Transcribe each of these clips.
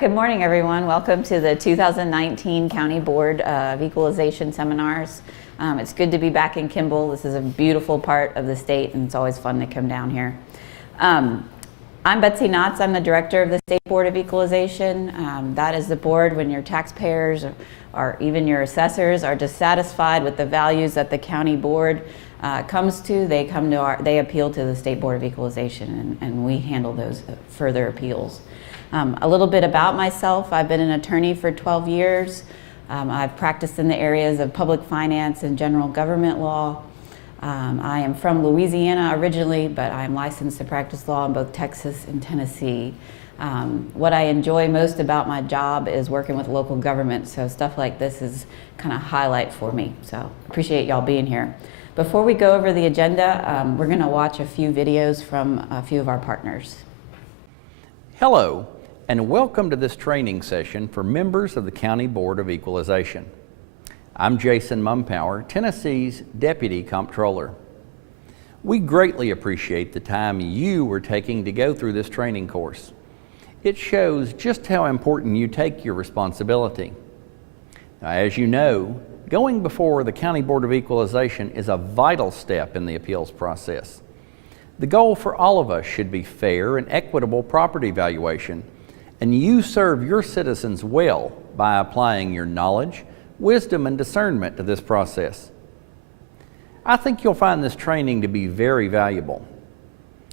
Good morning, everyone. Welcome to the 2019 County Board of Equalization seminars. It's good to be back in Kimball. This is a beautiful part of the state, and it's always fun to come down here. I'm Betsy Knotts. I'm the director of the State Board of Equalization. That is the board when your taxpayers or even your assessors are dissatisfied with the values that the county board comes to. They appeal to the State Board of Equalization, and we handle those further appeals. A little bit about myself. I've been an attorney for 12 years. I've practiced in the areas of public finance and general government law. I am from Louisiana originally, but I'm licensed to practice law in both Texas and Tennessee. What I enjoy most about my job is working with local government, so stuff like this is kind of highlight for me. So appreciate y'all being here. Before we go over the agenda, we're going to watch a few videos from a few of our partners. Hello, and welcome to this training session for members of the County Board of Equalization. I'm Jason Mumpower, Tennessee's Deputy Comptroller. We greatly appreciate the time you are taking to go through this training course. It shows just how important you take your responsibility. Now, as you know, going before the County Board of Equalization is a vital step in the appeals process. The goal for all of us should be fair and equitable property valuation, and you serve your citizens well by applying your knowledge, wisdom, and discernment to this process. I think you'll find this training to be very valuable.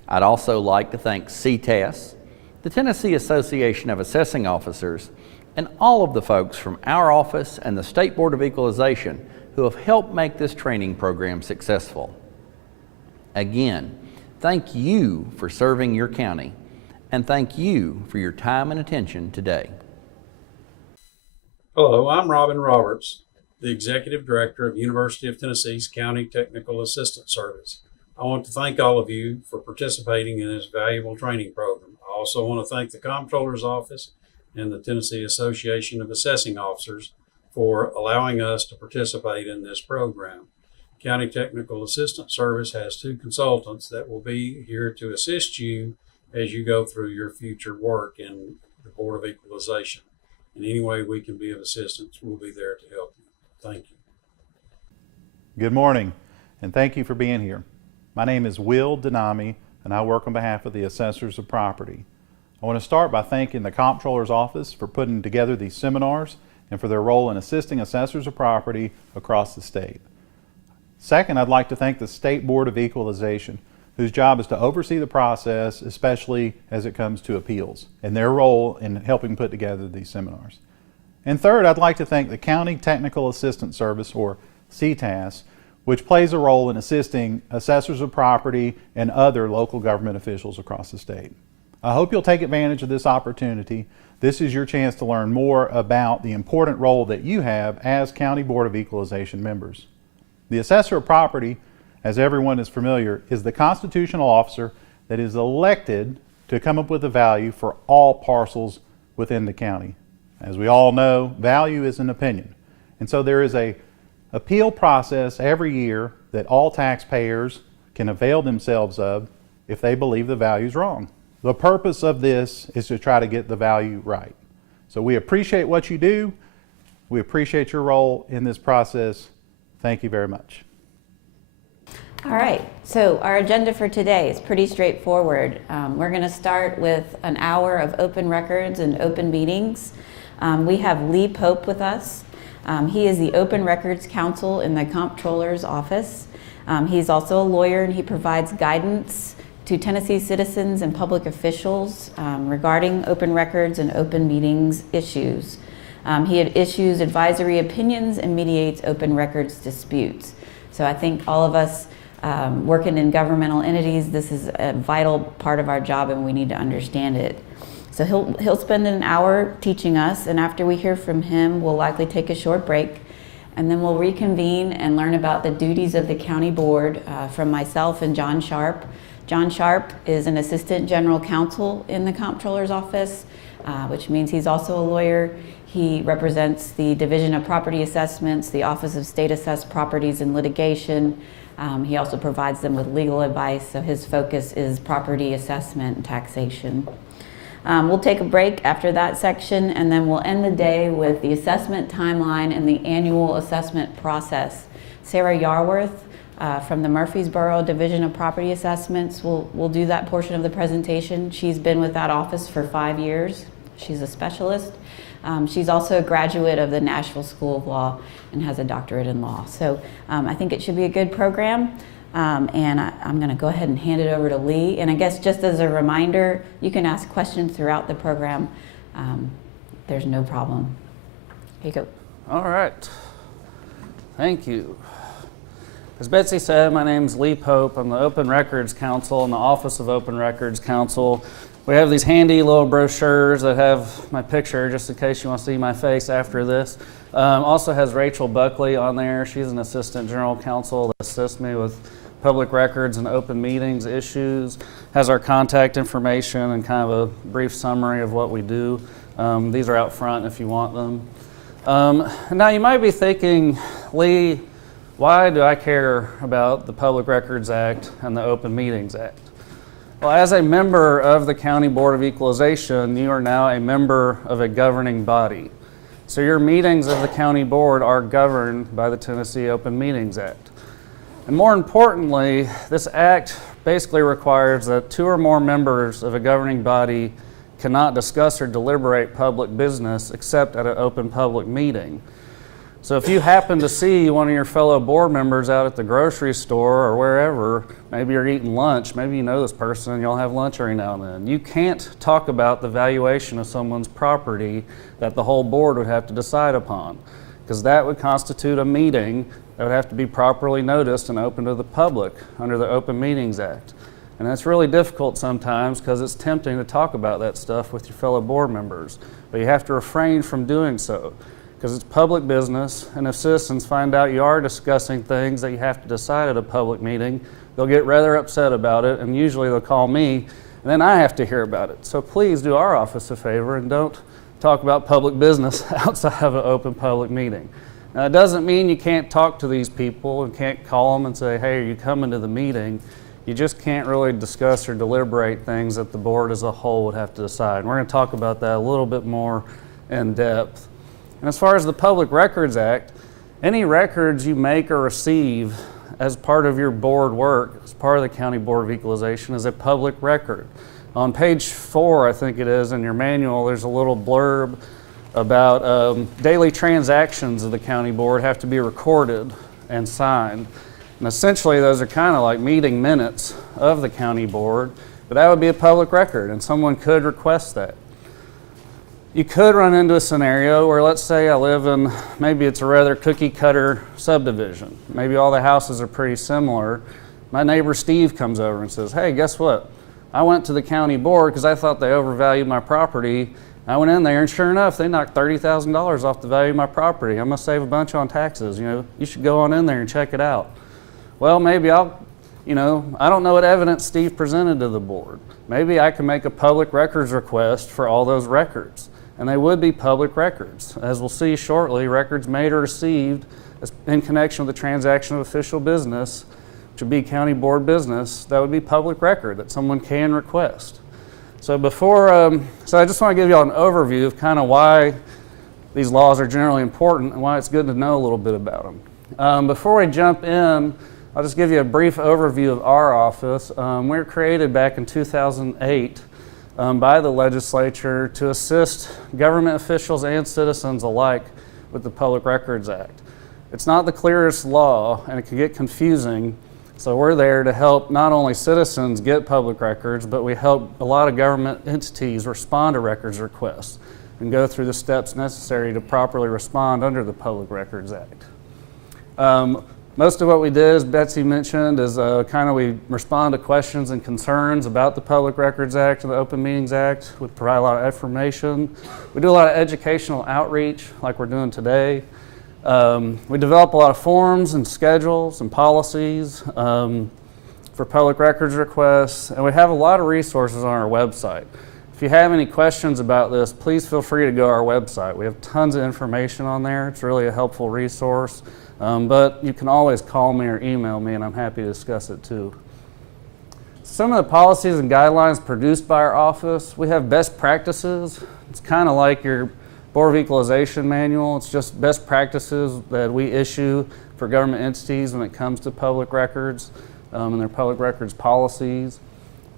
I'd also like to thank CTAS, the Tennessee Association of Assessing Officers, and all of the folks from our office and the State Board of Equalization who have helped make this training program successful. Again, thank you for serving your county, and thank you for your time and attention today. Hello, I'm Robin Roberts, the Executive Director of University of Tennessee's County Technical Assistance Service. I want to thank all of you for participating in this valuable training program. I also want to thank the Comptroller's Office and the Tennessee Association of Assessing Officers for allowing us to participate in this program. County Technical Assistance Service has 2 consultants that will be here to assist you as you go through your future work in the Board of Equalization. In any way we can be of assistance, we'll be there to help you. Thank you. Good morning, and thank you for being here. My name is Wilden Anderson, and I work on behalf of the Assessors of Property. I want to start by thanking the Comptroller's Office for putting together these seminars and for their role in assisting assessors of property across the state. Second, I'd like to thank the State Board of Equalization, whose job is to oversee the process, especially as it comes to appeals, and their role in helping put together these seminars. And third, I'd like to thank the County Technical Assistance Service, or CTAS, which plays a role in assisting assessors of property and other local government officials across the state. I hope you'll take advantage of this opportunity. This is your chance to learn more about the important role that you have as County Board of Equalization members. The Assessor of Property, as everyone is familiar, is the constitutional officer that is elected to come up with a value for all parcels within the county. As we all know, value is an opinion. And so there is an appeal process every year that all taxpayers can avail themselves of if they believe the value is wrong. The purpose of this is to try to get the value right. So we appreciate what you do. We appreciate your role in this process. Thank you very much. All right, so our agenda for today is pretty straightforward. We're going to start with an hour of open records and open meetings. We have Lee Pope with us. He is the Open Records Counsel in the Comptroller's Office. He's also a lawyer, and he provides guidance to Tennessee citizens and public officials regarding open records and open meetings issues. He issues advisory opinions and mediates open records disputes. So I think all of us working in governmental entities, this is a vital part of our job, and we need to understand it. So he'll spend an hour teaching us, and after we hear from him, we'll likely take a short break, and then we'll reconvene and learn about the duties of the county board from myself and John Sharp. John Sharp is an assistant general counsel in the Comptroller's Office, which means he's also a lawyer. He represents the Division of Property Assessments, the Office of State Assessed Properties and Litigation. He also provides them with legal advice, so his focus is property assessment and taxation. We'll take a break after that section, and then we'll end the day with the assessment timeline and the annual assessment process. Sarah Yarworth from the Murfreesboro Division of Property Assessments will do that portion of the presentation. She's been with that office for 5 years. She's a specialist. She's also a graduate of the Nashville School of Law and has a doctorate in law. So I think it should be a good program. And I'm going to go ahead and hand it over to Lee. And I guess just as a reminder, you can ask questions throughout the program. There's no problem. Here you go. All right. Thank you. As Betsy said, my name is Lee Pope. I'm the Open Records Counsel in the Office of Open Records Counsel. We have these handy little brochures that have my picture, just in case you want to see my face after this. Also has Rachel Buckley on there. She's an Assistant General Counsel that assists me with public records and open meetings issues. Has our contact information and kind of a brief summary of what we do. These are out front if you want them. Now you might be thinking, Lee, why do I care about the Public Records Act and the Open Meetings Act? Well, as a member of the County Board of Equalization, you are now a member of a governing body. So your meetings of the county board are governed by the Tennessee Open Meetings Act. And more importantly, this act basically requires that 2 or more members of a governing body cannot discuss or deliberate public business except at an open public meeting. So if you happen to see one of your fellow board members out at the grocery store or wherever, maybe you're eating lunch, maybe you know this person and you'll have lunch every now and then. You can't talk about the valuation of someone's property that the whole board would have to decide upon, because that would constitute a meeting that would have to be properly noticed and open to the public under the Open Meetings Act. And that's really difficult sometimes because it's tempting to talk about that stuff with your fellow board members, but you have to refrain from doing so, because it's public business, and if citizens find out you are discussing things that you have to decide at a public meeting, they'll get rather upset about it, and usually they'll call me, and then I have to hear about it. So please do our office a favor and don't talk about public business outside of an open public meeting. Now, it doesn't mean you can't talk to these people and can't call them and say, hey, are you coming to the meeting? You just can't really discuss or deliberate things that the board as a whole would have to decide. And we're going to talk about that a little bit more in depth. And as far as the Public Records Act, any records you make or receive as part of your board work, as part of the County Board of Equalization, is a public record. On page 4, I think it is, in your manual, there's a little blurb about daily transactions of the county board have to be recorded and signed. And essentially, those are kind of like meeting minutes of the county board, but that would be a public record, and someone could request that. You could run into a scenario where, let's say I live in, maybe it's a rather cookie cutter subdivision. Maybe all the houses are pretty similar. My neighbor Steve comes over and says, hey, guess what? I went to the county board because I thought they overvalued my property. I went in there and sure enough, they knocked $30,000 off the value of my property. I'm gonna save a bunch on taxes. You should go on in there and check it out. Well, maybe I don't know what evidence Steve presented to the board. Maybe I can make a public records request for all those records. And they would be public records. As we'll see shortly, records made or received in connection with the transaction of official business, which would be county board business, that would be public record that someone can request. So so I just want to give you all an overview of kind of why these laws are generally important and why it's good to know a little bit about them. Before we jump in, I'll just give you a brief overview of our office. We were created back in 2008 by the legislature to assist government officials and citizens alike with the Public Records Act. It's not the clearest law and it can get confusing, so we're there to help not only citizens get public records, but we help a lot of government entities respond to records requests and go through the steps necessary to properly respond under the Public Records Act. Most of what we did, as Betsy mentioned, is we respond to questions and concerns about the Public Records Act and the Open Meetings Act. We provide a lot of information. We do a lot of educational outreach like we're doing today. We develop a lot of forms and schedules and policies for public records requests, and we have a lot of resources on our website. If you have any questions about this, please feel free to go to our website. We have tons of information on there. It's really a helpful resource. But you can always call me or email me, and I'm happy to discuss it too. some of the policies and guidelines produced by our office, we have best practices. It's kind of like your Board of Equalization manual. It's just best practices that we issue for government entities when it comes to public records and their public records policies.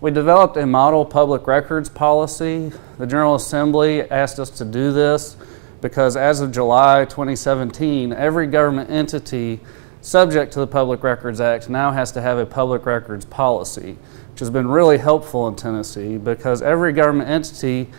We developed a model public records policy. The General Assembly asked us to do this because as of July 2017, every government entity subject to the Public Records Act now has to have a public records policy, which has been really helpful in Tennessee because every government entity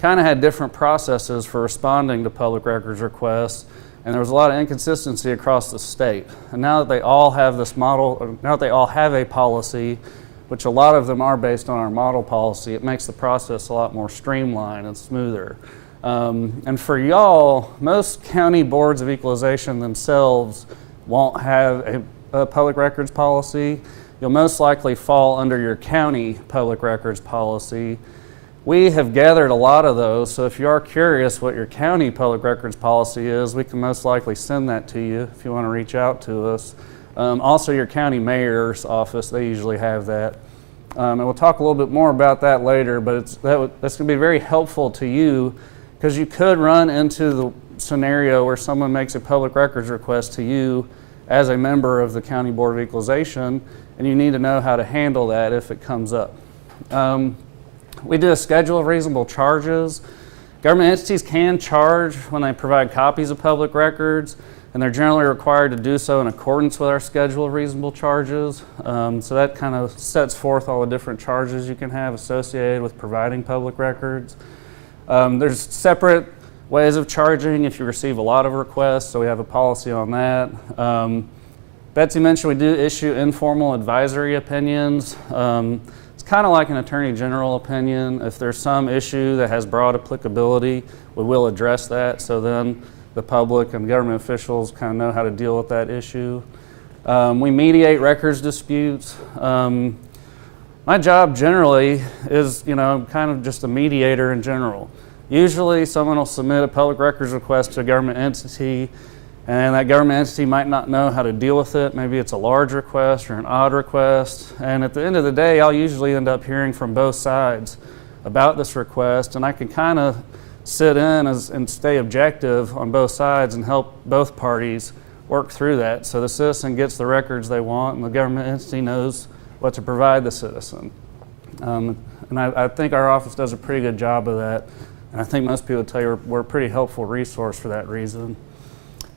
kind of had different processes for responding to public records requests, and there was a lot of inconsistency across the state. And now that they all have this model, now that they all have a policy, which a lot of them are based on our model policy, it makes the process a lot more streamlined and smoother. And for y'all, most county boards of equalization themselves won't have a public records policy. You'll most likely fall under your county public records policy. We have gathered a lot of those, so if you are curious what your county public records policy is, we can most likely send that to you if you want to reach out to us. Also, your county mayor's office, they usually have that. And we'll talk a little bit more about that later, but that's going to be very helpful to you because you could run into the scenario where someone makes a public records request to you as a member of the County Board of Equalization, and you need to know how to handle that if it comes up. We do a schedule of reasonable charges. Government entities can charge when they provide copies of public records, and they're generally required to do so in accordance with our schedule of reasonable charges. So that kind of sets forth all the different charges you can have associated with providing public records. There's separate ways of charging if you receive a lot of requests, so we have a policy on that. Betsy mentioned we do issue informal advisory opinions. It's kind of like an Attorney General opinion. If there's some issue that has broad applicability, we will address that, so then the public and government officials kind of know how to deal with that issue. We mediate records disputes. My job generally is, kind of just a mediator in general. Usually someone will submit a public records request to a government entity, and that government entity might not know how to deal with it. Maybe it's a large request or an odd request. And at the end of the day, I'll usually end up hearing from both sides about this request, and I can kind of sit in and stay objective on both sides and help both parties work through that so the citizen gets the records they want and the government entity knows what to provide the citizen. And I think our office does a pretty good job of that, and I think most people would tell you we're a pretty helpful resource for that reason.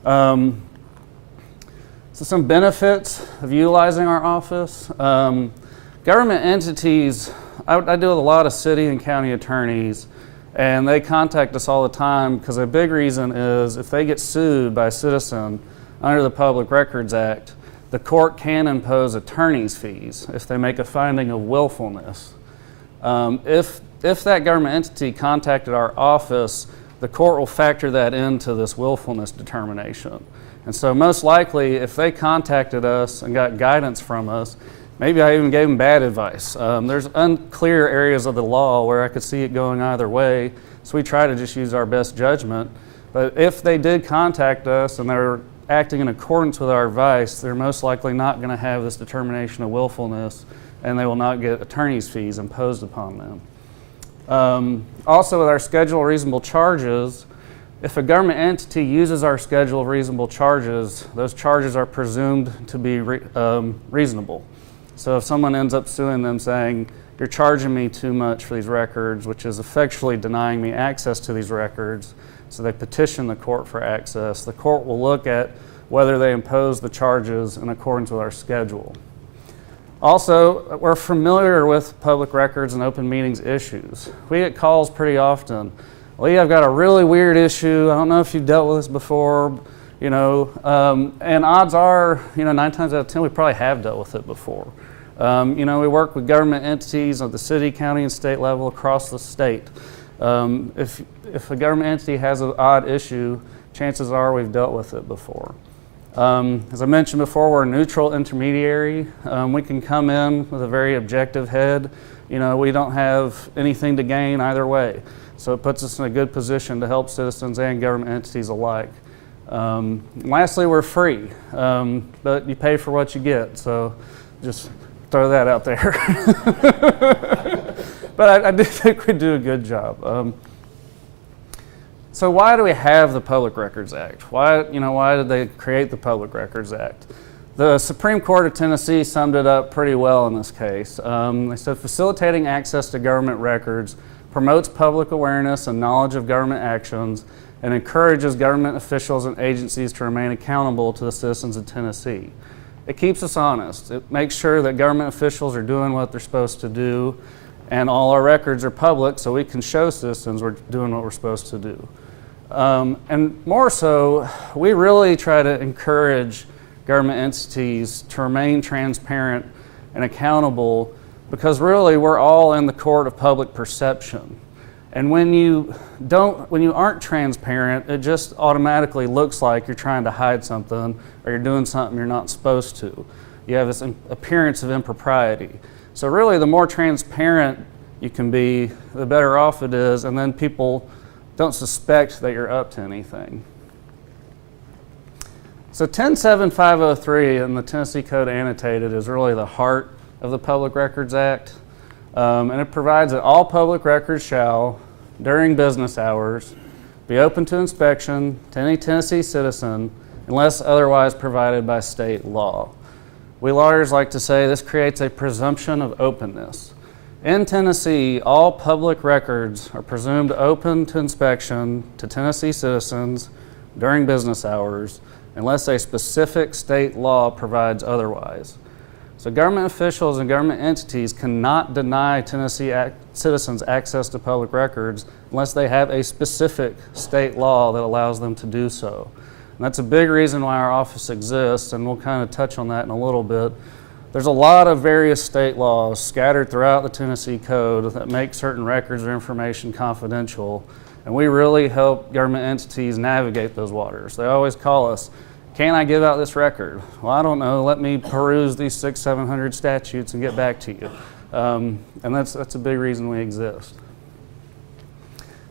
So some benefits of utilizing our office. Government entities, I deal with a lot of city and county attorneys, and they contact us all the time because a big reason is if they get sued by a citizen under the Public Records Act, the court can impose attorney's fees if they make a finding of willfulness. If that government entity contacted our office, the court will factor that into this willfulness determination. And so most likely, if they contacted us and got guidance from us, maybe I even gave them bad advice. There's unclear areas of the law where I could see it going either way, so we try to just use our best judgment. But if they did contact us and they're acting in accordance with our advice, they're most likely not going to have this determination of willfulness, and they will not get attorney's fees imposed upon them. Also, with our schedule of reasonable charges, if a government entity uses our schedule of reasonable charges, those charges are presumed to be reasonable. So if someone ends up suing them saying, you're charging me too much for these records, which is effectually denying me access to these records, so they petition the court for access, the court will look at whether they impose the charges in accordance with our schedule. Also, we're familiar with public records and open meetings issues. We get calls pretty often. Lee, I've got a really weird issue. I don't know if you've dealt with this before, and odds are, 9 times out of 10, we probably have dealt with it before. We work with government entities at the city, county, and state level across the state. If a government entity has an odd issue, chances are we've dealt with it before. As I mentioned before, we're a neutral intermediary. We can come in with a very objective head. We don't have anything to gain either way. So it puts us in a good position to help citizens and government entities alike. Lastly, we're free, but you pay for what you get. So just throw that out there. But I do think we do a good job. So why do we have the Public Records Act? Why did they create the Public Records Act? The Supreme Court of Tennessee summed it up pretty well in this case. They said facilitating access to government records promotes public awareness and knowledge of government actions and encourages government officials and agencies to remain accountable to the citizens of Tennessee. It keeps us honest. It makes sure that government officials are doing what they're supposed to do, and all our records are public so we can show citizens we're doing what we're supposed to do. And more so, we really try to encourage government entities to remain transparent and accountable, because really we're all in the court of public perception. And when you aren't transparent, it just automatically looks like you're trying to hide something or you're doing something you're not supposed to. You have this appearance of impropriety. So really, the more transparent you can be, the better off it is, and then people don't suspect that you're up to anything. So 107-503 in the Tennessee Code Annotated is really the heart of the Public Records Act. And it provides that all public records shall, during business hours, be open to inspection to any Tennessee citizen unless otherwise provided by state law. We lawyers like to say this creates a presumption of openness. In Tennessee, all public records are presumed open to inspection to Tennessee citizens during business hours unless a specific state law provides otherwise. So government officials and government entities cannot deny Tennessee citizens access to public records unless they have a specific state law that allows them to do so. And that's a big reason why our office exists, and we'll kind of touch on that in a little bit. There's a lot of various state laws scattered throughout the Tennessee Code that make certain records or information confidential, and we really help government entities navigate those waters. They always call us, can I give out this record? Well, I don't know, let me peruse these 600-700 statutes and get back to you. And that's a big reason we exist.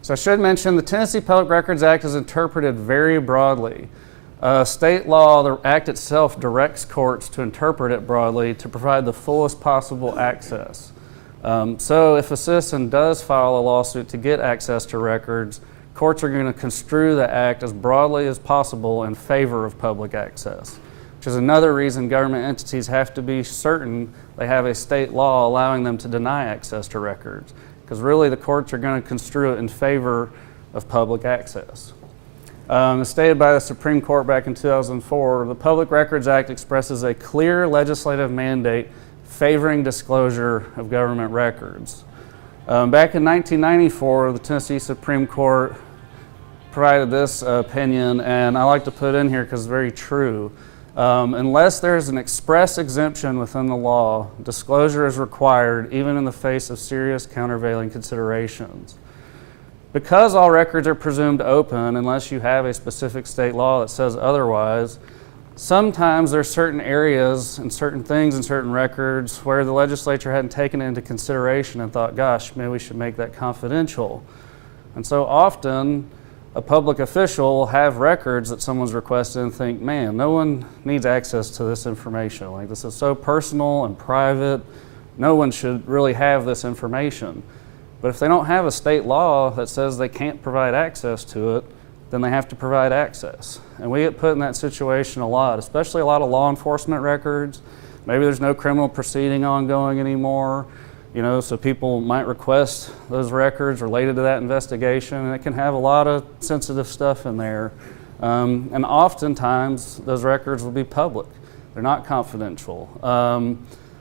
So I should mention the Tennessee Public Records Act is interpreted very broadly. State law, the Act itself directs courts to interpret it broadly to provide the fullest possible access. So if a citizen does file a lawsuit to get access to records, courts are going to construe the Act as broadly as possible in favor of public access, which is another reason government entities have to be certain they have a state law allowing them to deny access to records, because really the courts are going to construe it in favor of public access. As stated by the Supreme Court back in 2004, the Public Records Act expresses a clear legislative mandate favoring disclosure of government records. Back in 1994, the Tennessee Supreme Court provided this opinion, and I like to put in here because it's very true. Unless there's an express exemption within the law, disclosure is required even in the face of serious countervailing considerations. Because all records are presumed open unless you have a specific state law that says otherwise, sometimes there's certain areas and certain things in certain records where the legislature hadn't taken it into consideration and thought, gosh, maybe we should make that confidential. And so often, a public official will have records that someone's requested and think, man, no one needs access to this information. Like, this is so personal and private, no one should really have this information. But if they don't have a state law that says they can't provide access to it, then they have to provide access. And we get put in that situation a lot, especially a lot of law enforcement records. Maybe there's no criminal proceeding ongoing anymore, so people might request those records related to that investigation, and it can have a lot of sensitive stuff in there. And oftentimes, those records will be public. They're not confidential.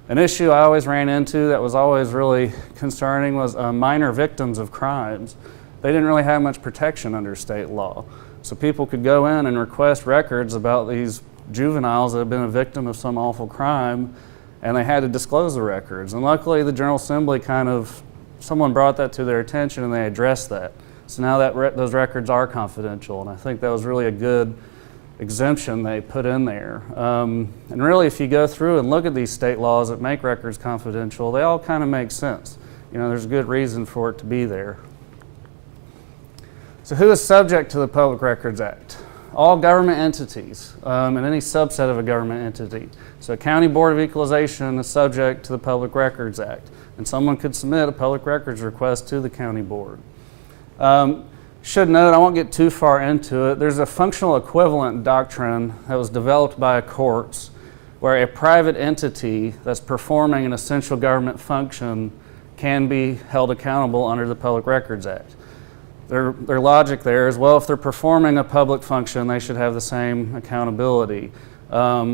An issue I always ran into that was always really concerning was minor victims of crimes. They didn't really have much protection under state law. So people could go in and request records about these juveniles that have been a victim of some awful crime, and they had to disclose the records. And luckily, the General Assembly someone brought that to their attention and they addressed that. So now that those records are confidential, and I think that was really a good exemption they put in there. And really, if you go through and look at these state laws that make records confidential, they all kind of make sense. There's a good reason for it to be there. So who is subject to the Public Records Act? all government entities and any subset of a government entity. So a county board of equalization is subject to the Public Records Act, and someone could submit a public records request to the county board. Should note, I won't get too far into it, there's a functional equivalent doctrine that was developed by courts where a private entity that's performing an essential government function can be held accountable under the Public Records Act. Their logic there is, well, if they're performing a public function, they should have the same accountability. A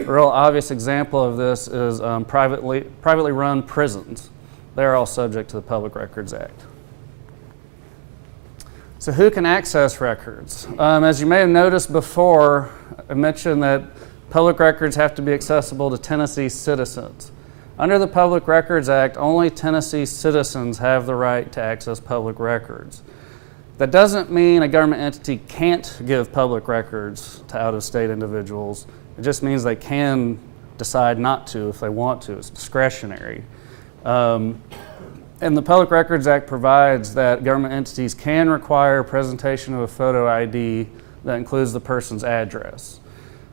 real obvious example of this is privately run prisons. They're all subject to the Public Records Act. So who can access records? As you may have noticed before, I mentioned that public records have to be accessible to Tennessee citizens. Under the Public Records Act, only Tennessee citizens have the right to access public records. That doesn't mean a government entity can't give public records to out-of-state individuals. It just means they can decide not to if they want to. It's discretionary. And the Public Records Act provides that government entities can require presentation of a photo ID that includes the person's address.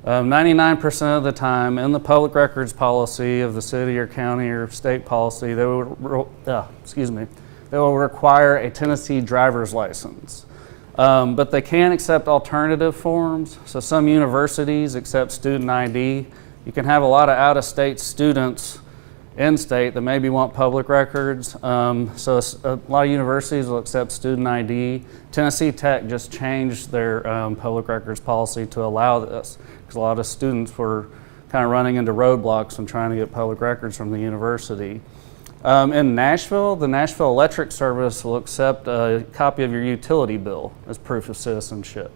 99% of the time in the public records policy of the city or county or state policy, they will require a Tennessee driver's license. But they can accept alternative forms. So some universities accept student ID. You can have a lot of out-of-state students in-state that maybe want public records. So a lot of universities will accept student ID. Tennessee Tech just changed their public records policy to allow this because a lot of students were kind of running into roadblocks when trying to get public records from the university. In Nashville, the Nashville Electric Service will accept a copy of your utility bill as proof of citizenship.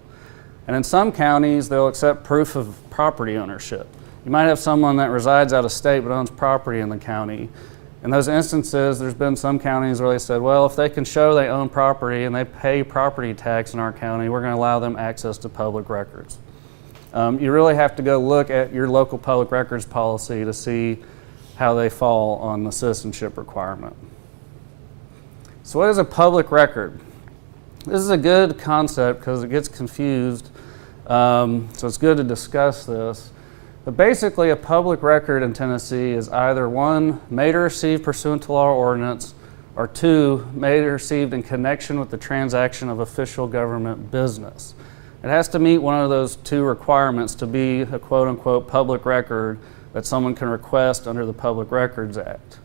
And in some counties, they'll accept proof of property ownership. You might have someone that resides out of state but owns property in the county. In those instances, there's been some counties where they said, well, if they can show they own property and they pay property tax in our county, we're going to allow them access to public records. You really have to go look at your local public records policy to see how they fall on the citizenship requirement. So what is a public record? This is a good concept because it gets confused, so it's good to discuss this. But basically, a public record in Tennessee is either one, made or received pursuant to law or ordinance, or two, made or received in connection with the transaction of official government business. It has to meet one of those two requirements to be a quote-unquote public record that someone can request under the Public Records Act.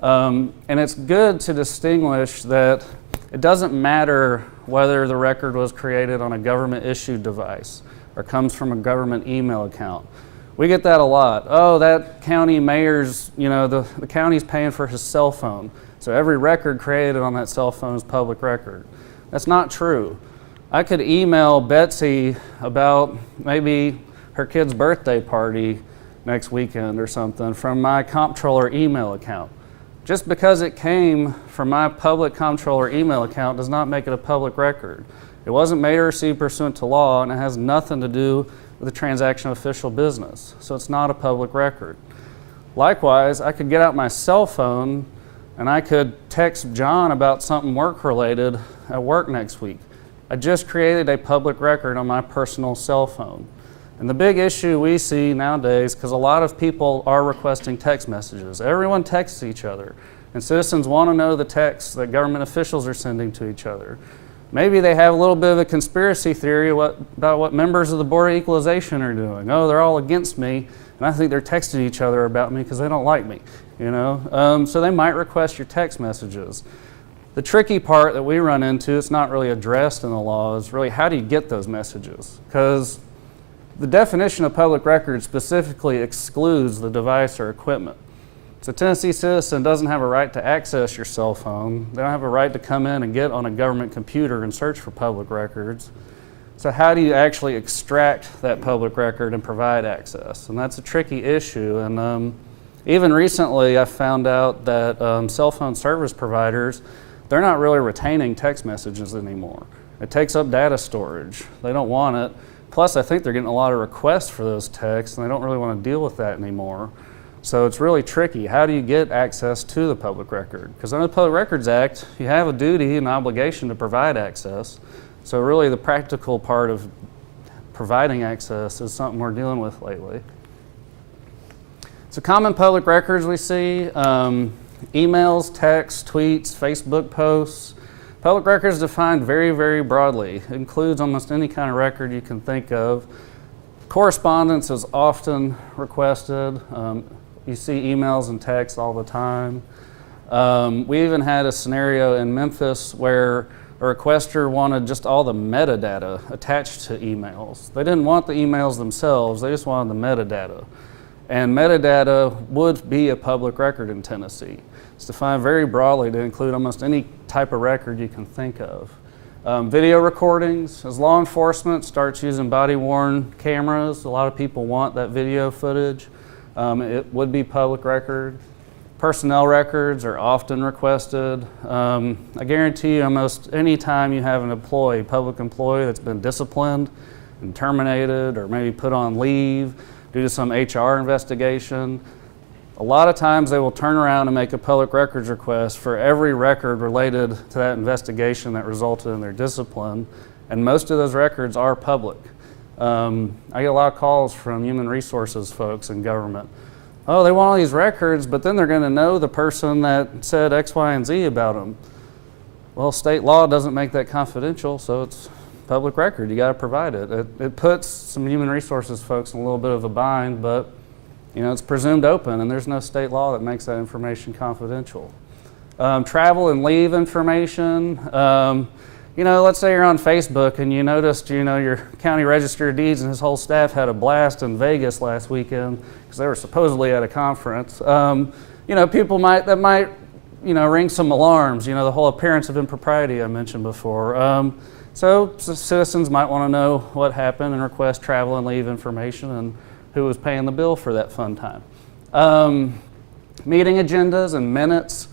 And it's good to distinguish that it doesn't matter whether the record was created on a government-issued device or comes from a government email account. We get that a lot. Oh, that county mayor's, the county's paying for his cell phone, so every record created on that cell phone is public record. That's not true. I could email Betsy about maybe her kid's birthday party next weekend or something from my Comptroller email account. Just because it came from my public Comptroller email account does not make it a public record. It wasn't made or received pursuant to law, and it has nothing to do with the transaction of official business, so it's not a public record. Likewise, I could get out my cell phone and I could text John about something work-related at work next week. I just created a public record on my personal cell phone. And the big issue we see nowadays, because a lot of people are requesting text messages. Everyone texts each other, and citizens want to know the texts that government officials are sending to each other. Maybe they have a little bit of a conspiracy theory about what members of the Board of Equalization are doing. Oh, they're all against me, and I think they're texting each other about me because they don't like me, So they might request your text messages. The tricky part that we run into, it's not really addressed in the law, is really how do you get those messages? Because the definition of public record specifically excludes the device or equipment. So a Tennessee citizen doesn't have a right to access your cell phone. They don't have a right to come in and get on a government computer and search for public records. So how do you actually extract that public record and provide access? And that's a tricky issue. And even recently I found out that cell phone service providers, they're not really retaining text messages anymore. It takes up data storage. They don't want it. Plus, I think they're getting a lot of requests for those texts, and they don't really want to deal with that anymore. So it's really tricky. How do you get access to the public record? Because under the Public Records Act, you have a duty and obligation to provide access. So really the practical part of providing access is something we're dealing with lately. So common public records we see, emails, texts, tweets, Facebook posts. Public records defined very, very broadly. It includes almost any kind of record you can think of. Correspondence is often requested. You see emails and texts all the time. We even had a scenario in Memphis where a requester wanted just all the metadata attached to emails. They didn't want the emails themselves, they just wanted the metadata. And metadata would be a public record in Tennessee. It's defined very broadly to include almost any type of record you can think of. Video recordings, as law enforcement starts using body-worn cameras, a lot of people want that video footage. It would be public record. Personnel records are often requested. I guarantee you almost any time you have an employee, public employee that's been disciplined and terminated or maybe put on leave due to some HR investigation, a lot of times they will turn around and make a public records request for every record related to that investigation that resulted in their discipline, and most of those records are public. I get a lot of calls from human resources folks in government. Oh, they want all these records, but then they're going to know the person that said X, Y, and Z about them. Well, state law doesn't make that confidential, so it's public record. You got to provide it. It puts some human resources folks in a little bit of a bind, but it's presumed open, and there's no state law that makes that information confidential. Travel and leave information. Let's say you're on Facebook and you noticed, your county register of deeds and his whole staff had a blast in Vegas last weekend because they were supposedly at a conference. People might ring some alarms. The whole appearance of impropriety I mentioned before. So citizens might want to know what happened and request travel and leave information and who was paying the bill for that fun time. Meeting agendas and minutes.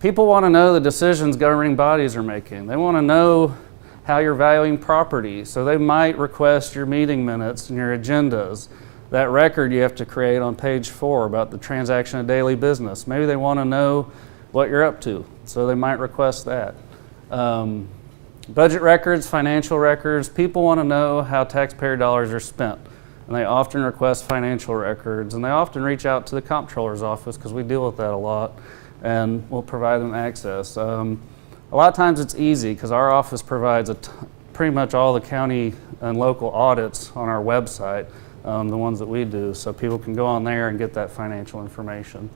People want to know the decisions governing bodies are making. They want to know how you're valuing property, so they might request your meeting minutes and your agendas. That record you have to create on page 4 about the transaction of daily business. Maybe they want to know what you're up to, so they might request that. Budget records, financial records. People want to know how taxpayer dollars are spent, and they often request financial records, and they often reach out to the Comptroller's office because we deal with that a lot, and we'll provide them access. A lot of times it's easy because our office provides pretty much all the county and local audits on our website, the ones that we do, so people can go on there and get that financial information.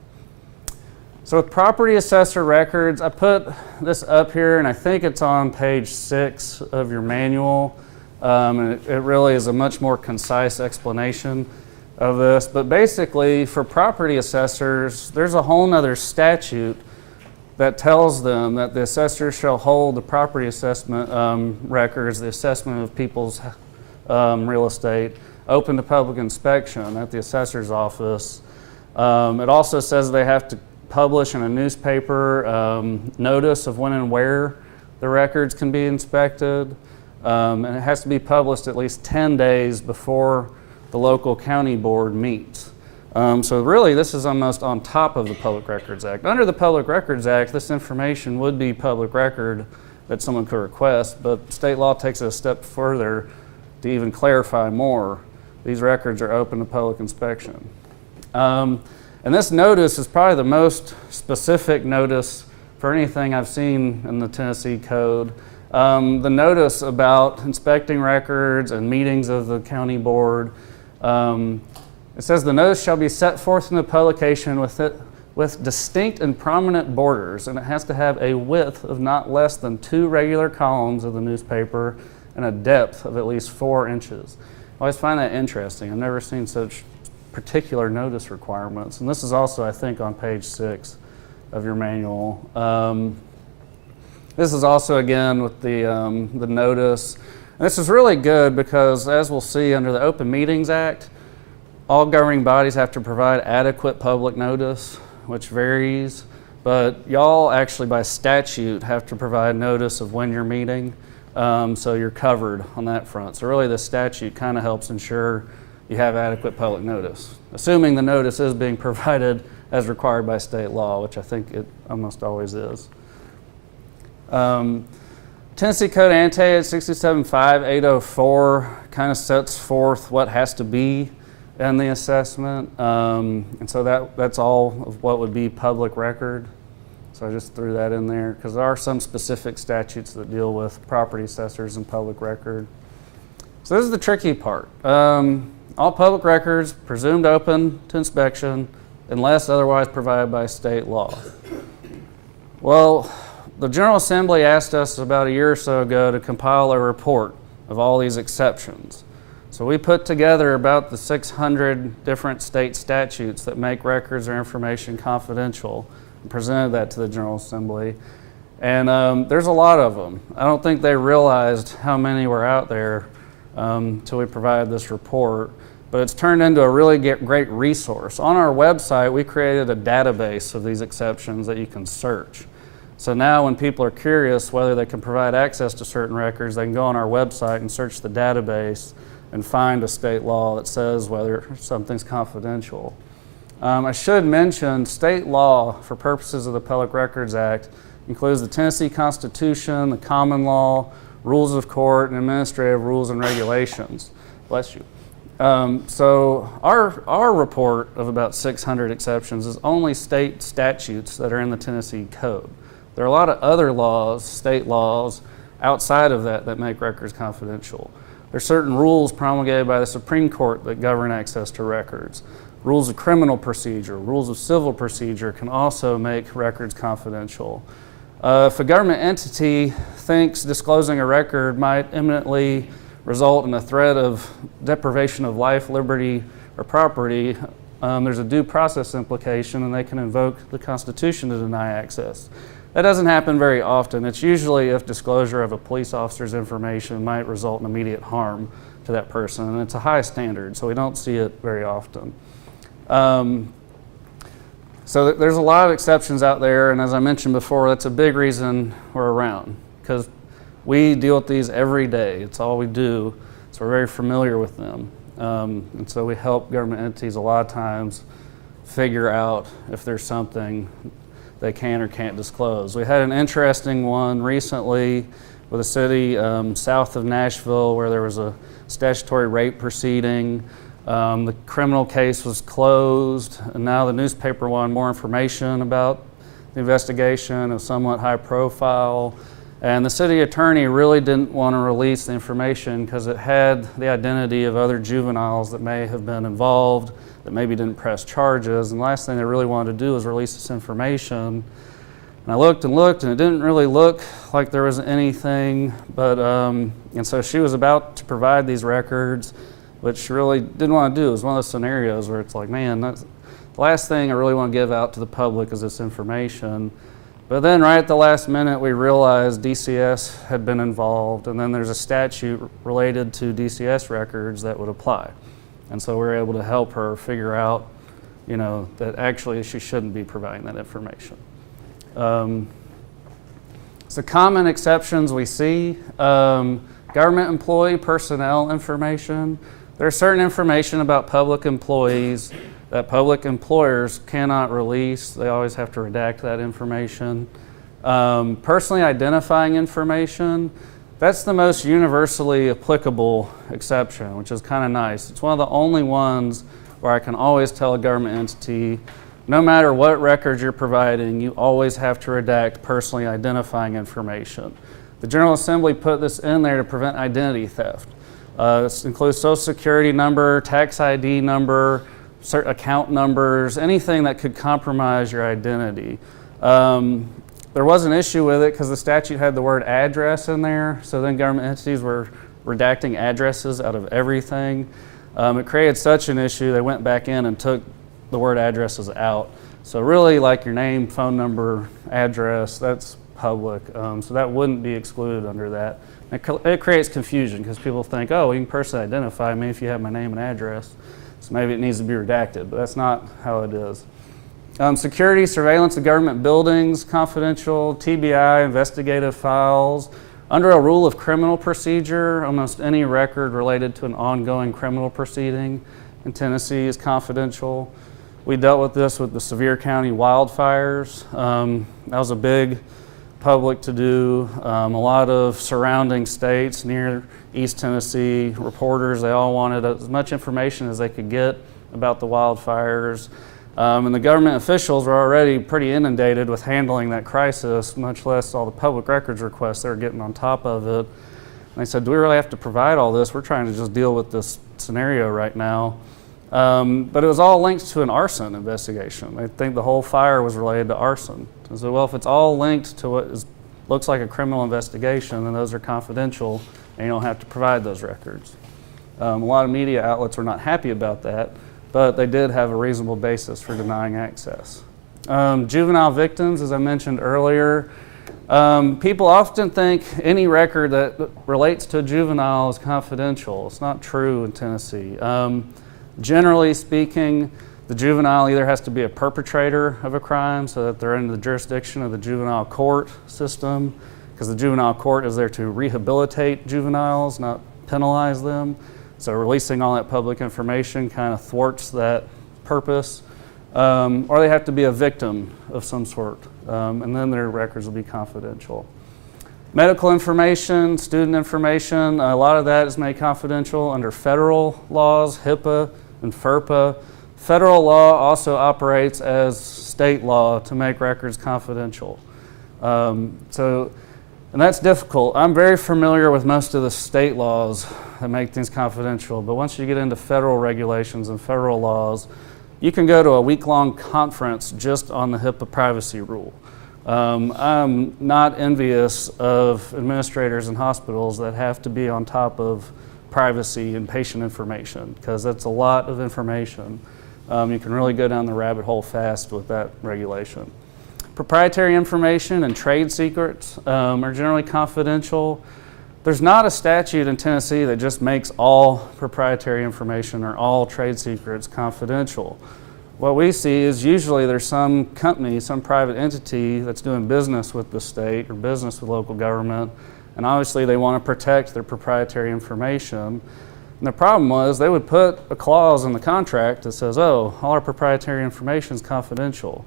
So with property assessor records, I put this up here, and I think it's on page 6 of your manual. And it really is a much more concise explanation of this. But basically, for property assessors, there's a whole nother statute that tells them that the assessor shall hold the property assessment records, the assessment of people's real estate, open to public inspection at the assessor's office. It also says they have to publish in a newspaper notice of when and where the records can be inspected. And it has to be published at least 10 days before the local county board meets. So really, this is almost on top of the Public Records Act. Under the Public Records Act, this information would be public record that someone could request, but state law takes it a step further to even clarify more. These records are open to public inspection. And this notice is probably the most specific notice for anything I've seen in the Tennessee Code. The notice about inspecting records and meetings of the county board. It says the notice shall be set forth in the publication with distinct and prominent borders, and it has to have a width of not less than 2 regular columns of the newspaper and a depth of at least 4 inches. I always find that interesting. I've never seen such particular notice requirements, and this is also, I think, on page 6 of your manual. This is also, again, with the notice. And this is really good because, as we'll see under the Open Meetings Act, all governing bodies have to provide adequate public notice, which varies, but y'all actually by statute have to provide notice of when you're meeting, so you're covered on that front. So really the statute kind of helps ensure you have adequate public notice, assuming the notice is being provided as required by state law, which I think it almost always is. Tennessee Code Annotated 675-804 kind of sets forth what has to be in the assessment. And so that's all of what would be public record. So I just threw that in there because there are some specific statutes that deal with property assessors and public record. So this is the tricky part. All public records presumed open to inspection unless otherwise provided by state law. Well, the General Assembly asked us about a year or so ago to compile a report of all these exceptions. So we put together about the 600 different state statutes that make records or information confidential and presented that to the General Assembly. And there's a lot of them. I don't think they realized how many were out there until we provided this report. But it's turned into a really great resource. On our website, we created a database of these exceptions that you can search. So now when people are curious whether they can provide access to certain records, they can go on our website and search the database and find a state law that says whether something's confidential. I should mention state law for purposes of the Public Records Act includes the Tennessee Constitution, the common law, rules of court, and administrative rules and regulations. Bless you. So our report of about 600 exceptions is only state statutes that are in the Tennessee Code. There are a lot of other laws, state laws, outside of that make records confidential. There are certain rules promulgated by the Supreme Court that govern access to records. Rules of criminal procedure, rules of civil procedure can also make records confidential. If a government entity thinks disclosing a record might imminently result in a threat of deprivation of life, liberty, or property, there's a due process implication and they can invoke the Constitution to deny access. That doesn't happen very often. It's usually if disclosure of a police officer's information might result in immediate harm to that person, and it's a high standard, so we don't see it very often. So there's a lot of exceptions out there, and as I mentioned before, that's a big reason we're around, because we deal with these every day. It's all we do, so we're very familiar with them. And so we help government entities a lot of times figure out if there's something they can or can't disclose. We had an interesting one recently with a city south of Nashville where there was a statutory rape proceeding. The criminal case was closed, and now the newspaper wanted more information about the investigation. It was somewhat high profile, and the city attorney really didn't want to release the information because it had the identity of other juveniles that may have been involved, that maybe didn't press charges, and the last thing they really wanted to do was release this information. And I looked and looked, and it didn't really look like there was anything, but and so she was about to provide these records, which she really didn't want to do. It was one of those scenarios where it's like, man, that's the last thing I really want to give out to the public is this information. But then right at the last minute, we realized DCS had been involved, and then there's a statute related to DCS records that would apply. And so we were able to help her figure out, that actually she shouldn't be providing that information. So common exceptions we see, government employee personnel information. There's certain information about public employees that public employers cannot release. They always have to redact that information. Personally identifying information, that's the most universally applicable exception, which is kind of nice. It's one of the only ones where I can always tell a government entity, no matter what records you're providing, you always have to redact personally identifying information. The General Assembly put this in there to prevent identity theft. This includes social security number, tax ID number, certain account numbers, anything that could compromise your identity. There was an issue with it because the statute had the word address in there, so then government entities were redacting addresses out of everything. It created such an issue, they went back in and took the word addresses out. So really, like your name, phone number, address, that's public, so that wouldn't be excluded under that. It creates confusion because people think, oh, you can personally identify me if you have my name and address, so maybe it needs to be redacted, but that's not how it is. Security, surveillance of government buildings, confidential, TBI, investigative files. Under a rule of criminal procedure, almost any record related to an ongoing criminal proceeding in Tennessee is confidential. We dealt with this with the Sevier County wildfires. That was a big public to do. A lot of surrounding states near East Tennessee, reporters, they all wanted as much information as they could get about the wildfires. And the government officials were already pretty inundated with handling that crisis, much less all the public records requests they were getting on top of it. And they said, do we really have to provide all this? We're trying to just deal with this scenario right now. But it was all linked to an arson investigation. They think the whole fire was related to arson. I said, well, if it's all linked to what looks like a criminal investigation, then those are confidential and you don't have to provide those records. A lot of media outlets were not happy about that, but they did have a reasonable basis for denying access. Juvenile victims, as I mentioned earlier, people often think any record that relates to a juvenile is confidential. It's not true in Tennessee. Generally speaking, the juvenile either has to be a perpetrator of a crime so that they're under the jurisdiction of the juvenile court system, because the juvenile court is there to rehabilitate juveniles, not penalize them. So releasing all that public information kind of thwarts that purpose. Or they have to be a victim of some sort, and then their records will be confidential. Medical information, student information, a lot of that is made confidential under federal laws, HIPAA and FERPA. Federal law also operates as state law to make records confidential. And that's difficult. I'm very familiar with most of the state laws that make things confidential, but once you get into federal regulations and federal laws, you can go to a week-long conference just on the HIPAA privacy rule. I'm not envious of administrators in hospitals that have to be on top of privacy and patient information, because that's a lot of information. You can really go down the rabbit hole fast with that regulation. Proprietary information and trade secrets are generally confidential. There's not a statute in Tennessee that just makes all proprietary information or all trade secrets confidential. What we see is usually there's some company, some private entity that's doing business with the state or business with local government, and obviously they want to protect their proprietary information. And the problem was they would put a clause in the contract that says, oh, all our proprietary information is confidential.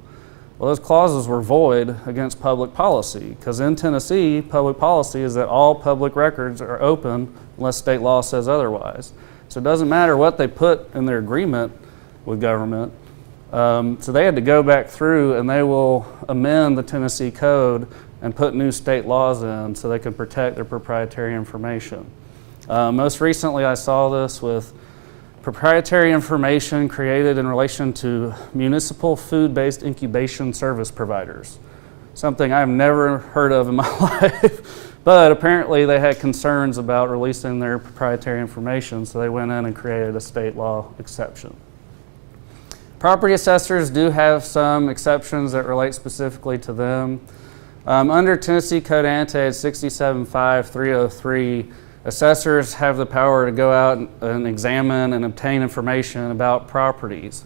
Well, those clauses were void against public policy, because in Tennessee, public policy is that all public records are open unless state law says otherwise. So it doesn't matter what they put in their agreement with government. So they had to go back through and they will amend the Tennessee code and put new state laws in so they can protect their proprietary information. Most recently I saw this with proprietary information created in relation to municipal food-based incubation service providers. Something I've never heard of in my life, but apparently they had concerns about releasing their proprietary information, so they went in and created a state law exception. Property assessors do have some exceptions that relate specifically to them. Under Tennessee Code Annotated 675303, assessors have the power to go out and examine and obtain information about properties.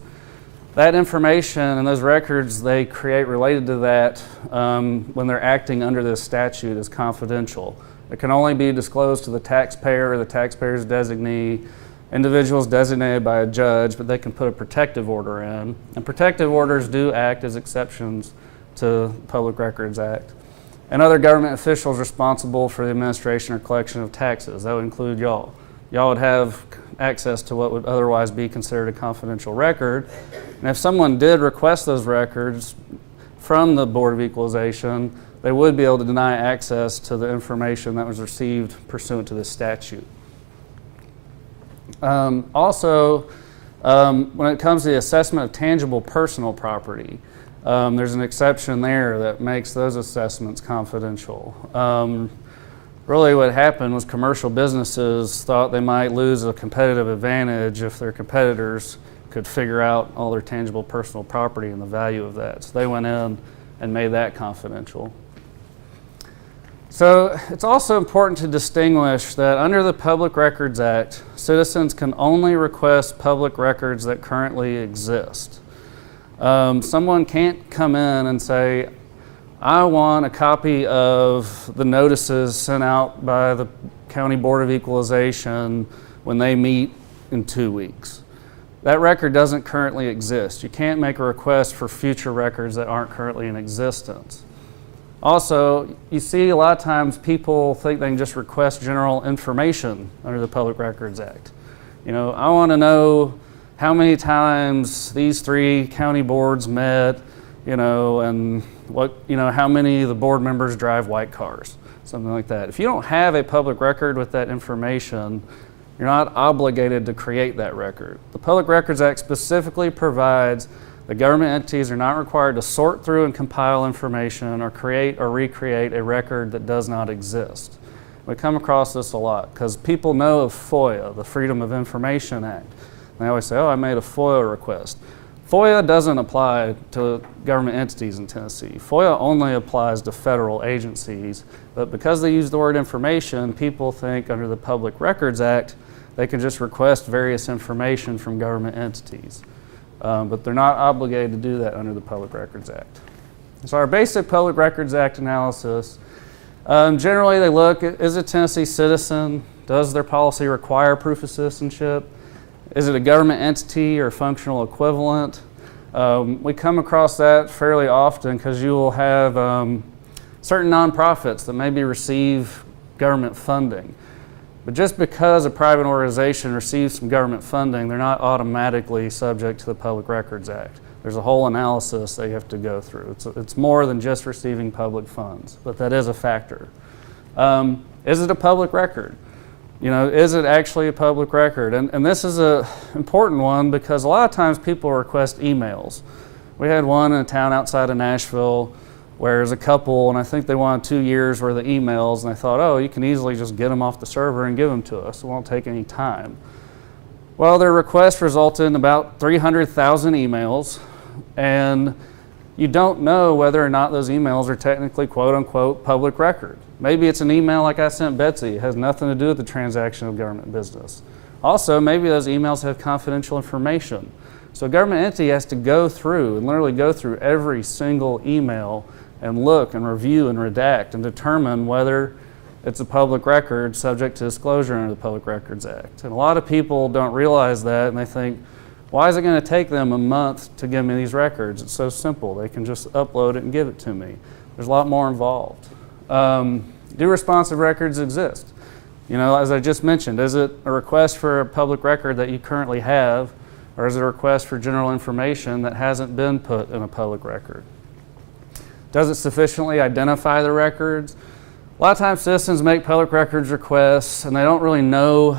That information and those records they create related to that when they're acting under this statute is confidential. It can only be disclosed to the taxpayer or the taxpayer's designee, individuals designated by a judge, but they can put a protective order in. And protective orders do act as exceptions to the Public Records Act. And other government officials responsible for the administration or collection of taxes. That would include y'all. Y'all would have access to what would otherwise be considered a confidential record. And if someone did request those records from the Board of Equalization, they would be able to deny access to the information that was received pursuant to this statute. Also, when it comes to the assessment of tangible personal property, there's an exception there that makes those assessments confidential. Really what happened was commercial businesses thought they might lose a competitive advantage if their competitors could figure out all their tangible personal property and the value of that. So they went in and made that confidential. So it's also important to distinguish that under the Public Records Act, citizens can only request public records that currently exist. Someone can't come in and say, I want a copy of the notices sent out by the County Board of Equalization when they meet in 2 weeks. That record doesn't currently exist. You can't make a request for future records that aren't currently in existence. Also, you see a lot of times people think they can just request general information under the Public Records Act. You know, I want to know how many times these 3 county boards met, you know, and what, you know, how many of the board members drive white cars, something like that. If you don't have a public record with that information, you're not obligated to create that record. The Public Records Act specifically provides that government entities are not required to sort through and compile information or create or recreate a record that does not exist. We come across this a lot because people know of FOIA, the Freedom of Information Act. And they always say, oh, I made a FOIA request. FOIA doesn't apply to government entities in Tennessee. FOIA only applies to federal agencies, but because they use the word information, people think under the Public Records Act, they can just request various information from government entities. But they're not obligated to do that under the Public Records Act. So our basic Public Records Act analysis, generally they look at, is a Tennessee citizen? Does their policy require proof of citizenship? Is it a government entity or functional equivalent? We come across that fairly often because you will have certain nonprofits that maybe receive government funding. But just because a private organization receives some government funding, they're not automatically subject to the Public Records Act. There's a whole analysis that you have to go through. It's more than just receiving public funds, but that is a factor. Is it a public record? You know, is it actually a public record? And this is an important one because a lot of times people request emails. We had one in a town outside of Nashville where there's a couple, and I think they wanted 2 years worth of emails, and I thought, oh, you can easily just get them off the server and give them to us. It won't take any time. Well, their request resulted in about 300,000 emails, and you don't know whether or not those emails are technically quote-unquote public record. Maybe it's an email like I sent Betsy. It has nothing to do with the transaction of government business. Also, maybe those emails have confidential information. So a government entity has to go through and literally go through every single email and look and review and redact and determine whether it's a public record subject to disclosure under the Public Records Act. And a lot of people don't realize that, and they think, why is it going to take them a month to give me these records? It's so simple. They can just upload it and give it to me. There's a lot more involved. Do responsive records exist? You know, as I just mentioned, is it a request for a public record that you currently have, or is it a request for general information that hasn't been put in a public record? Does it sufficiently identify the records? A lot of times citizens make public records requests and they don't really know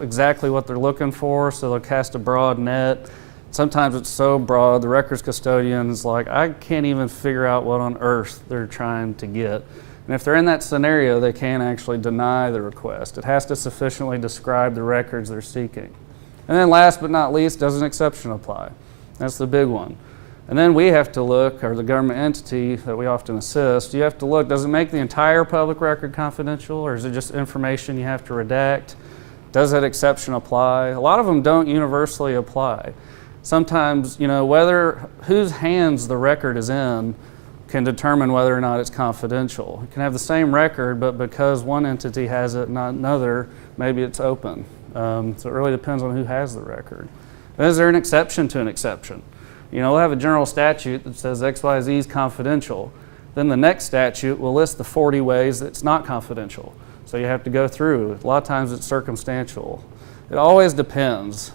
exactly what they're looking for, so they'll cast a broad net. Sometimes it's so broad, the records custodian is like, I can't even figure out what on earth they're trying to get. And if they're in that scenario, they can't actually deny the request. It has to sufficiently describe the records they're seeking. And then last but not least, does an exception apply? That's the big one. And then we have to look, or the government entity that we often assist, you have to look, does it make the entire public record confidential, or is it just information you have to redact? Does that exception apply? A lot of them don't universally apply. Sometimes, you know, whose hands the record is in can determine whether or not it's confidential. You can have the same record, but because one entity has it and not another, maybe it's open. So it really depends on who has the record. And is there an exception to an exception? You know, we'll have a general statute that says XYZ is confidential. Then the next statute will list the 40 ways that it's not confidential. So you have to go through. A lot of times it's circumstantial. It always depends.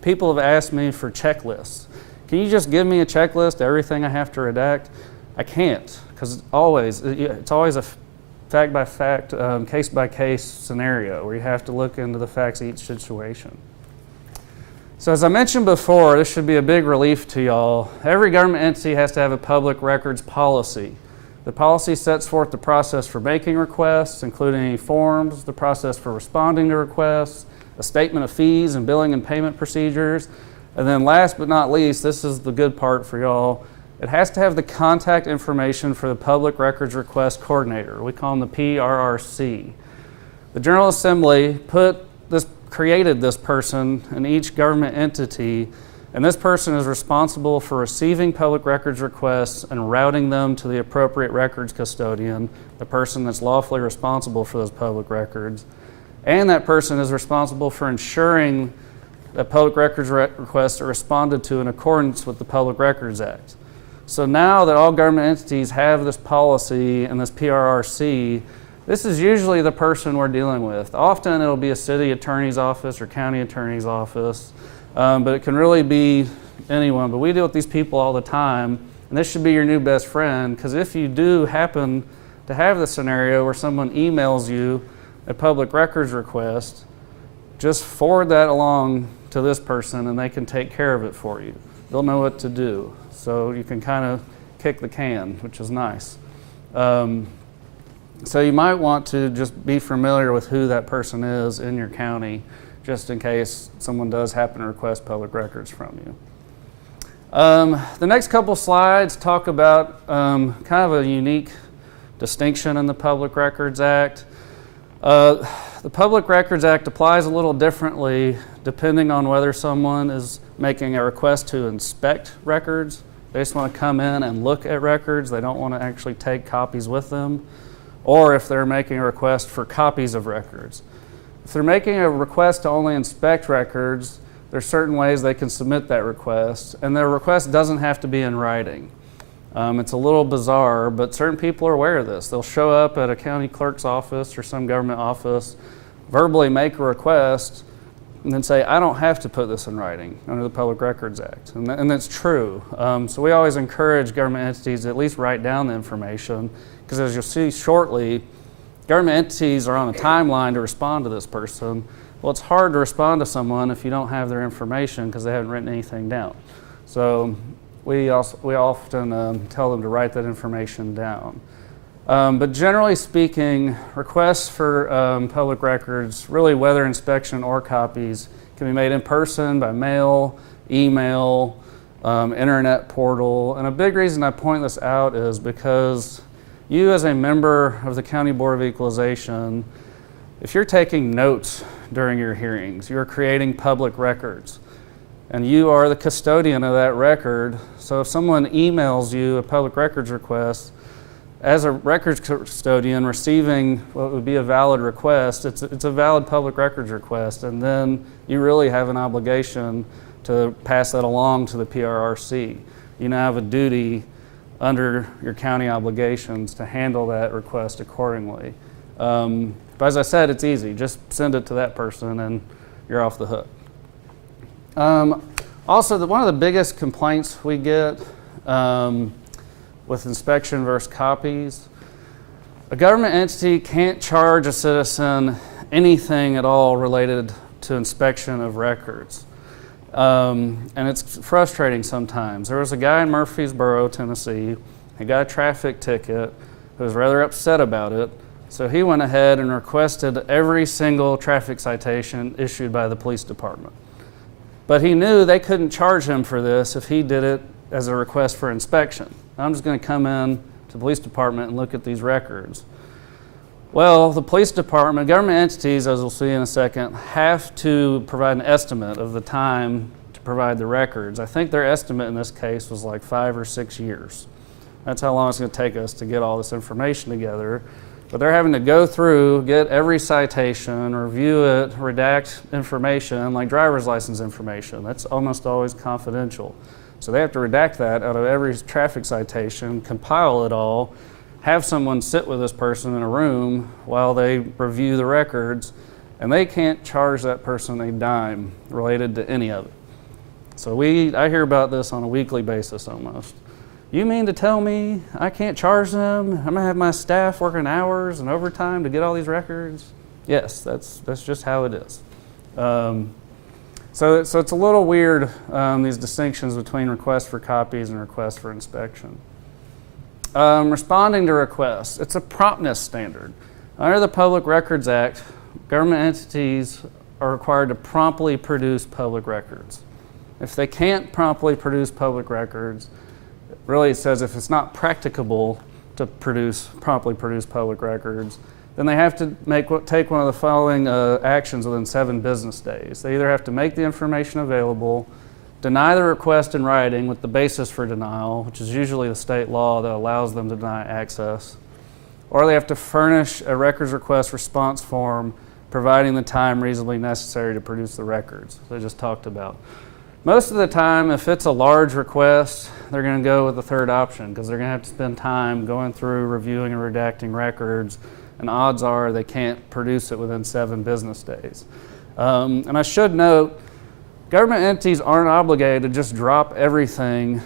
People have asked me for checklists. Can you just give me a checklist of everything I have to redact? I can't, because it's always a fact-by-fact, case-by-case scenario where you have to look into the facts of each situation. So as I mentioned before, this should be a big relief to y'all. Every government entity has to have a public records policy. The policy sets forth the process for making requests, including any forms, the process for responding to requests, a statement of fees and billing and payment procedures, and then last but not least, this is the good part for y'all, it has to have the contact information for the Public Records Request Coordinator. We call them the PRRC. The General Assembly created this person in each government entity, and this person is responsible for receiving public records requests and routing them to the appropriate records custodian, the person that's lawfully responsible for those public records. And that person is responsible for ensuring that public records requests are responded to in accordance with the Public Records Act. So now that all government entities have this policy and this PRRC, this is usually the person we're dealing with. Often it'll be a city attorney's office or county attorney's office, but it can really be anyone. But we deal with these people all the time, and this should be your new best friend, because if you do happen to have the scenario where someone emails you a public records request, just forward that along to this person and they can take care of it for you. They'll know what to do. So you can kind of kick the can, which is nice. So you might want to just be familiar with who that person is in your county, just in case someone does happen to request public records from you. The next couple slides talk about kind of a unique distinction in the Public Records Act. The Public Records Act applies a little differently depending on whether someone is making a request to inspect records. They just want to come in and look at records. They don't want to actually take copies with them. Or if they're making a request for copies of records. If they're making a request to only inspect records, there's certain ways they can submit that request, and their request doesn't have to be in writing. It's a little bizarre, but certain people are aware of this. They'll show up at a county clerk's office or some government office, verbally make a request, and then say, I don't have to put this in writing under the Public Records Act. And that's true. So we always encourage government entities to at least write down the information, because as you'll see shortly, government entities are on a timeline to respond to this person. Well, it's hard to respond to someone if you don't have their information because they haven't written anything down. So we often tell them to write that information down. But generally speaking, requests for public records, really whether inspection or copies, can be made in person, by mail, email, internet portal. And a big reason I point this out is because you as a member of the County Board of Equalization, if you're taking notes during your hearings, you're creating public records, and you are the custodian of that record. So if someone emails you a public records request, as a records custodian receiving what would be a valid request, it's a valid public records request, and then you really have an obligation to pass that along to the PRRC. You now have a duty under your county obligations to handle that request accordingly. But as I said, it's easy. Just send it to that person and you're off the hook. Also, one of the biggest complaints we get with inspection versus copies, a government entity can't charge a citizen anything at all related to inspection of records. And it's frustrating sometimes. There was a guy in Murfreesboro, Tennessee. He got a traffic ticket. He was rather upset about it. So he went ahead and requested every single traffic citation issued by the police department. But he knew they couldn't charge him for this if he did it as a request for inspection. I'm just going to come in to the police department and look at these records. Well, the police department, government entities, as we'll see in a second, have to provide an estimate of the time to provide the records. I think their estimate in this case was like 5 or 6 years. That's how long it's going to take us to get all this information together. But they're having to go through, get every citation, review it, redact information, like driver's license information. That's almost always confidential. So they have to redact that out of every traffic citation, compile it all, have someone sit with this person in a room while they review the records, and they can't charge that person a dime related to any of it. So I hear about this on a weekly basis almost. You mean to tell me I can't charge them? I'm gonna have my staff working hours and overtime to get all these records? Yes, that's just how it is. So it's a little weird, these distinctions between requests for copies and requests for inspection. Responding to requests, it's a promptness standard. Under the Public Records Act, government entities are required to promptly produce public records. If they can't promptly produce public records, really it says if it's not practicable to promptly produce public records, then they have to take one of the following actions within 7 business days. They either have to make the information available, deny the request in writing with the basis for denial, which is usually the state law that allows them to deny access, or they have to furnish a records request response form providing the time reasonably necessary to produce the records, as I just talked about. Most of the time, if it's a large request, they're going to go with the third option because they're going to have to spend time going through, reviewing, and redacting records, and odds are they can't produce it within 7 business days. And I should note, government entities aren't obligated to just drop everything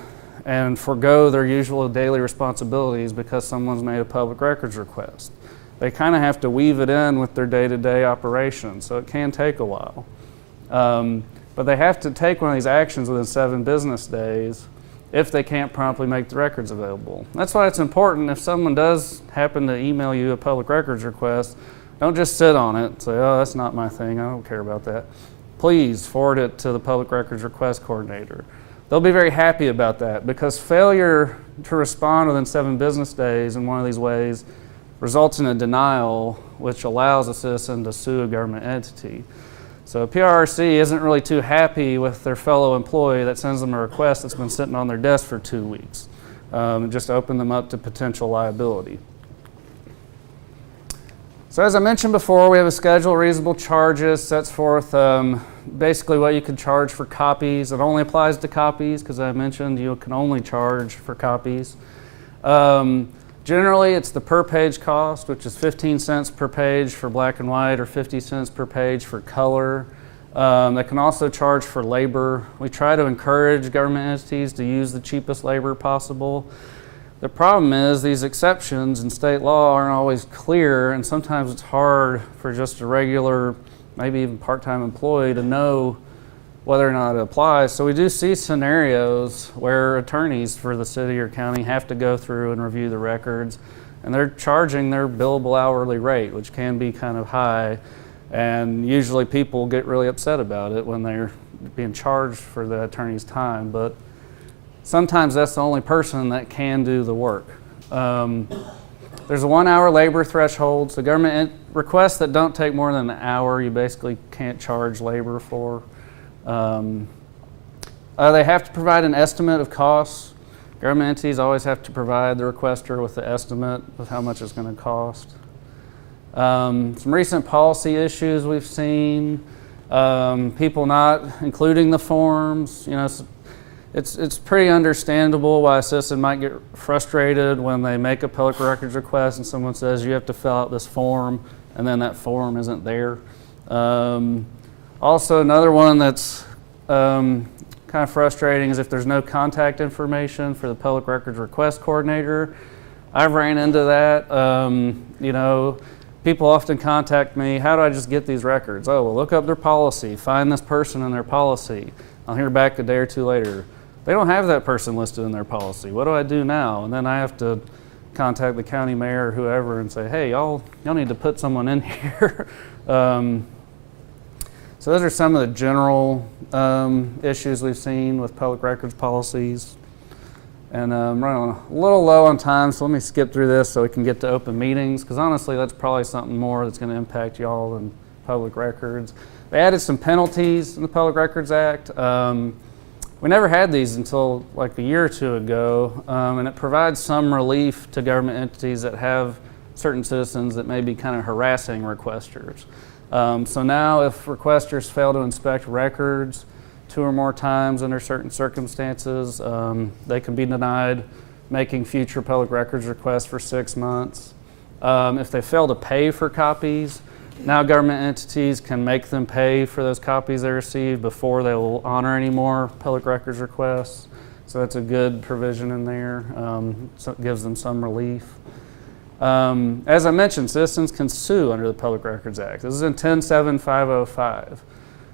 and forego their usual daily responsibilities because someone's made a public records request. They kind of have to weave it in with their day-to-day operations, so it can take a while. But they have to take one of these actions within 7 business days if they can't promptly make the records available. That's why it's important if someone does happen to email you a public records request, don't just sit on it and say, oh, that's not my thing, I don't care about that. Please forward it to the public records request coordinator. They'll be very happy about that because failure to respond within 7 business days in one of these ways results in a denial, which allows a citizen to sue a government entity. So PRRC isn't really too happy with their fellow employee that sends them a request that's been sitting on their desk for 2 weeks. Just open them up to potential liability. So as I mentioned before, we have a schedule of reasonable charges, sets forth basically what you can charge for copies. It only applies to copies because I mentioned you can only charge for copies. Generally, it's the per page cost, which is 15 cents per page for black and white or 50 cents per page for color. They can also charge for labor. We try to encourage government entities to use the cheapest labor possible. The problem is these exceptions in state law aren't always clear, and sometimes it's hard for just a regular, maybe even part-time employee to know whether or not it applies. So we do see scenarios where attorneys for the city or county have to go through and review the records, and they're charging their billable hourly rate, which can be kind of high, and usually people get really upset about it when they're being charged for the attorney's time, but sometimes that's the only person that can do the work. There's a 1 hour labor threshold, so government requests that don't take more than an hour, you basically can't charge labor for. They have to provide an estimate of costs. Government entities always have to provide the requester with the estimate of how much it's going to cost. Some recent policy issues we've seen, people not including the forms. You know, it's pretty understandable why a citizen might get frustrated when they make a public records request and someone says you have to fill out this form and then that form isn't there. Also, another one that's kind of frustrating is if there's no contact information for the public records request coordinator. I've ran into that. You know, people often contact me, how do I just get these records? Oh, well, look up their policy, find this person in their policy. I'll hear back a day or 2 later. They don't have that person listed in their policy. What do I do now? And then I have to contact the county mayor or whoever and say, hey, y'all need to put someone in here. So those are some of the general issues we've seen with public records policies. And I'm running a little low on time, so let me skip through this so we can get to open meetings, because honestly, that's probably something more that's going to impact y'all than public records. They added some penalties in the Public Records Act. We never had these until like a year or 2 ago, and it provides some relief to government entities that have certain citizens that may be kind of harassing requesters. So now if requesters fail to inspect records 2 or more times under certain circumstances, they can be denied making future public records requests for 6 months. If they fail to pay for copies, now government entities can make them pay for those copies they received before they will honor any more public records requests. So that's a good provision in there. So it gives them some relief. As I mentioned, citizens can sue under the Public Records Act. This is in 10.7.505.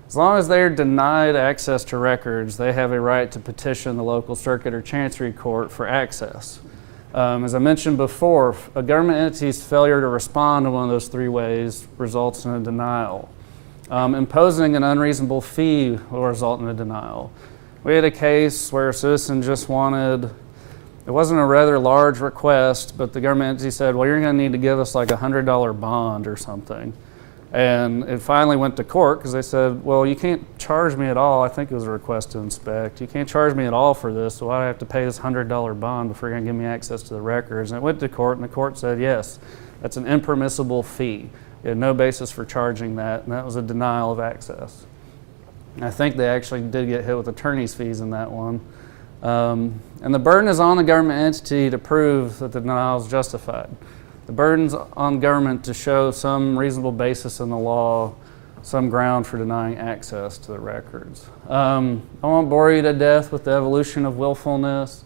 As long as they're denied access to records, they have a right to petition the local circuit or chancery court for access. As I mentioned before, a government entity's failure to respond to one of those 3 ways results in a denial. Imposing an unreasonable fee will result in a denial. We had a case where a citizen just wanted, it wasn't a rather large request, but the government entity said, well, you're going to need to give us like a $100 bond or something. And it finally went to court because they said, well, you can't charge me at all. I think it was a request to inspect. You can't charge me at all for this, so why do I have to pay this $100 bond before you're going to give me access to the records? And it went to court, and the court said, yes, that's an impermissible fee. It had no basis for charging that, and that was a denial of access. I think they actually did get hit with attorney's fees in that one. And the burden is on the government entity to prove that the denial is justified. The burden's on government to show some reasonable basis in the law, some ground for denying access to the records. I won't bore you to death with the evolution of willfulness.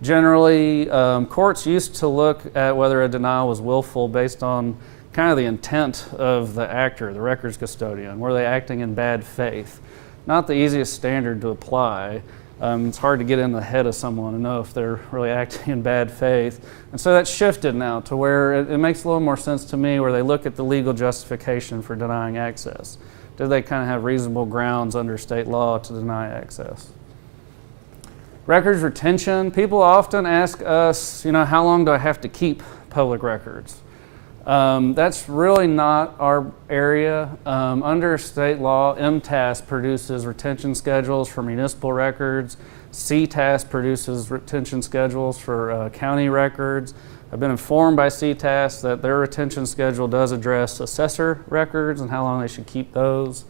Generally, courts used to look at whether a denial was willful based on kind of the intent of the actor, the records custodian. Were they acting in bad faith? Not the easiest standard to apply. It's hard to get in the head of someone and know if they're really acting in bad faith. And so that's shifted now to where it makes a little more sense to me, where they look at the legal justification for denying access. Do they kind of have reasonable grounds under state law to deny access? Records retention. People often ask us, how long do I have to keep public records? That's really not our area. Under state law, MTAS produces retention schedules for municipal records. CTAS produces retention schedules for county records. I've been informed by CTAS that their retention schedule does address assessor records and how long they should keep those.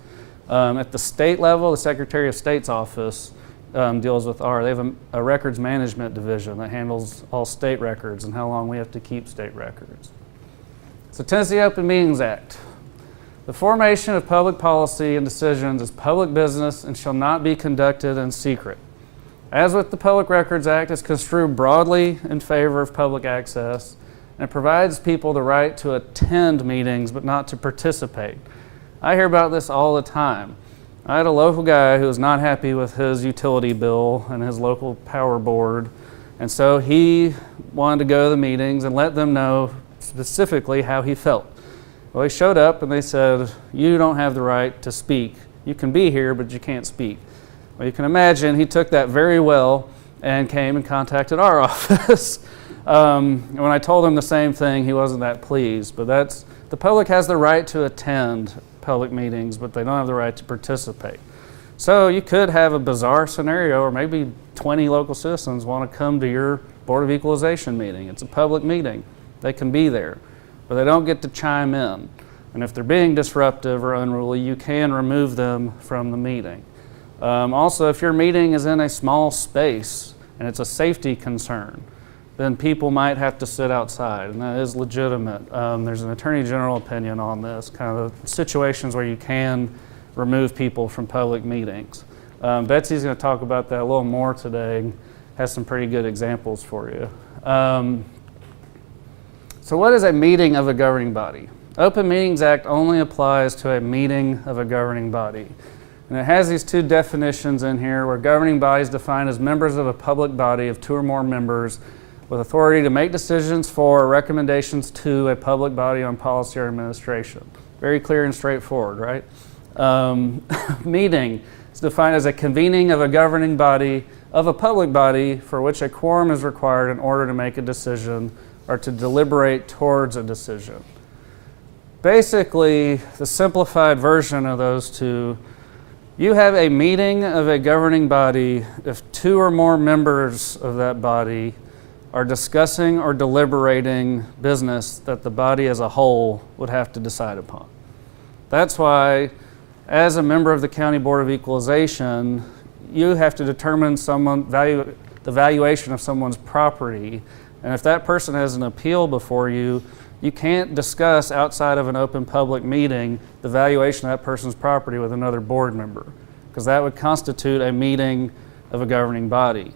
At the state level, the Secretary of State's office deals with they have a records management division that handles all state records and how long we have to keep state records. So Tennessee Open Meetings Act. The formation of public policy and decisions is public business and shall not be conducted in secret. As with the Public Records Act, it's construed broadly in favor of public access, and it provides people the right to attend meetings but not to participate. I hear about this all the time. I had a local guy who was not happy with his utility bill and his local power board, and so he wanted to go to the meetings and let them know specifically how he felt. Well, he showed up and they said, you don't have the right to speak. You can be here, but you can't speak. Well, you can imagine he took that very well and came and contacted our office. And when I told him the same thing, he wasn't that pleased. But the public has the right to attend public meetings, but they don't have the right to participate. So you could have a bizarre scenario, or maybe 20 local citizens want to come to your Board of Equalization meeting. It's a public meeting. They can be there, but they don't get to chime in. And if they're being disruptive or unruly, you can remove them from the meeting. Also, if your meeting is in a small space and it's a safety concern, then people might have to sit outside, and that is legitimate. There's an Attorney General opinion on this, kind of situations where you can remove people from public meetings. Betsy's going to talk about that a little more today, has some pretty good examples for you. So what is a meeting of a governing body? Open Meetings Act only applies to a meeting of a governing body. And it has these two definitions in here, where governing body is defined as members of a public body of 2 or more members with authority to make decisions for or recommendations to a public body on policy or administration. Very clear and straightforward, right? Meeting is defined as a convening of a governing body of a public body for which a quorum is required in order to make a decision or to deliberate towards a decision. Basically, the simplified version of those two, you have a meeting of a governing body if 2 or more members of that body are discussing or deliberating business that the body as a whole would have to decide upon. That's why, as a member of the County Board of Equalization, you have to determine the valuation of someone's property. And if that person has an appeal before you, you can't discuss outside of an open public meeting the valuation of that person's property with another board member, because that would constitute a meeting of a governing body.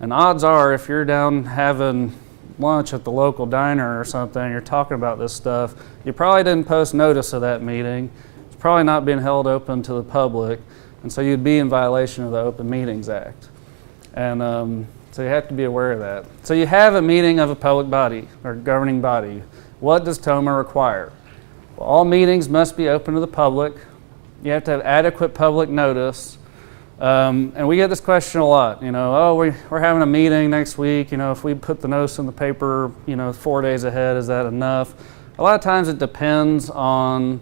And odds are, if you're down having lunch at the local diner or something, you're talking about this stuff, you probably didn't post notice of that meeting. It's probably not being held open to the public, and so you'd be in violation of the Open Meetings Act. And so you have to be aware of that. So you have a meeting of a public body or governing body. What does TOMA require? Well, all meetings must be open to the public. You have to have adequate public notice. And we get this question a lot, we're having a meeting next week, if we put the notice in the paper, 4 days ahead, is that enough? A lot of times it depends on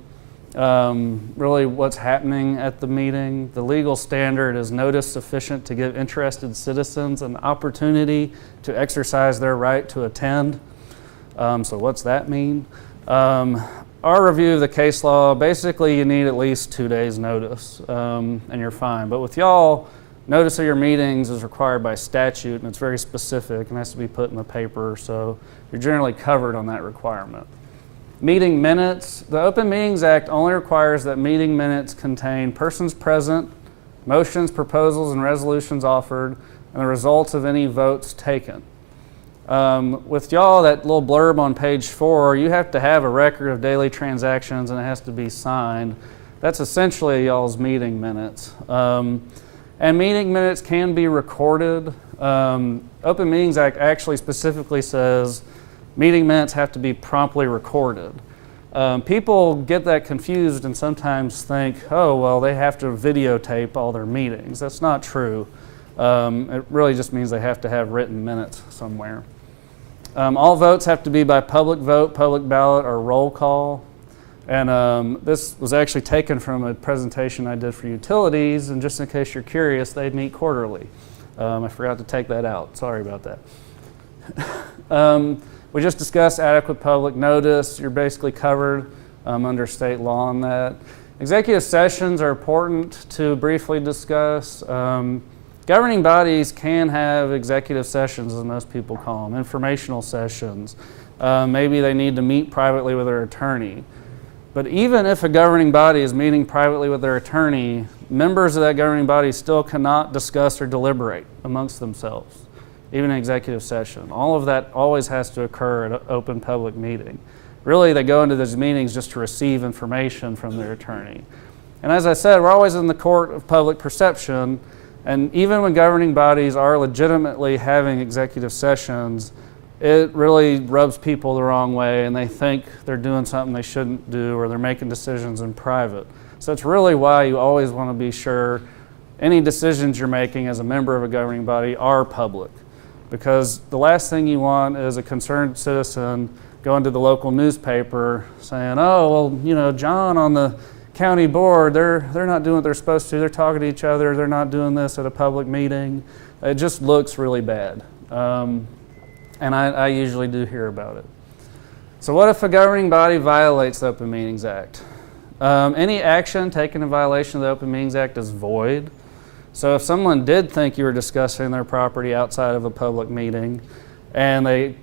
really what's happening at the meeting. The legal standard is notice sufficient to give interested citizens an opportunity to exercise their right to attend. So what's that mean? our review of the case law, basically you need at least 2 days notice, and you're fine. But with y'all, notice of your meetings is required by statute, and it's very specific and has to be put in the paper, so you're generally covered on that requirement. Meeting minutes. The Open Meetings Act only requires that meeting minutes contain persons present, motions, proposals, and resolutions offered, and the results of any votes taken. With y'all, that little blurb on page 4, you have to have a record of daily transactions and it has to be signed. That's essentially y'all's meeting minutes. And meeting minutes can be recorded. Open Meetings Act actually specifically says meeting minutes have to be promptly recorded. People get that confused and sometimes think, oh, well, they have to videotape all their meetings. That's not true. It really just means they have to have written minutes somewhere. All votes have to be by public vote, public ballot, or roll call. And this was actually taken from a presentation I did for utilities, and just in case you're curious, they meet quarterly. I forgot to take that out. Sorry about that. We just discussed adequate public notice. You're basically covered under state law on that. Executive sessions are important to briefly discuss. Governing bodies can have executive sessions, as most people call them, informational sessions. Maybe they need to meet privately with their attorney. But even if a governing body is meeting privately with their attorney, members of that governing body still cannot discuss or deliberate amongst themselves, even in executive session. All of that always has to occur at an open public meeting. Really, they go into those meetings just to receive information from their attorney. And as I said, we're always in the court of public perception, and even when governing bodies are legitimately having executive sessions, it really rubs people the wrong way and they think they're doing something they shouldn't do or they're making decisions in private. So that's really why you always want to be sure any decisions you're making as a member of a governing body are public, because the last thing you want is a concerned citizen going to the local newspaper saying, oh, well, you know, John on the county board, they're not doing what they're supposed to. They're talking to each other. They're not doing this at a public meeting. It just looks really bad. And I usually do hear about it. So what if a governing body violates the Open Meetings Act? Any action taken in violation of the Open Meetings Act is void. So if someone did think you were discussing their property outside of a public meeting and they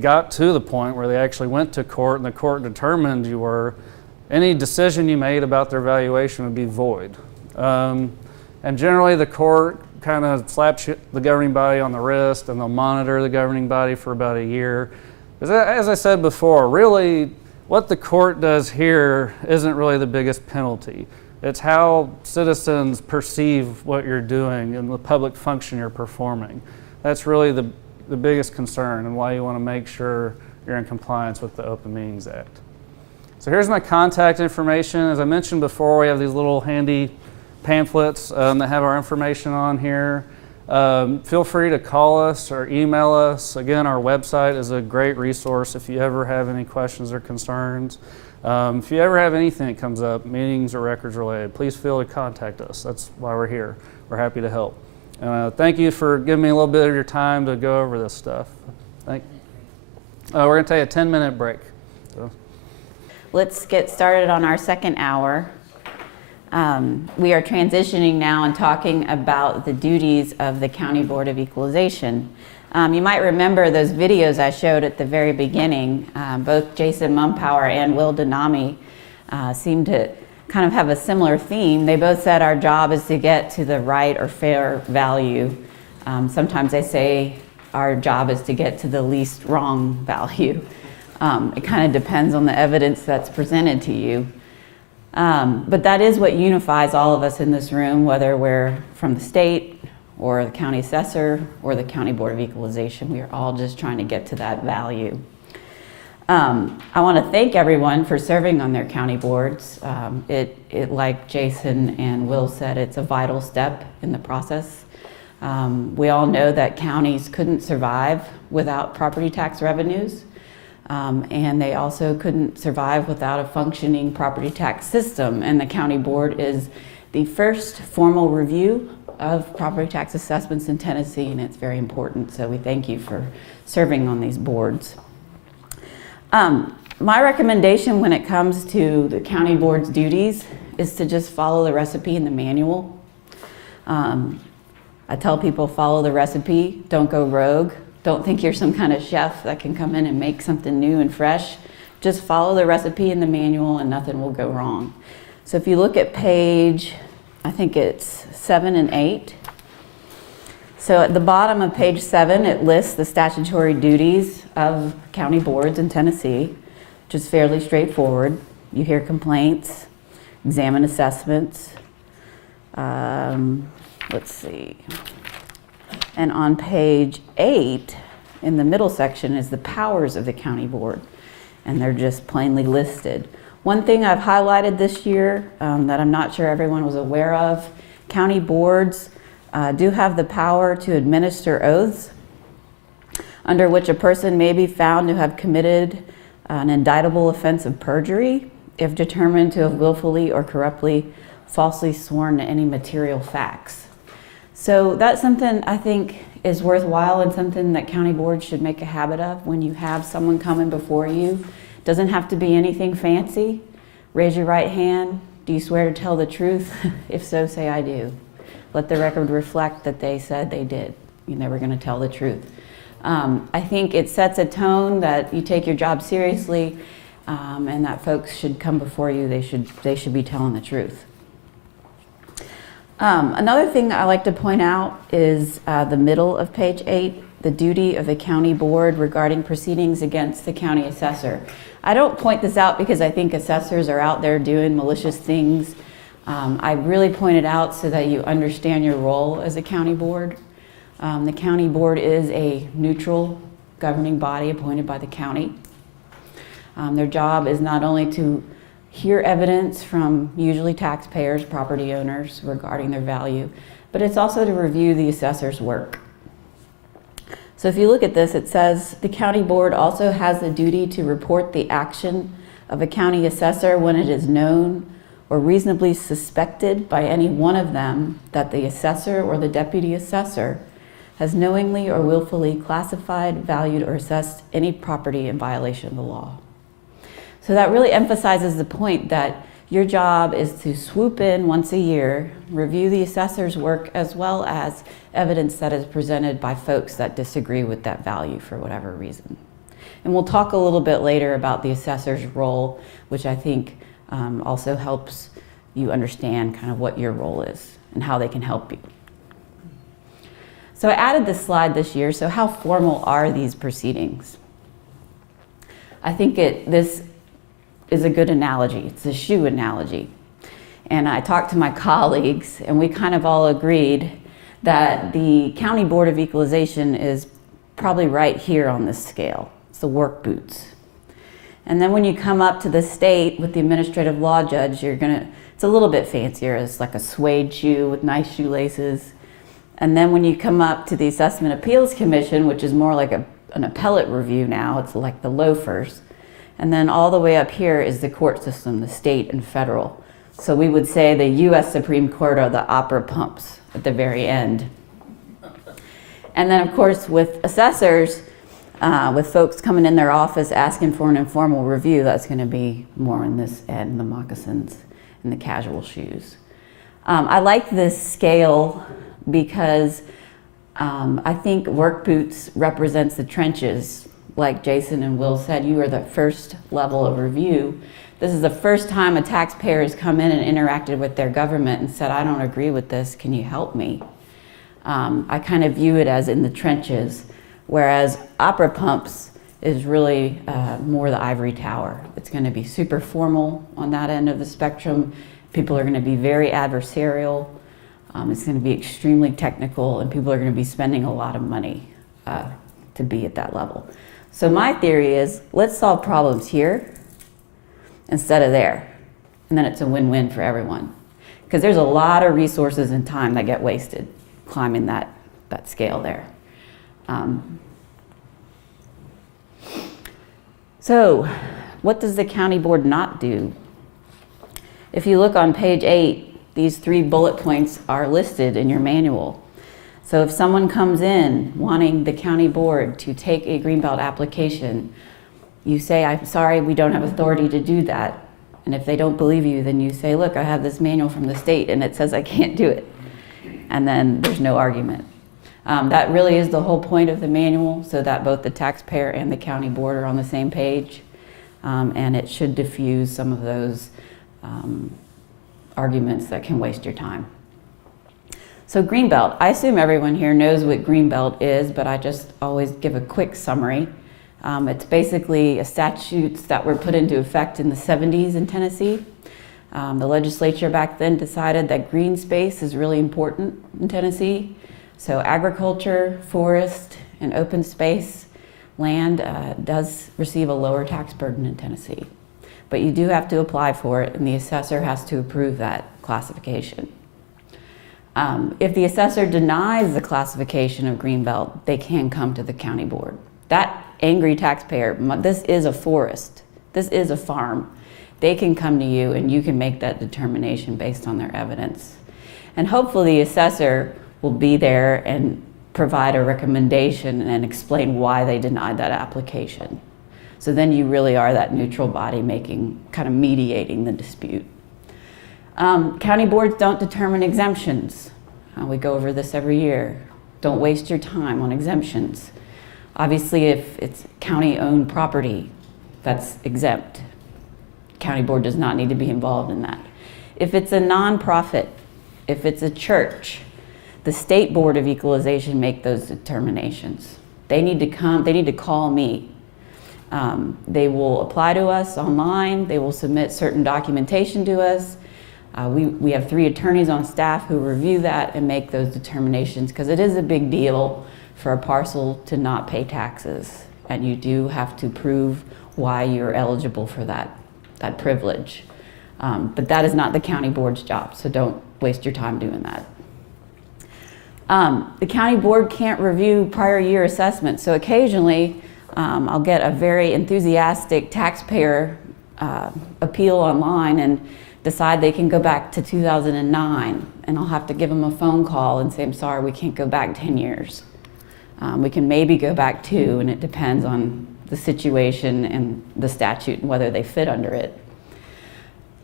got to the point where they actually went to court and the court determined you were, any decision you made about their valuation would be void. And generally the court kind of slaps the governing body on the wrist and they'll monitor the governing body for about a year. As I said before, really what the court does here isn't really the biggest penalty. It's how citizens perceive what you're doing and the public function you're performing. That's really the biggest concern and why you want to make sure you're in compliance with the Open Meetings Act. So here's my contact information. As I mentioned before, we have these little handy pamphlets that have our information on here. Feel free to call us or email us. Again, our website is a great resource if you ever have any questions or concerns. If you ever have anything that comes up, meetings or records related, please feel to contact us. That's why we're here. We're happy to help. Thank you for giving me a little bit of your time to go over this stuff. We're going to take a 10-minute break. So. Let's get started on our second hour. We are transitioning now and talking about the duties of the County Board of Equalization. You might remember those videos I showed at the very beginning. Both Jason Mumpower and Wilden Anderson seem to kind of have a similar theme. They both said our job is to get to the right or fair value. Sometimes they say our job is to get to the least wrong value. It kind of depends on the evidence that's presented to you. But that is what unifies all of us in this room, whether we're from the state or the county assessor or the County Board of Equalization. We are all just trying to get to that value. I want to thank everyone for serving on their county boards. It, like Jason and Will said, it's a vital step in the process. We all know that counties couldn't survive without property tax revenues. And they also couldn't survive without a functioning property tax system. And the county board is the first formal review of property tax assessments in Tennessee, and it's very important. So we thank you for serving on these boards. My recommendation when it comes to the county board's duties is to just follow the recipe in the manual. I tell people follow the recipe, don't go rogue. Don't think you're some kind of chef that can come in and make something new and fresh. Just follow the recipe in the manual and nothing will go wrong. So if you look at page, I think it's 7 and 8. So at the bottom of page 7, it lists the statutory duties of county boards in Tennessee, which is fairly straightforward. You hear complaints, examine assessments. Let's see. And on page 8, in the middle section, is the powers of the county board, and they're just plainly listed. One thing I've highlighted this year that I'm not sure everyone was aware of, county boards do have the power to administer oaths under which a person may be found to have committed an indictable offense of perjury if determined to have willfully or corruptly falsely sworn to any material facts. So that's something I think is worthwhile and something that county boards should make a habit of when you have someone coming before you. Doesn't have to be anything fancy. Raise your right hand. Do you swear to tell the truth? If so, say I do. Let the record reflect that they said they did. They were going to tell the truth. I think it sets a tone that you take your job seriously and that folks should come before you. They should be telling the truth. Another thing I like to point out is the middle of page 8, the duty of the county board regarding proceedings against the county assessor. I don't point this out because I think assessors are out there doing malicious things. I really point it out so that you understand your role as a county board. The county board is a neutral governing body appointed by the county. Their job is not only to hear evidence from usually taxpayers, property owners regarding their value, but it's also to review the assessor's work. So if you look at this, it says the county board also has the duty to report the action of a county assessor when it is known or reasonably suspected by any one of them that the assessor or the deputy assessor has knowingly or willfully classified, valued, or assessed any property in violation of the law. So that really emphasizes the point that your job is to swoop in once a year, review the assessor's work, as well as evidence that is presented by folks that disagree with that value for whatever reason. And we'll talk a little bit later about the assessor's role, which I think also helps you understand kind of what your role is and how they can help you. So I added this slide this year. So how formal are these proceedings? I think this is a good analogy. It's a shoe analogy. And I talked to my colleagues and we kind of all agreed that the County Board of Equalization is probably right here on this scale. It's the work boots. And then when you come up to the state with the administrative law judge, it's a little bit fancier. It's like a suede shoe with nice shoelaces. And then when you come up to the Assessment Appeals Commission, which is more like an appellate review now, it's like the loafers. And then all the way up here is the court system, the state and federal. So we would say the U.S. Supreme Court are the opera pumps at the very end. And then of course with assessors, with folks coming in their office asking for an informal review, that's going to be more on this end, the moccasins and the casual shoes. I like this scale because I think work boots represents the trenches. Like Jason and Will said, you are the first level of review. This is the first time a taxpayer has come in and interacted with their government and said, I don't agree with this, can you help me? I kind of view it as in the trenches, whereas opera pumps is really more the ivory tower. It's going to be super formal on that end of the spectrum. People are going to be very adversarial. It's going to be extremely technical, and people are going to be spending a lot of money to be at that level. So my theory is, let's solve problems here instead of there. And then it's a win-win for everyone. Because there's a lot of resources and time that get wasted climbing that scale there. So what does the county board not do? If you look on page 8, these 3 bullet points are listed in your manual. So if someone comes in wanting the county board to take a Greenbelt application, you say, I'm sorry, we don't have authority to do that. And if they don't believe you, then you say, look, I have this manual from the state and it says I can't do it. And then there's no argument. That really is the whole point of the manual, so that both the taxpayer and the county board are on the same page. And it should diffuse some of those arguments that can waste your time. So Greenbelt, I assume everyone here knows what Greenbelt is, but I just always give a quick summary. It's basically a statutes that were put into effect in the 70s in Tennessee. The legislature back then decided that green space is really important in Tennessee. So agriculture, forest, and open space land does receive a lower tax burden in Tennessee. But you do have to apply for it, and the assessor has to approve that classification. If the assessor denies the classification of Greenbelt, they can come to the county board. That angry taxpayer, this is a forest, this is a farm. They can come to you and you can make that determination based on their evidence. And hopefully the assessor will be there and provide a recommendation and explain why they denied that application. So then you really are that neutral body kind of mediating the dispute. County boards don't determine exemptions. We go over this every year. Don't waste your time on exemptions. Obviously, if it's county-owned property, that's exempt. County board does not need to be involved in that. If it's a nonprofit, if it's a church, the State Board of Equalization make those determinations. They need to come, they need to call me. They will apply to us online. They will submit certain documentation to us. We have 3 attorneys on staff who review that and make those determinations, because it is a big deal for a parcel to not pay taxes. And you do have to prove why you're eligible for that privilege. But that is not the county board's job, so don't waste your time doing that. The county board can't review prior year assessments, so occasionally I'll get a very enthusiastic taxpayer appeal online and decide they can go back to 2009, and I'll have to give them a phone call and say, I'm sorry, we can't go back 10 years. We can maybe go back 2, and it depends on the situation and the statute and whether they fit under it.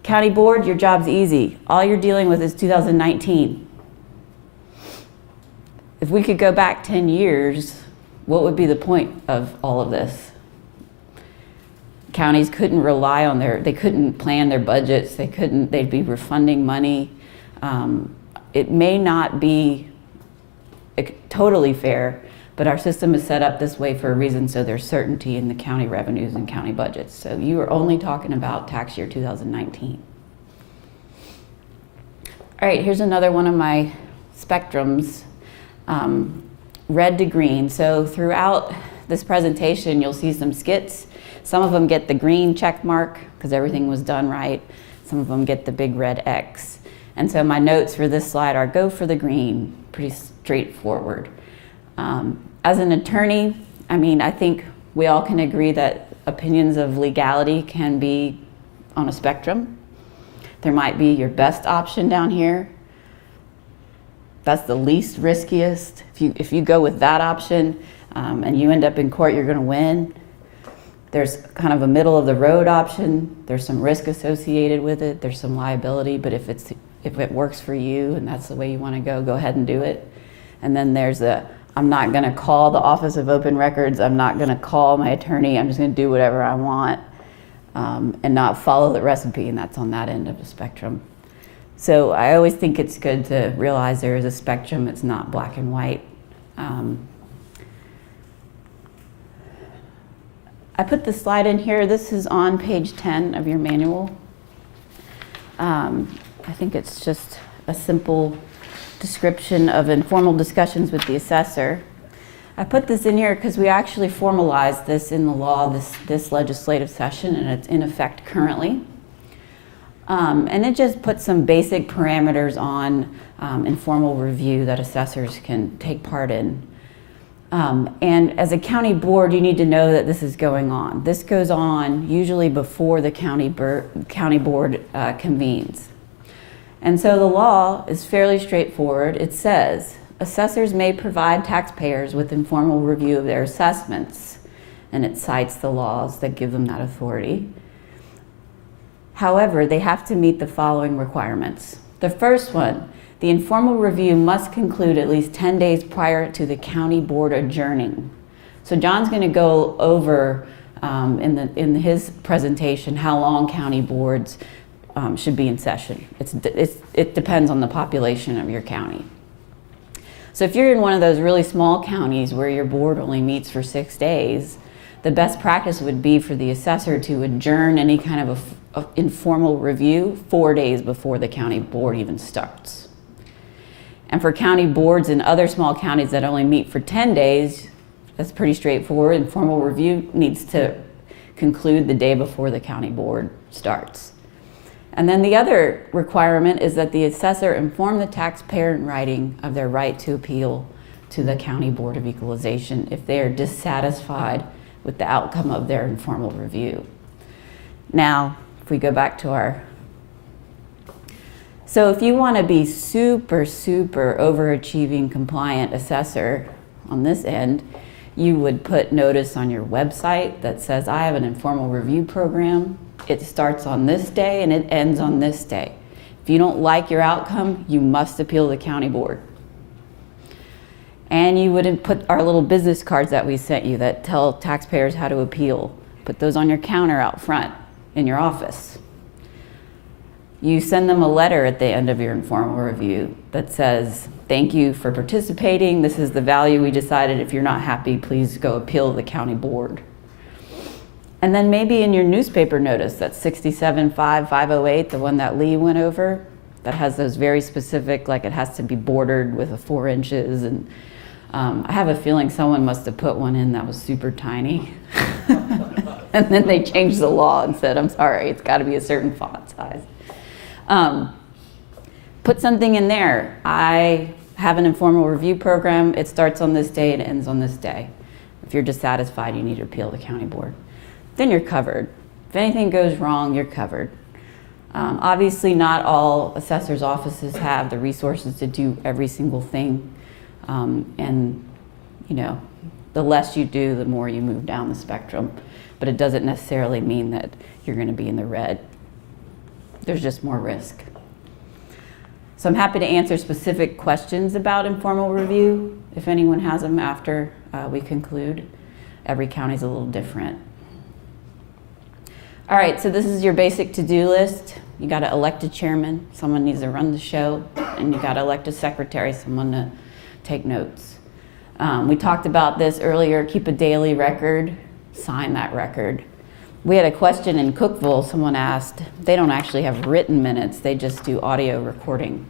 County board, your job's easy. All you're dealing with is 2019. If we could go back 10 years, what would be the point of all of this? Counties couldn't rely on they couldn't plan their budgets, they'd be refunding money. It may not be totally fair, but our system is set up this way for a reason, so there's certainty in the county revenues and county budgets. So you are only talking about tax year 2019. All right, here's another one of my spectrums, red to green. So throughout this presentation, you'll see some skits. Some of them get the green check mark because everything was done right. Some of them get the big red X. And so my notes for this slide are go for the green, pretty straightforward. As an attorney, I think we all can agree that opinions of legality can be on a spectrum. There might be your best option down here. That's the least riskiest. If you go with that option and you end up in court, you're going to win. There's kind of a middle of the road option. There's some risk associated with it. There's some liability, but if it works for you and that's the way you want to go ahead and do it. And then there's I'm not going to call the Office of Open Records. I'm not going to call my attorney. I'm just going to do whatever I want and not follow the recipe, and that's on that end of the spectrum. So I always think it's good to realize there is a spectrum. It's not black and white. I put this slide in here. This is on page 10 of your manual. I think it's just a simple description of informal discussions with the assessor. I put this in here because we actually formalized this in the law this legislative session, and it's in effect currently. And it just puts some basic parameters on informal review that assessors can take part in. And as a county board, you need to know that this is going on. This goes on usually before the county board convenes. And so the law is fairly straightforward. It says, assessors may provide taxpayers with informal review of their assessments and it cites the laws that give them that authority. However, they have to meet the following requirements. The first one, the informal review must conclude at least 10 days prior to the county board adjourning. So John's going to go over in his presentation how long county boards should be in session. It depends on the population of your county. So if you're in one of those really small counties where your board only meets for 6 days, the best practice would be for the assessor to adjourn any kind of informal review 4 days before the county board even starts. And for county boards in other small counties that only meet for 10 days, that's pretty straightforward. Informal review needs to conclude the day before the county board starts. And then the other requirement is that the assessor inform the taxpayer in writing of their right to appeal to the County Board of Equalization if they are dissatisfied with the outcome of their informal review. Now, if we go back to so if you want to be super, super overachieving compliant assessor on this end, you would put notice on your website that says, I have an informal review program. It starts on this day and it ends on this day. If you don't like your outcome, you must appeal to the county board. And you would put our little business cards that we sent you that tell taxpayers how to appeal. Put those on your counter out front in your office. You send them a letter at the end of your informal review that says, thank you for participating. This is the value we decided. If you're not happy, please go appeal to the county board. And then maybe in your newspaper notice, that's 67-5-508, the one that Lee went over, that has those very specific, like it has to be bordered with 4 inches. And I have a feeling someone must have put one in that was super tiny. And then they changed the law and said, I'm sorry, it's got to be a certain font size. Put something in there. I have an informal review program. It starts on this day and ends on this day. If you're dissatisfied, you need to appeal to the county board. Then you're covered. If anything goes wrong, you're covered. Obviously, not all assessors' offices have the resources to do every single thing. And, you know, the less you do, the more you move down the spectrum. But it doesn't necessarily mean that you're going to be in the red. There's just more risk. So I'm happy to answer specific questions about informal review if anyone has them after we conclude. Every county's a little different. All right, so this is your basic to-do list. You got to elect a chairman, someone needs to run the show, and you got to elect a secretary, someone to take notes. We talked about this earlier, keep a daily record, sign that record. We had a question in Cookeville, someone asked, they don't actually have written minutes, they just do audio recording.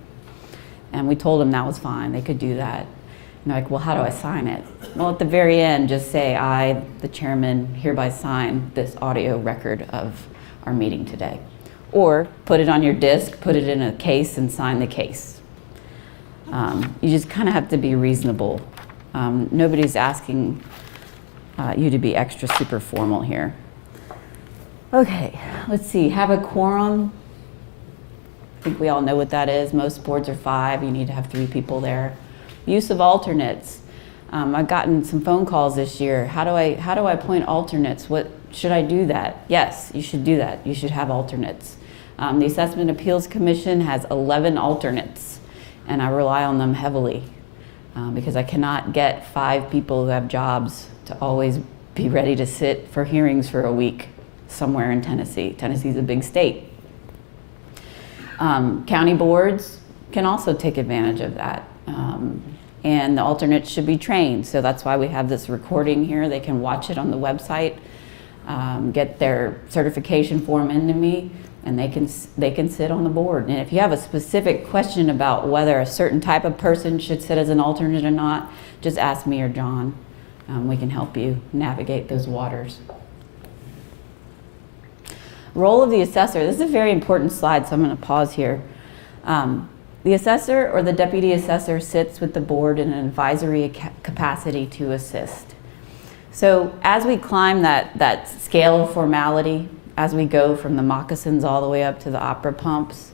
And we told them that was fine, they could do that. And they're like, well, how do I sign it? Well, at the very end, just say, I, the chairman, hereby sign this audio record of our meeting today. Or put it on your disk, put it in a case, and sign the case. You just kind of have to be reasonable. Nobody's asking you to be extra super formal here. Okay, let's see, have a quorum. I think we all know what that is. Most boards are 5, you need to have 3 people there. Use of alternates. I've gotten some phone calls this year. How do I appoint alternates? What should I do that? Yes, you should do that. You should have alternates. The Assessment Appeals Commission has 11 alternates, and I rely on them heavily because I cannot get 5 people who have jobs to always be ready to sit for hearings for a week somewhere in Tennessee. Tennessee's a big state. County boards can also take advantage of that. And the alternates should be trained. So that's why we have this recording here. They can watch it on the website, get their certification form into me, and they can sit on the board. And if you have a specific question about whether a certain type of person should sit as an alternate or not, just ask me or John. We can help you navigate those waters. Role of the assessor. This is a very important slide, so I'm going to pause here. The assessor or the deputy assessor sits with the board in an advisory capacity to assist. So as we climb that scale of formality, as we go from the moccasins all the way up to the opera pumps,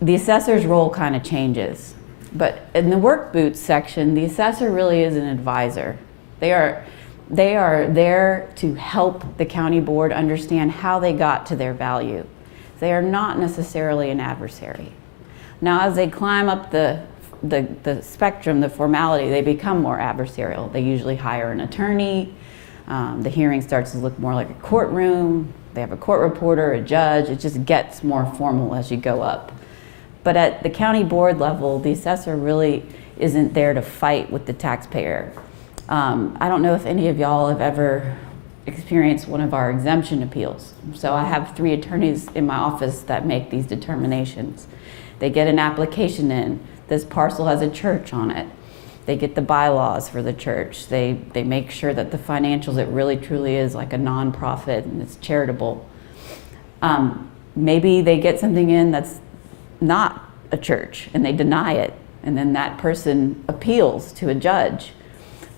the assessor's role kind of changes. But in the work boots section, the assessor really is an advisor. They They are there to help the county board understand how they got to their value. They are not necessarily an adversary. Now, as they climb up the spectrum, the formality, they become more adversarial. They usually hire an attorney. The hearing starts to look more like a courtroom. They have a court reporter, a judge. It just gets more formal as you go up. But at the county board level, the assessor really isn't there to fight with the taxpayer. I don't know if any of y'all have ever experienced one of our exemption appeals. So I have 3 attorneys in my office that make these determinations. They get an application in. This parcel has a church on it. They get the bylaws for the church. They make sure that the financials, it really truly is like a nonprofit and it's charitable. Maybe they get something in that's not a church and they deny it, and then that person appeals to a judge.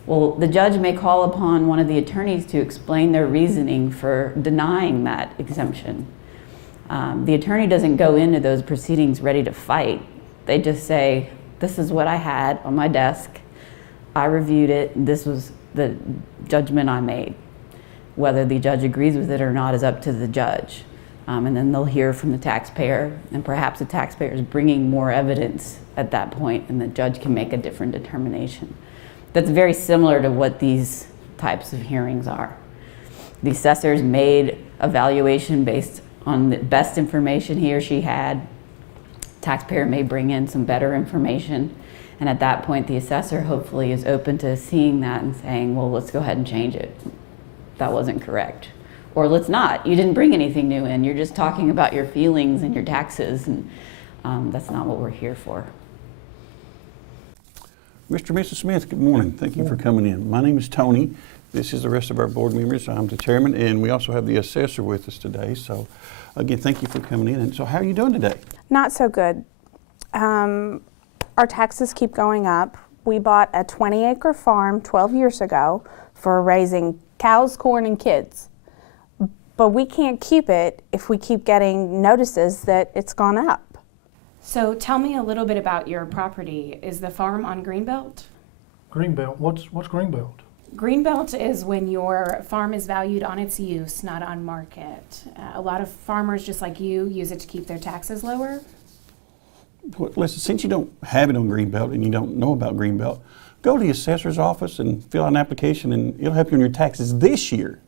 Well, the judge may call upon one of the attorneys to explain their reasoning for denying that exemption. The attorney doesn't go into those proceedings ready to fight. They just say, this is what I had on my desk. I reviewed it, and this was the judgment I made. Whether the judge agrees with it or not is up to the judge. And then they'll hear from the taxpayer, and perhaps the taxpayer is bringing more evidence at that point, and the judge can make a different determination. That's very similar to what these types of hearings are. The assessor's made a valuation based on the best information he or she had. Taxpayer may bring in some better information, and at that point the assessor hopefully is open to seeing that and saying, well, let's go ahead and change it. That wasn't correct. Or let's not. You didn't bring anything new in. You're just talking about your feelings and your taxes, and that's not what we're here for. Mr. and Mrs. Smith, good morning. Thank you for coming in. My name is Tony. This is the rest of our board members. I'm the chairman, and we also have the assessor with us today. So again, thank you for coming in. And so how are you doing today? Not so good. Our taxes keep going up. We bought a 20-acre farm 12 years ago for raising cows, corn, and kids. But we can't keep it if we keep getting notices that it's gone up. So tell me a little bit about your property. Is the farm on Greenbelt? Greenbelt, what's Greenbelt? Greenbelt is when your farm is valued on its use, not on market. A lot of farmers, just like you, use it to keep their taxes lower. Well, listen, since you don't have it on Greenbelt and you don't know about Greenbelt, go to the assessor's office and fill out an application, and it'll help you on your taxes this year.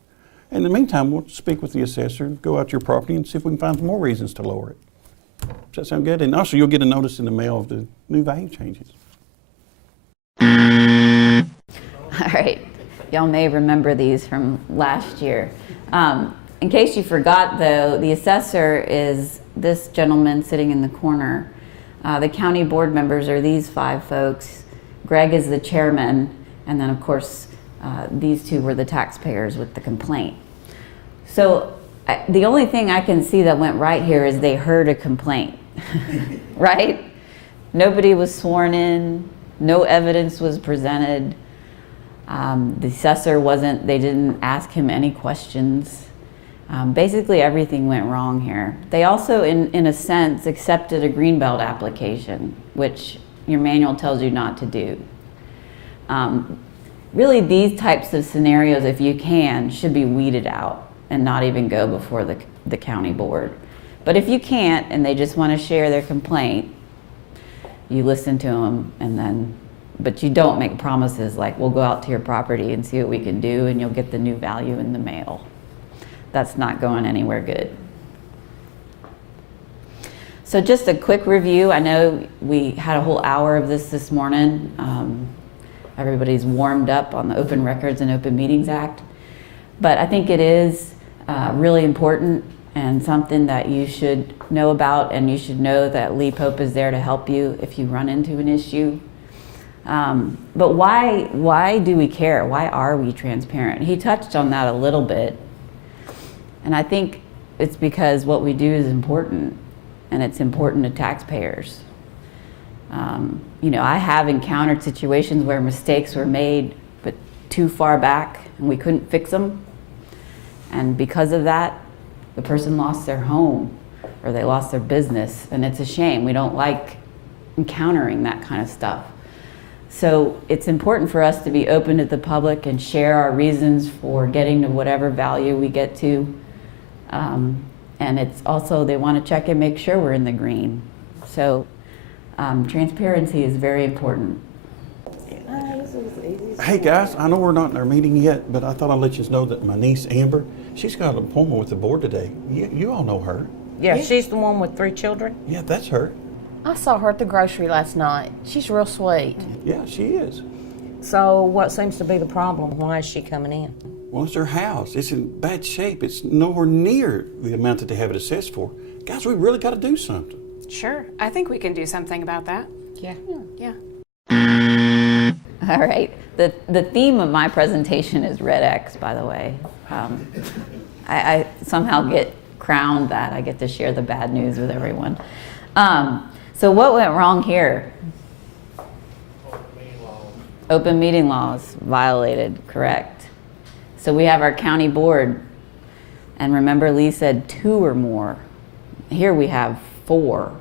In the meantime, we'll speak with the assessor, go out to your property and see if we can find some more reasons to lower it. Does that sound good? And also you'll get a notice in the mail of the new value changes. All right, y'all may remember these from last year. In case you forgot though, the assessor is this gentleman sitting in the corner. The county board members are these 5 folks. Greg is the chairman, and then of course these 2 were the taxpayers with the complaint. So the only thing I can see that went right here is they heard a complaint, right? Nobody was sworn in, no evidence was presented. The assessor they didn't ask him any questions. Basically everything went wrong here. They also, in a sense, accepted a Greenbelt application, which your manual tells you not to do. Really, these types of scenarios, if you can, should be weeded out and not even go before the county board. But if you can't and they just want to share their complaint, you listen to them, but you don't make promises like, we'll go out to your property and see what we can do and you'll get the new value in the mail. That's not going anywhere good. So just a quick review. I know we had a whole hour of this morning. Everybody's warmed up on the Open Records and Open Meetings Act. But I think it is really important and something that you should know about, and you should know that Lee Pope is there to help you if you run into an issue. But why do we care? Why are we transparent? He touched on that a little bit. And I think it's because what we do is important, and it's important to taxpayers. I have encountered situations where mistakes were made, but too far back, and we couldn't fix them. And because of that, the person lost their home or they lost their business, and it's a shame. We don't like encountering that kind of stuff. So it's important for us to be open to the public and share our reasons for getting to whatever value we get to. And it's also, they want to check and make sure we're in the green. So transparency is very important. Hey guys, I know we're not in our meeting yet, but I thought I'd let you know that my niece Amber, she's got an appointment with the board today. You all know her. Yeah, she's the one with 3 children. Yeah, that's her. I saw her at the grocery last night. She's real sweet. Yeah, she is. So what seems to be the problem? Why is she coming in? Well, it's her house. It's in bad shape. It's nowhere near the amount that they have it assessed for. Guys, we really got to do something. Sure, I think we can do something about that. Yeah. Yeah. All right. The theme of my presentation is red X, by the way. I somehow get crowned that. I get to share the bad news with everyone. So what went wrong here? Open meeting laws violated, correct. So we have our county board, and remember Lee said 2 or more. Here we have 4.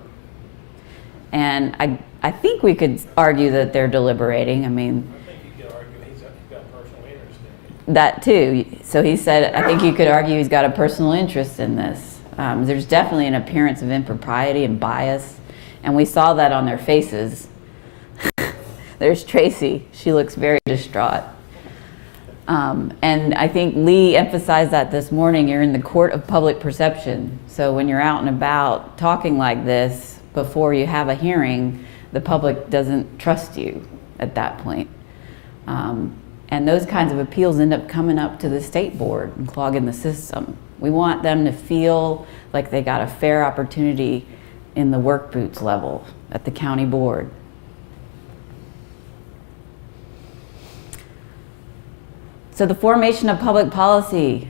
And I think we could argue that they're deliberating. I mean, I think you could argue he's got personal interest in it. that too. So he said, I think you could argue he's got a personal interest in this. There's definitely an appearance of impropriety and bias, and we saw that on their faces. There's Tracy. She looks very distraught. And I think Lee emphasized that this morning. You're in the court of public perception. So when you're out and about talking like this before you have a hearing, the public doesn't trust you at that point. And those kinds of appeals end up coming up to the state board and clogging the system. We want them to feel like they got a fair opportunity in the work boots level at the county board. So the formation of public policy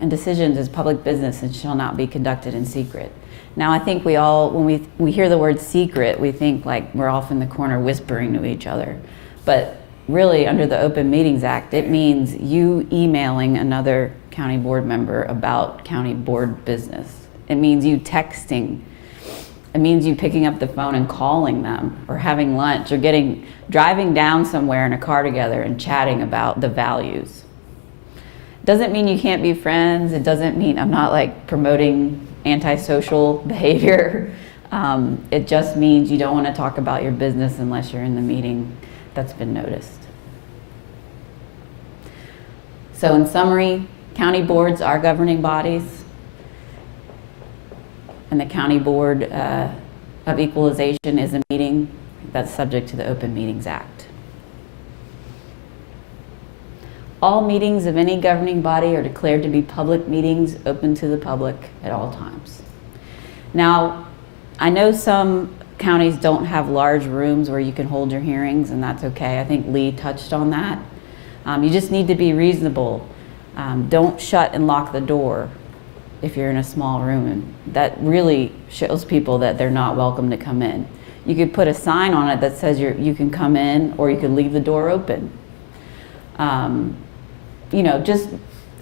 and decisions is public business and shall not be conducted in secret. Now I think we all, when we hear the word secret, we think like we're off in the corner whispering to each other. But really under the Open Meetings Act, it means you emailing another county board member about county board business. It means you texting. It means you picking up the phone and calling them, or having lunch, or driving down somewhere in a car together and chatting about the values. Doesn't mean you can't be friends. It doesn't mean I'm not like promoting antisocial behavior. It just means you don't want to talk about your business unless you're in the meeting that's been noticed. So in summary, county boards are governing bodies, and the County Board of Equalization is a meeting that's subject to the Open Meetings Act. All meetings of any governing body are declared to be public meetings open to the public at all times. Now, I know some counties don't have large rooms where you can hold your hearings, and that's okay. I think Lee touched on that. You just need to be reasonable. Don't shut and lock the door if you're in a small room, and that really shows people that they're not welcome to come in. You could put a sign on it that says you can come in, or you could leave the door open. You know, just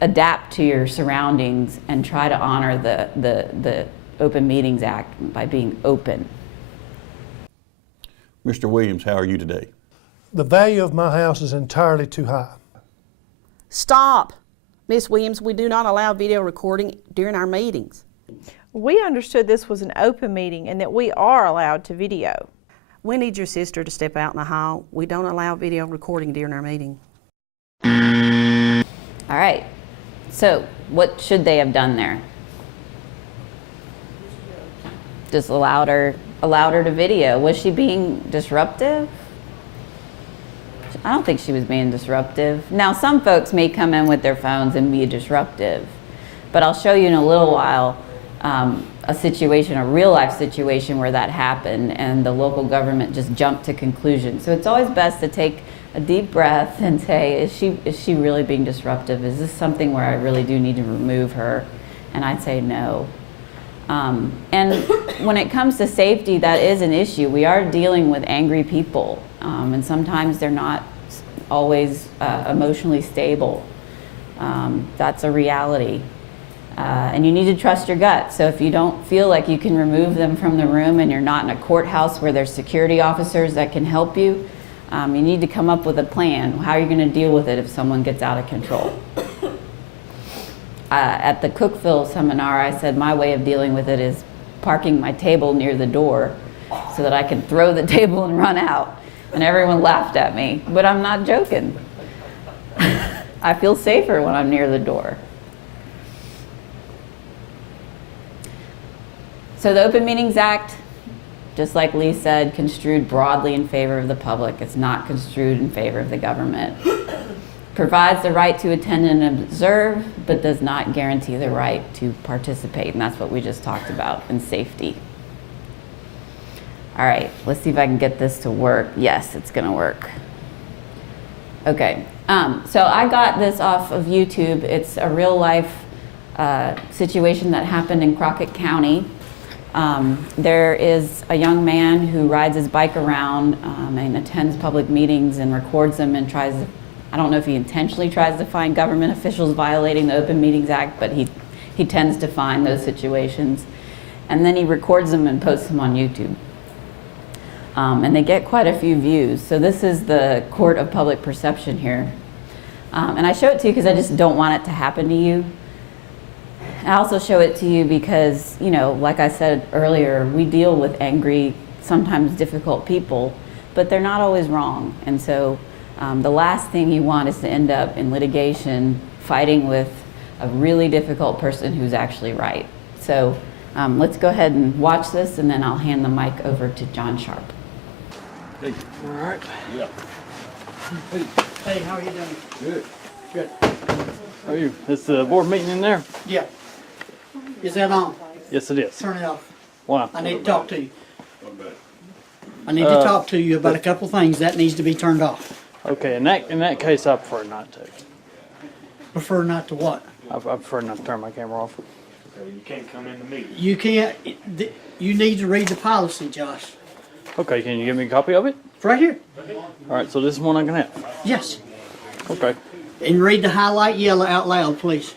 adapt to your surroundings and try to honor the Open Meetings Act by being open. Mr. Williams, how are you today? The value of my house is entirely too high. Stop. Ms. Williams, we do not allow video recording during our meetings. We understood this was an open meeting and that we are allowed to video. We need your sister to step out in the hall. We don't allow video recording during our meeting. All right, so what should they have done there? Just allowed her to video. Was she being disruptive? I don't think she was being disruptive. Now, some folks may come in with their phones and be disruptive, but I'll show you in a little while a situation, a real life situation where that happened and the local government just jumped to conclusions. So it's always best to take a deep breath and say, is she really being disruptive? Is this something where I really do need to remove her? And I'd say no. And when it comes to safety, that is an issue. We are dealing with angry people, and sometimes they're not always emotionally stable. That's a reality. And you need to trust your gut. So if you don't feel like you can remove them from the room and you're not in a courthouse where there's security officers that can help you, You need to come up with a plan. How are you going to deal with it if someone gets out of control? At the Cookville seminar, I said my way of dealing with it is parking my table near the door so that I can throw the table and run out. And everyone laughed at me, but I'm not joking. I feel safer when I'm near the door. So the Open Meetings Act, just like Lee said, construed broadly in favor of the public. It's not construed in favor of the government. Provides the right to attend and observe, but does not guarantee the right to participate. And that's what we just talked about in safety. All right, let's see if I can get this to work. Yes, it's gonna work. Okay, so I got this off of YouTube. It's a real life situation that happened in Crockett County. There is a young man who rides his bike around and attends public meetings and records them and tries to, I don't know if he intentionally tries to find government officials violating the Open Meetings Act, but he tends to find those situations. And then he records them and posts them on YouTube. And they get quite a few views. So this is the court of public perception here. And I show it to you because I just don't want it to happen to you. I also show it to you because, you know, like I said earlier, we deal with angry, sometimes difficult people, but they're not always wrong. And so the last thing you want is to end up in litigation fighting with a really difficult person who's actually right. So let's go ahead and watch this, and then I'll hand the mic over to John Sharp. Hey. All right. Yeah. Hey, how are you doing? Good. Good. How are you? Is the board meeting in there? Yeah. Is that on? Yes, it is. Turn it off. Why? I need to talk to you. I need to talk to you about a couple things that needs to be turned off. Okay, in that case, I prefer not to. Prefer not to what? I prefer not to turn my camera off. You can't come in the meeting. You can't. You need to read the policy, Josh. Okay, can you give me a copy of it? It's right here. All right, so this is one I can have. Yes. Okay. And read the highlight yellow out loud, please.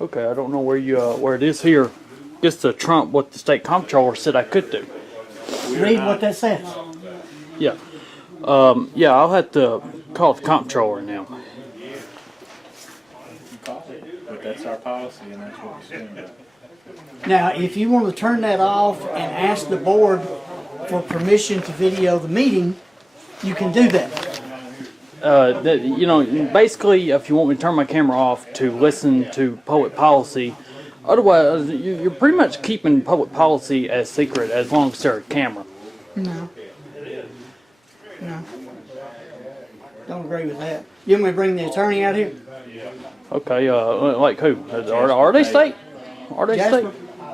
Okay, I don't know where it is here. Just to trump what the state comptroller said I could do. Read what that says. Yeah. Yeah, I'll have to call the comptroller now. But that's our policy, and that's what we're saying. Now, if you want to turn that off and ask the board for permission to video the meeting, you can do that. You know, basically, if you want me to turn my camera off to listen to public policy, otherwise, you're pretty much keeping public policy as secret as long as there's a camera. No. No. Don't agree with that. You want me to bring the attorney out here? Okay, like who? Are they state? Are they state?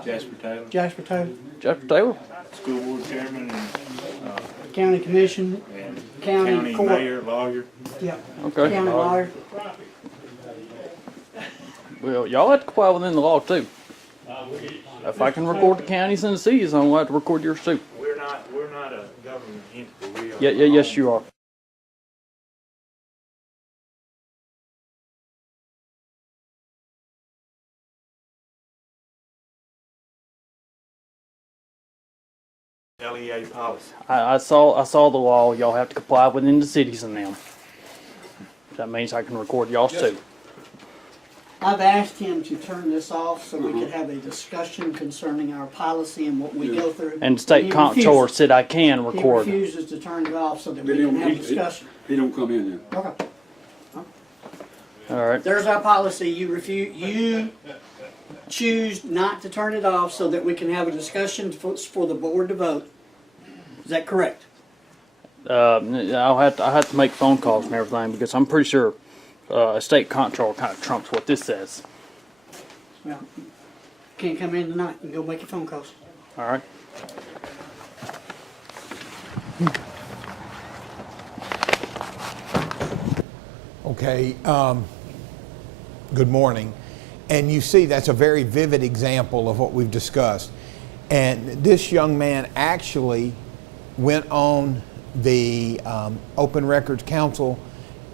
Jasper Taylor. Jasper Taylor. Jasper Taylor? School board chairman and County commission. County court. mayor, lawyer. Yeah. Okay. County lawyer. Well, y'all have to comply within the law too. If I can record the counties and the cities, I'm going to have to record yours too. We're not a government entity. We are. Yes, you are. LEA policy. I saw the law. Y'all have to comply within the cities and them. That means I can record y'all too. I've asked him to turn this off so we could have a discussion concerning our policy and what we go through. And the state comptroller said I can record. He refuses to turn it off so that we can have a discussion. He don't come in then. Okay. All right. There's our policy. You choose not to turn it off so that we can have a discussion for the board to vote. Is that correct? I'll have to make phone calls and everything because I'm pretty sure a state comptroller kind of trumps what this says. Well, can't come in tonight. You can go make your phone calls. All right. Okay. Good morning. And you see that's a very vivid example of what we've discussed. And this young man actually went on the Open Records Council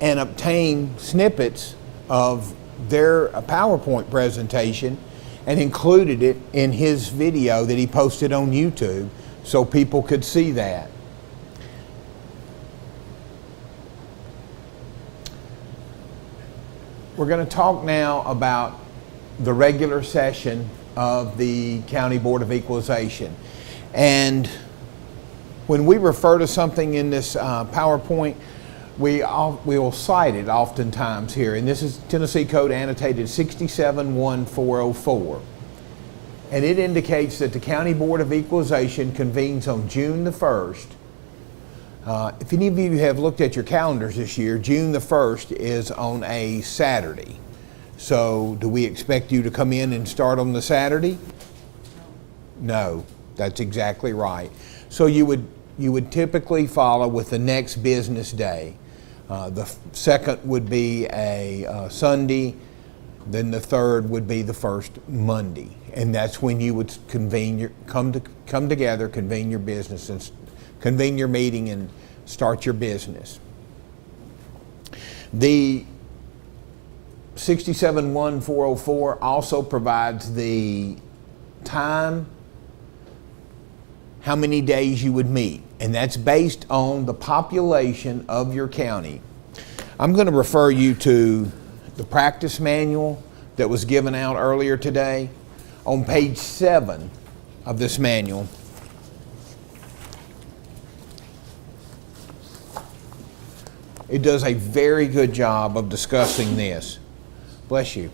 and obtained snippets of their PowerPoint presentation and included it in his video that he posted on YouTube so people could see that. We're going to talk now about the regular session of the County Board of Equalization. And when we refer to something in this PowerPoint, we will cite it oftentimes here. And this is Tennessee Code annotated 671404. And it indicates that the County Board of Equalization convenes on June the 1st. If any of you have looked at your calendars this year, June the 1st is on a Saturday. So do we expect you to come in and start on the Saturday? No, that's exactly right. So you would typically follow with the next business day. The second would be a Sunday, then the third would be the first Monday. And that's when you would come together, convene your business, and convene your meeting and start your business. The 671404 also provides the time, how many days you would meet, and that's based on the population of your county. I'm going to refer you to the practice manual that was given out earlier today. On page 7 of this manual, it does a very good job of discussing this. Bless you.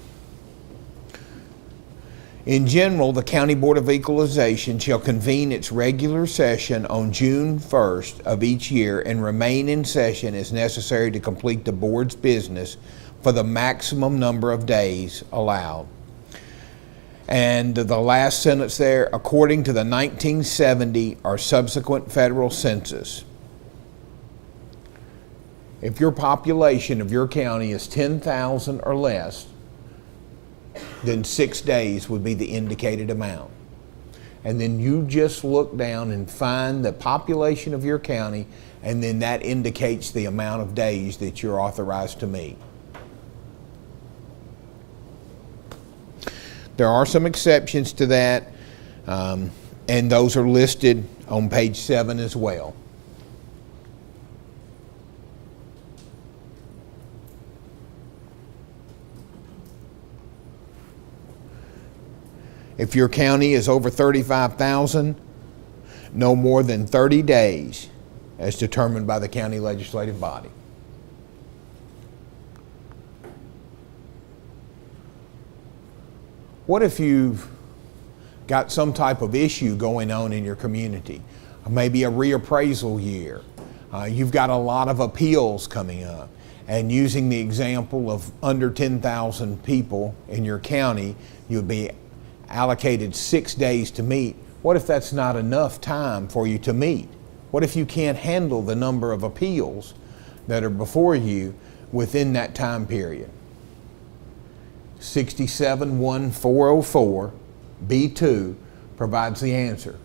In general, the County Board of Equalization shall convene its regular session on June 1st of each year and remain in session as necessary to complete the board's business for the maximum number of days allowed. And the last sentence there, according to the 1970 or subsequent federal census. If your population of your county is 10,000 or less, then 6 days would be the indicated amount. And then you just look down and find the population of your county, and then that indicates the amount of days that you're authorized to meet. There are some exceptions to that, and those are listed on page 7 as well. If your county is over 35,000, no more than 30 days as determined by the county legislative body. What if you've got some type of issue going on in your community? Maybe a reappraisal year. You've got a lot of appeals coming up. And using the example of under 10,000 people in your county, you'd be allocated 6 days to meet. What if that's not enough time for you to meet? What if you can't handle the number of appeals that are before you within that time period? 671404 B2 provides the answer.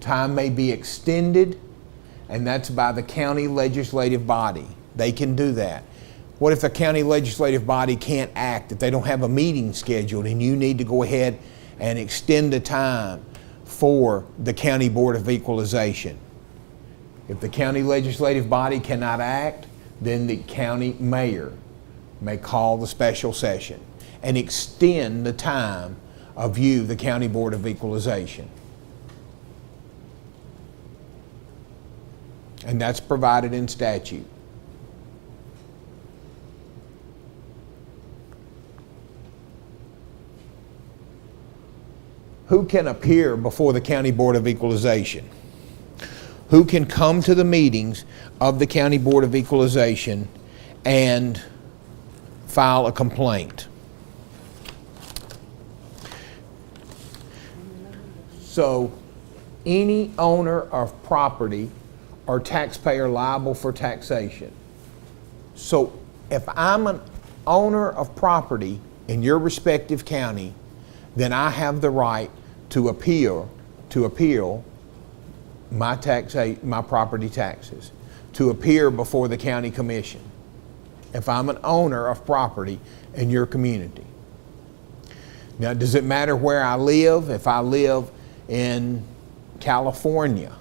Time may be extended, and that's by the county legislative body. They can do that. What if the county legislative body can't act, if they don't have a meeting scheduled and you need to go ahead and extend the time for the County Board of Equalization? If the county legislative body cannot act, then the county mayor may call the special session and extend the time of you, the County Board of Equalization. And that's provided in statute. Who can appear before the County Board of Equalization? Who can come to the meetings of the County Board of Equalization and file a complaint? So, any owner of property or taxpayer liable for taxation. So, if I'm an owner of property in your respective county, then I have the right to appeal my property taxes, to appear before the county commission if I'm an owner of property in your community. Now, does it matter where I live? If I live in California?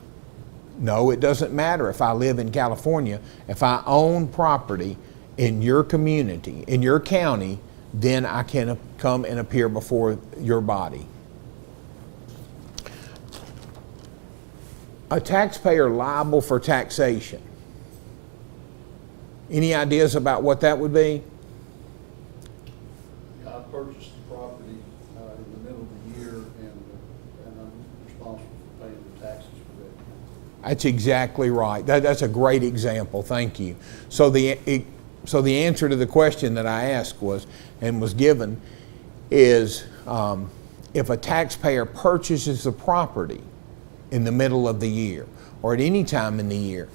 No, it doesn't matter if I live in California. If I own property in your community, in your county, then I can come and appear before your body. A taxpayer liable for taxation. Any ideas about what that would be? I purchased the property in the middle of the year, and I'm responsible for paying the taxes for that. That's exactly right. That's a great example. Thank you. So the answer to the question that I asked was given is if a taxpayer purchases the property in the middle of the year or at any time in the year,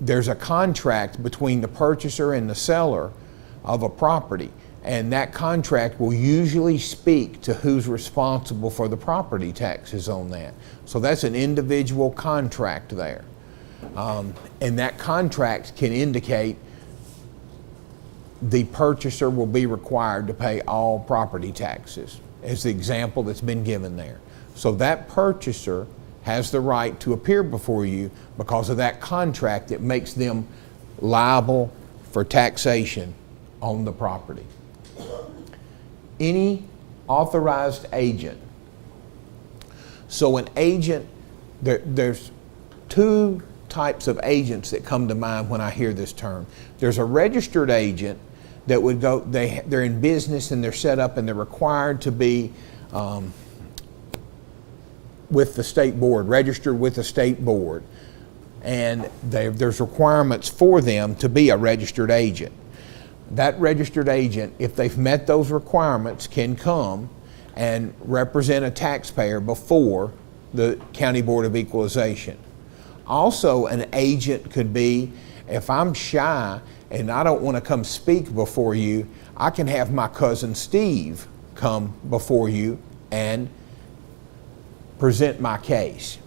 there's a contract between the purchaser and the seller of a property, and that contract will usually speak to who's responsible for the property taxes on that. So that's an individual contract there. And that contract can indicate the purchaser will be required to pay all property taxes, as the example that's been given there. So that purchaser has the right to appear before you because of that contract that makes them liable for taxation on the property. Any authorized agent. So an agent, there's two types of agents that come to mind when I hear this term. There's a registered agent that would go, they're in business and they're set up and they're required to be with the state board, registered with the state board. And there's requirements for them to be a registered agent. That registered agent, if they've met those requirements, can come and represent a taxpayer before the County Board of Equalization. Also, an agent could be, if I'm shy and I don't want to come speak before you, I can have my cousin Steve come before you and present my case.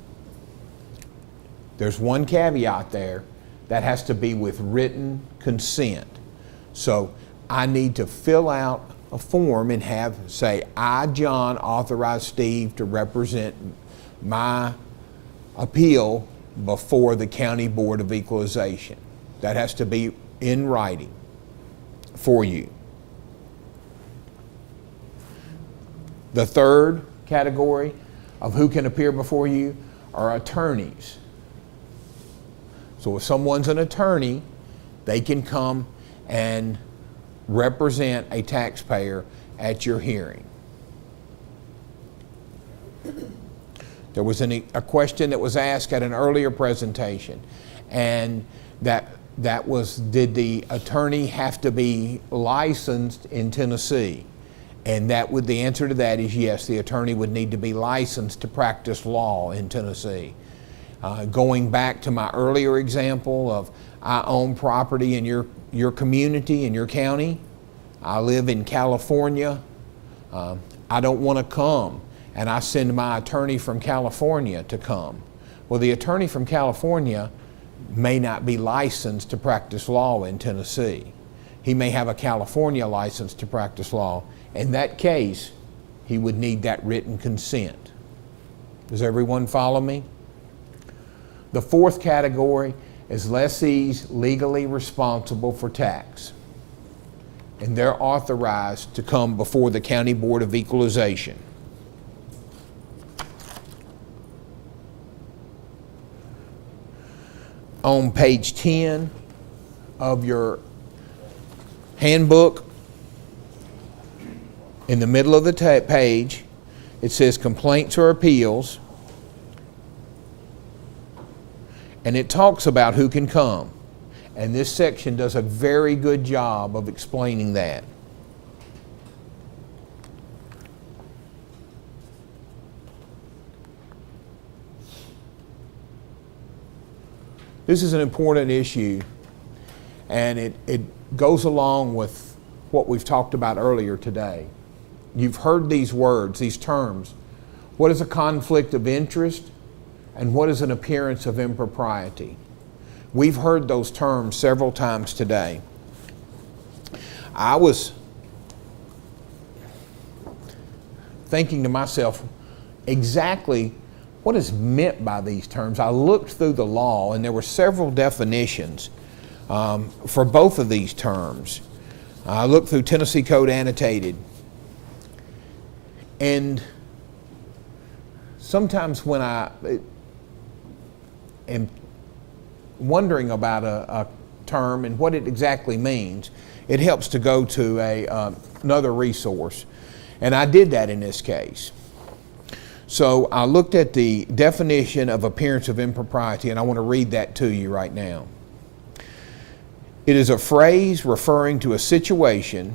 There's one caveat there, that has to be with written consent. So I need to fill out a form and have, say, I, John, authorize Steve to represent my appeal before the County Board of Equalization. That has to be in writing for you. The third category of who can appear before you are attorneys. So if someone's an attorney, they can come and represent a taxpayer at your hearing. There was a question that was asked at an earlier presentation, and that was, did the attorney have to be licensed in Tennessee? And the answer to that is yes, the attorney would need to be licensed to practice law in Tennessee. Going back to my earlier example of I own property in your community, in your county. I live in California. I don't want to come, and I send my attorney from California to come. Well, the attorney from California may not be licensed to practice law in Tennessee. He may have a California license to practice law. In that case, he would need that written consent. Does everyone follow me? The fourth category is lessees legally responsible for tax. And they're authorized to come before the County Board of Equalization. On page 10 of your handbook, in the middle of the page, it says complaints or appeals, and it talks about who can come. And this section does a very good job of explaining that. This is an important issue, and it goes along with what we've talked about earlier today. You've heard these words, these terms. What is a conflict of interest, and what is an appearance of impropriety? We've heard those terms several times today. I was thinking to myself, exactly what is meant by these terms? I looked through the law, and there were several definitions. for both of these terms. I looked through Tennessee Code Annotated, and sometimes when I am wondering about a term and what it exactly means, it helps to go to another resource. And I did that in this case. So I looked at the definition of appearance of impropriety, and I want to read that to you right now. It is a phrase referring to a situation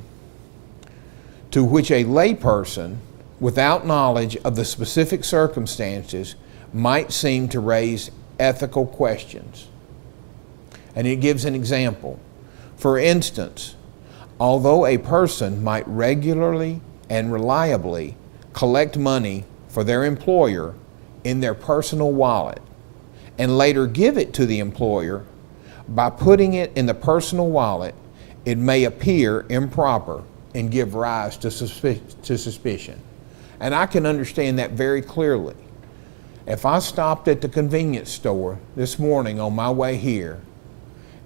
to which a layperson, without knowledge of the specific circumstances, might seem to raise ethical questions. And it gives an example. For instance, although a person might regularly and reliably collect money for their employer in their personal wallet and later give it to the employer, by putting it in the personal wallet, it may appear improper and give rise to suspicion. And I can understand that very clearly. If I stopped at the convenience store this morning on my way here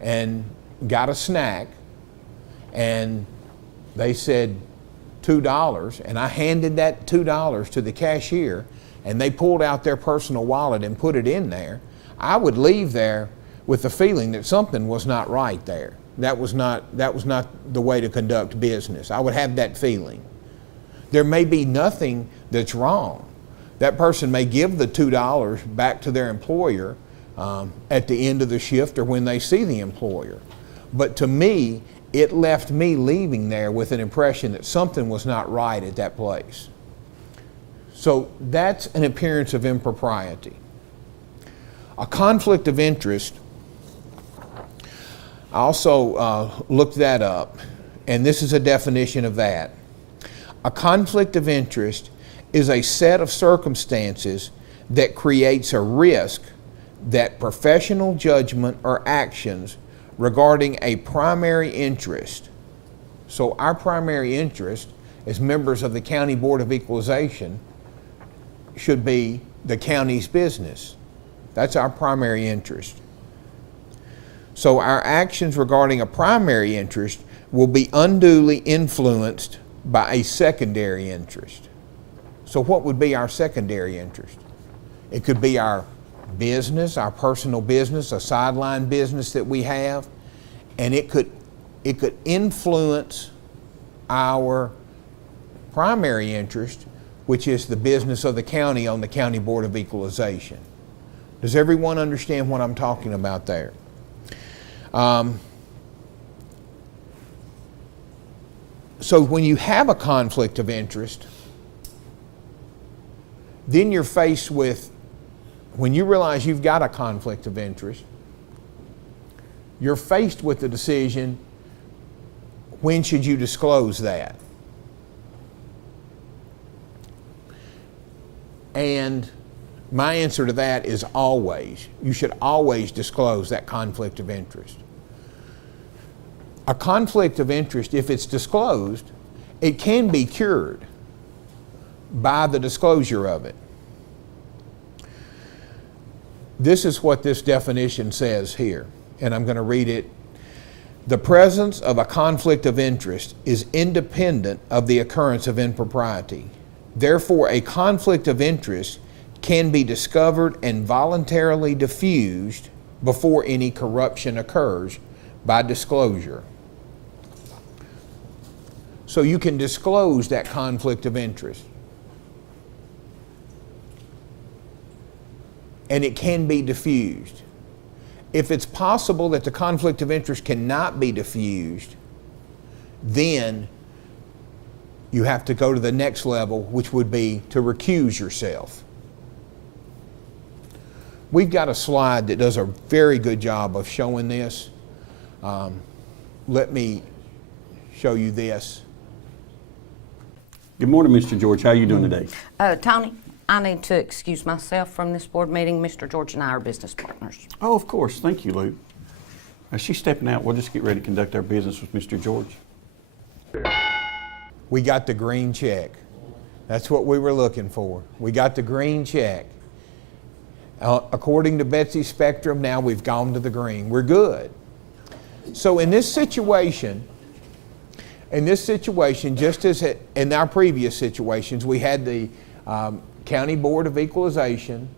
and got a snack and they said $2, and I handed that $2 to the cashier and they pulled out their personal wallet and put it in there, I would leave there with the feeling that something was not right there. That was not the way to conduct business. I would have that feeling. There may be nothing that's wrong. That person may give the $2 back to their employer at the end of the shift or when they see the employer. But to me, it left me leaving there with an impression that something was not right at that place. So that's an appearance of impropriety. A conflict of interest, I also looked that up, and this is a definition of that. A conflict of interest is a set of circumstances that creates a risk that professional judgment or actions regarding a primary interest. So our primary interest as members of the County Board of Equalization should be the county's business. That's our primary interest. So our actions regarding a primary interest will be unduly influenced by a secondary interest. So what would be our secondary interest? It could be our business, our personal business, a sideline business that we have, and it could influence our primary interest, which is the business of the county on the County Board of Equalization. Does everyone understand what I'm talking about there? So when you have a conflict of interest, then you're faced with, when you realize you've got a conflict of interest, you're faced with the decision, when should you disclose that? And my answer to that is always. You should always disclose that conflict of interest. A conflict of interest, if it's disclosed, it can be cured by the disclosure of it. This is what this definition says here, and I'm going to read it. The presence of a conflict of interest is independent of the occurrence of impropriety. Therefore, a conflict of interest can be discovered and voluntarily diffused before any corruption occurs by disclosure. So you can disclose that conflict of interest. And it can be diffused. If it's possible that the conflict of interest cannot be diffused, then you have to go to the next level, which would be to recuse yourself. We've got a slide that does a very good job of showing this. Let me show you this. Good morning, Mr. George. How are you doing today? Tony, I need to excuse myself from this board meeting. Mr. George and I are business partners. Oh, of course. Thank you, Lou. As she's stepping out, we'll just get ready to conduct our business with Mr. George. We got the green check. That's what we were looking for. We got the green check. According to Betsy's spectrum, now we've gone to the green. We're good. So in this situation, just as in our previous situations, we had the County Board of Equalization,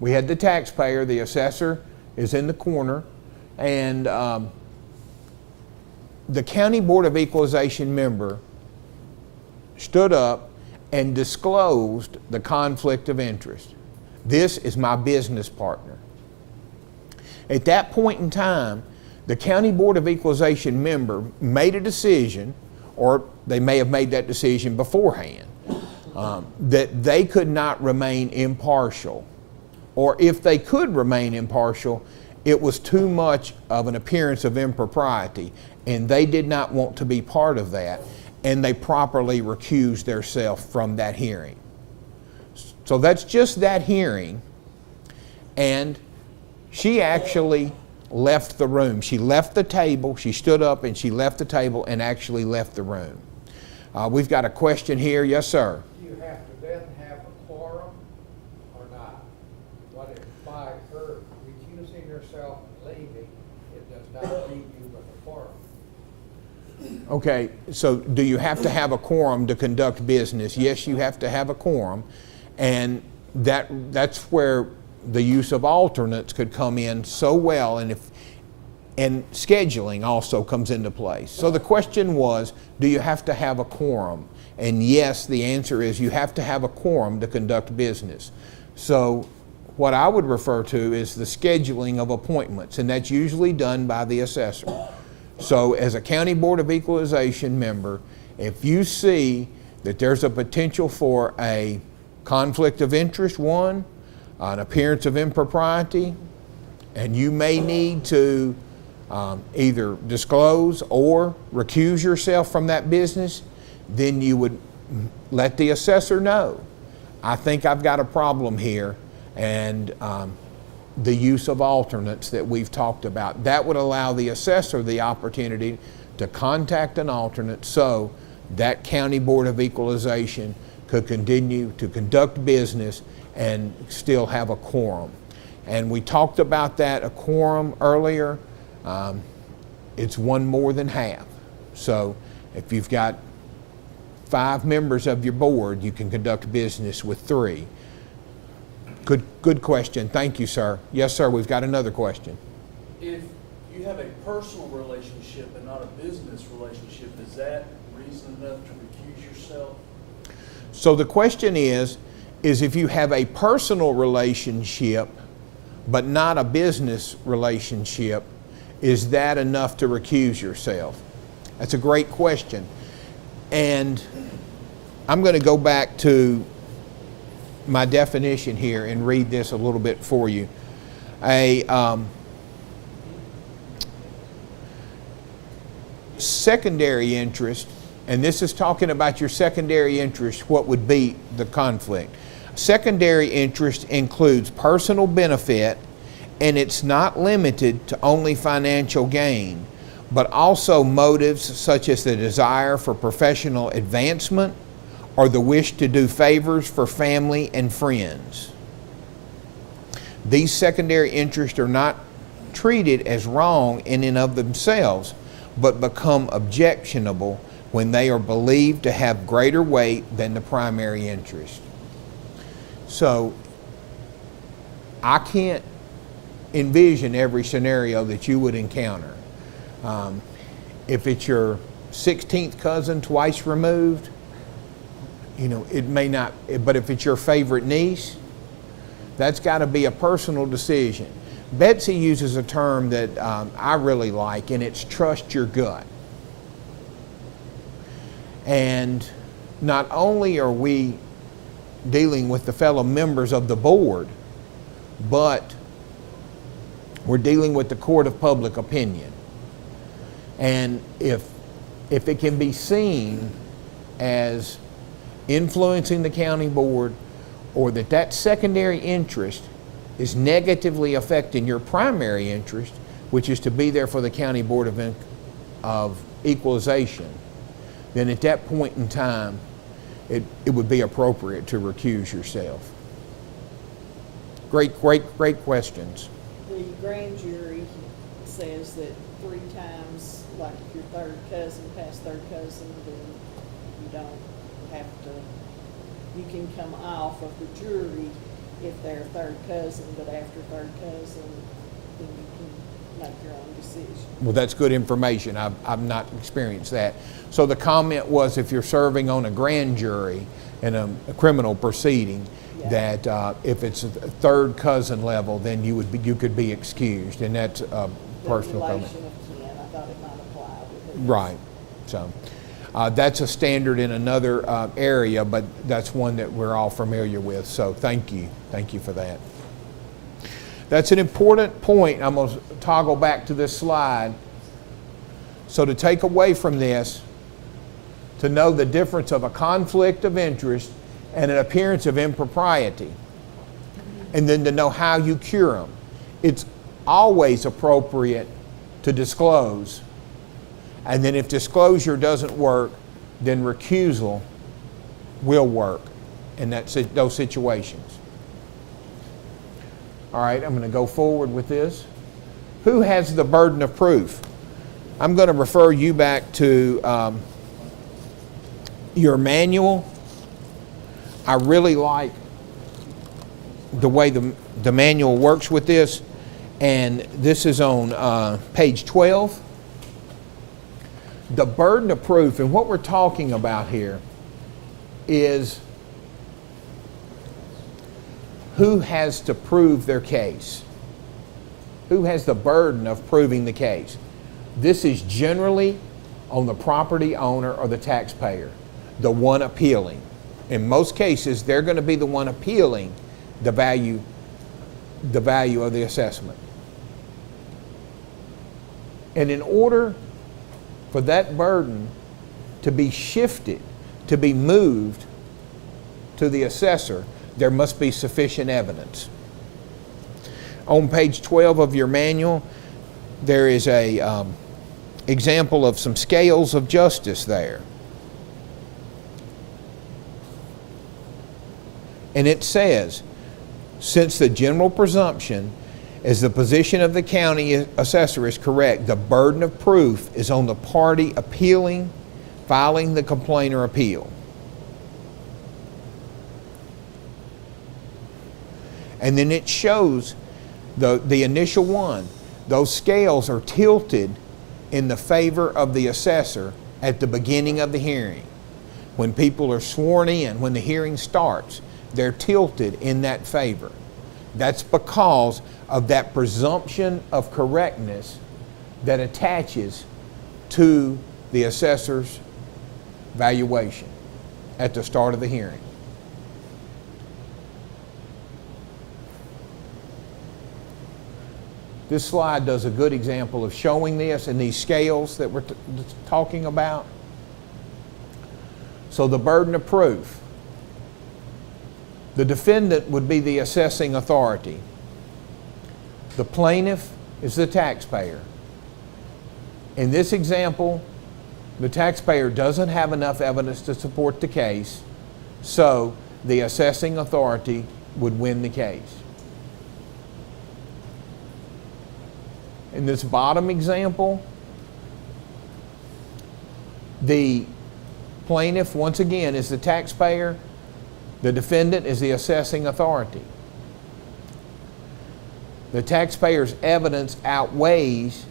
we had the taxpayer, the assessor is in the corner, and the County Board of Equalization member stood up and disclosed the conflict of interest. This is my business partner. At that point in time, the County Board of Equalization member made a decision, or they may have made that decision beforehand, that they could not remain impartial. Or if they could remain impartial, it was too much of an appearance of impropriety, and they did not want to be part of that, and they properly recused themselves from that hearing. So that's just that hearing, and she actually left the room. She left the table, she stood up and she left the table and actually left the room. We've got a question here. Yes, sir. Do you have to then have a quorum or not? What if by her recusing herself and leaving, it does not leave you with a quorum? Okay, so do you have to have a quorum to conduct business? Yes, you have to have a quorum, and that's where the use of alternates could come in so well, and scheduling also comes into place. So the question was, do you have to have a quorum? And yes, the answer is you have to have a quorum to conduct business. So what I would refer to is the scheduling of appointments, and that's usually done by the assessor. So as a County Board of Equalization member, if you see that there's a potential for a conflict of interest, one, an appearance of impropriety, and you may need to either disclose or recuse yourself from that business, then you would let the assessor know. I think I've got a problem here, and the use of alternates that we've talked about. That would allow the assessor the opportunity to contact an alternate so that County Board of Equalization could continue to conduct business and still have a quorum. And we talked about that, a quorum earlier. It's one more than half. So if you've got 5 members of your board, you can conduct business with 3. Good question. Thank you, sir. Yes, sir, we've got another question. If you have a personal relationship and not a business relationship, is that reason enough to recuse yourself? So the question is if you have a personal relationship but not a business relationship, is that enough to recuse yourself? That's a great question. And I'm going to go back to my definition here and read this a little bit for you. A secondary interest, and this is talking about your secondary interest, what would be the conflict. Secondary interest includes personal benefit, and it's not limited to only financial gain, but also motives such as the desire for professional advancement or the wish to do favors for family and friends. These secondary interests are not treated as wrong in and of themselves, but become objectionable when they are believed to have greater weight than the primary interest. So I can't envision every scenario that you would encounter. If it's your 16th cousin twice removed, it may not, but if it's your favorite niece, that's got to be a personal decision. Betsy uses a term that I really like, and it's trust your gut. And not only are we dealing with the fellow members of the board, but we're dealing with the court of public opinion. And if it can be seen as influencing the county board, or that secondary interest is negatively affecting your primary interest, which is to be there for the County Board of Equalization, then at that point in time, it would be appropriate to recuse yourself. Great questions. The grand jury says that 3 times, like if your third cousin passed third cousin, then you don't have to, you can come off of the jury if they're third cousin, but after third cousin, then you can make your own decision. Well, that's good information. I've not experienced that. So the comment was if you're serving on a grand jury in a criminal proceeding, that if it's a third cousin level, then you could be excused, and that's a personal comment. Relation of kin, I thought it might apply with it. Right. So that's a standard in another area, but that's one that we're all familiar with. So thank you for that. That's an important point. I'm going to toggle back to this slide. So to take away from this, to know the difference of a conflict of interest and an appearance of impropriety, and then to know how you cure them. It's always appropriate to disclose, and then if disclosure doesn't work, then recusal will work in those situations. All right, I'm going to go forward with this. Who has the burden of proof? I'm going to refer you back to your manual. I really like the way the manual works with this, and this is on page 12. The burden of proof, and what we're talking about here is who has to prove their case. Who has the burden of proving the case? This is generally on the property owner or the taxpayer, the one appealing. In most cases, they're going to be the one appealing the value of the assessment. And in order for that burden to be shifted, to be moved to the assessor, there must be sufficient evidence. On page 12 of your manual, there is a example of some scales of justice there. And it says, since the general presumption is the position of the county assessor is correct, the burden of proof is on the party appealing, filing the complaint or appeal. And then it shows the initial one. Those scales are tilted in the favor of the assessor at the beginning of the hearing. When people are sworn in, when the hearing starts, they're tilted in that favor. That's because of that presumption of correctness that attaches to the assessor's valuation at the start of the hearing. This slide does a good example of showing this in these scales that we're talking about. So the burden of proof. The defendant would be the assessing authority. The plaintiff is the taxpayer. In this example, the taxpayer doesn't have enough evidence to support the case, so the assessing authority would win the case. In this bottom example, the plaintiff, once again, is the taxpayer. The defendant is the assessing authority. The taxpayer's evidence outweighs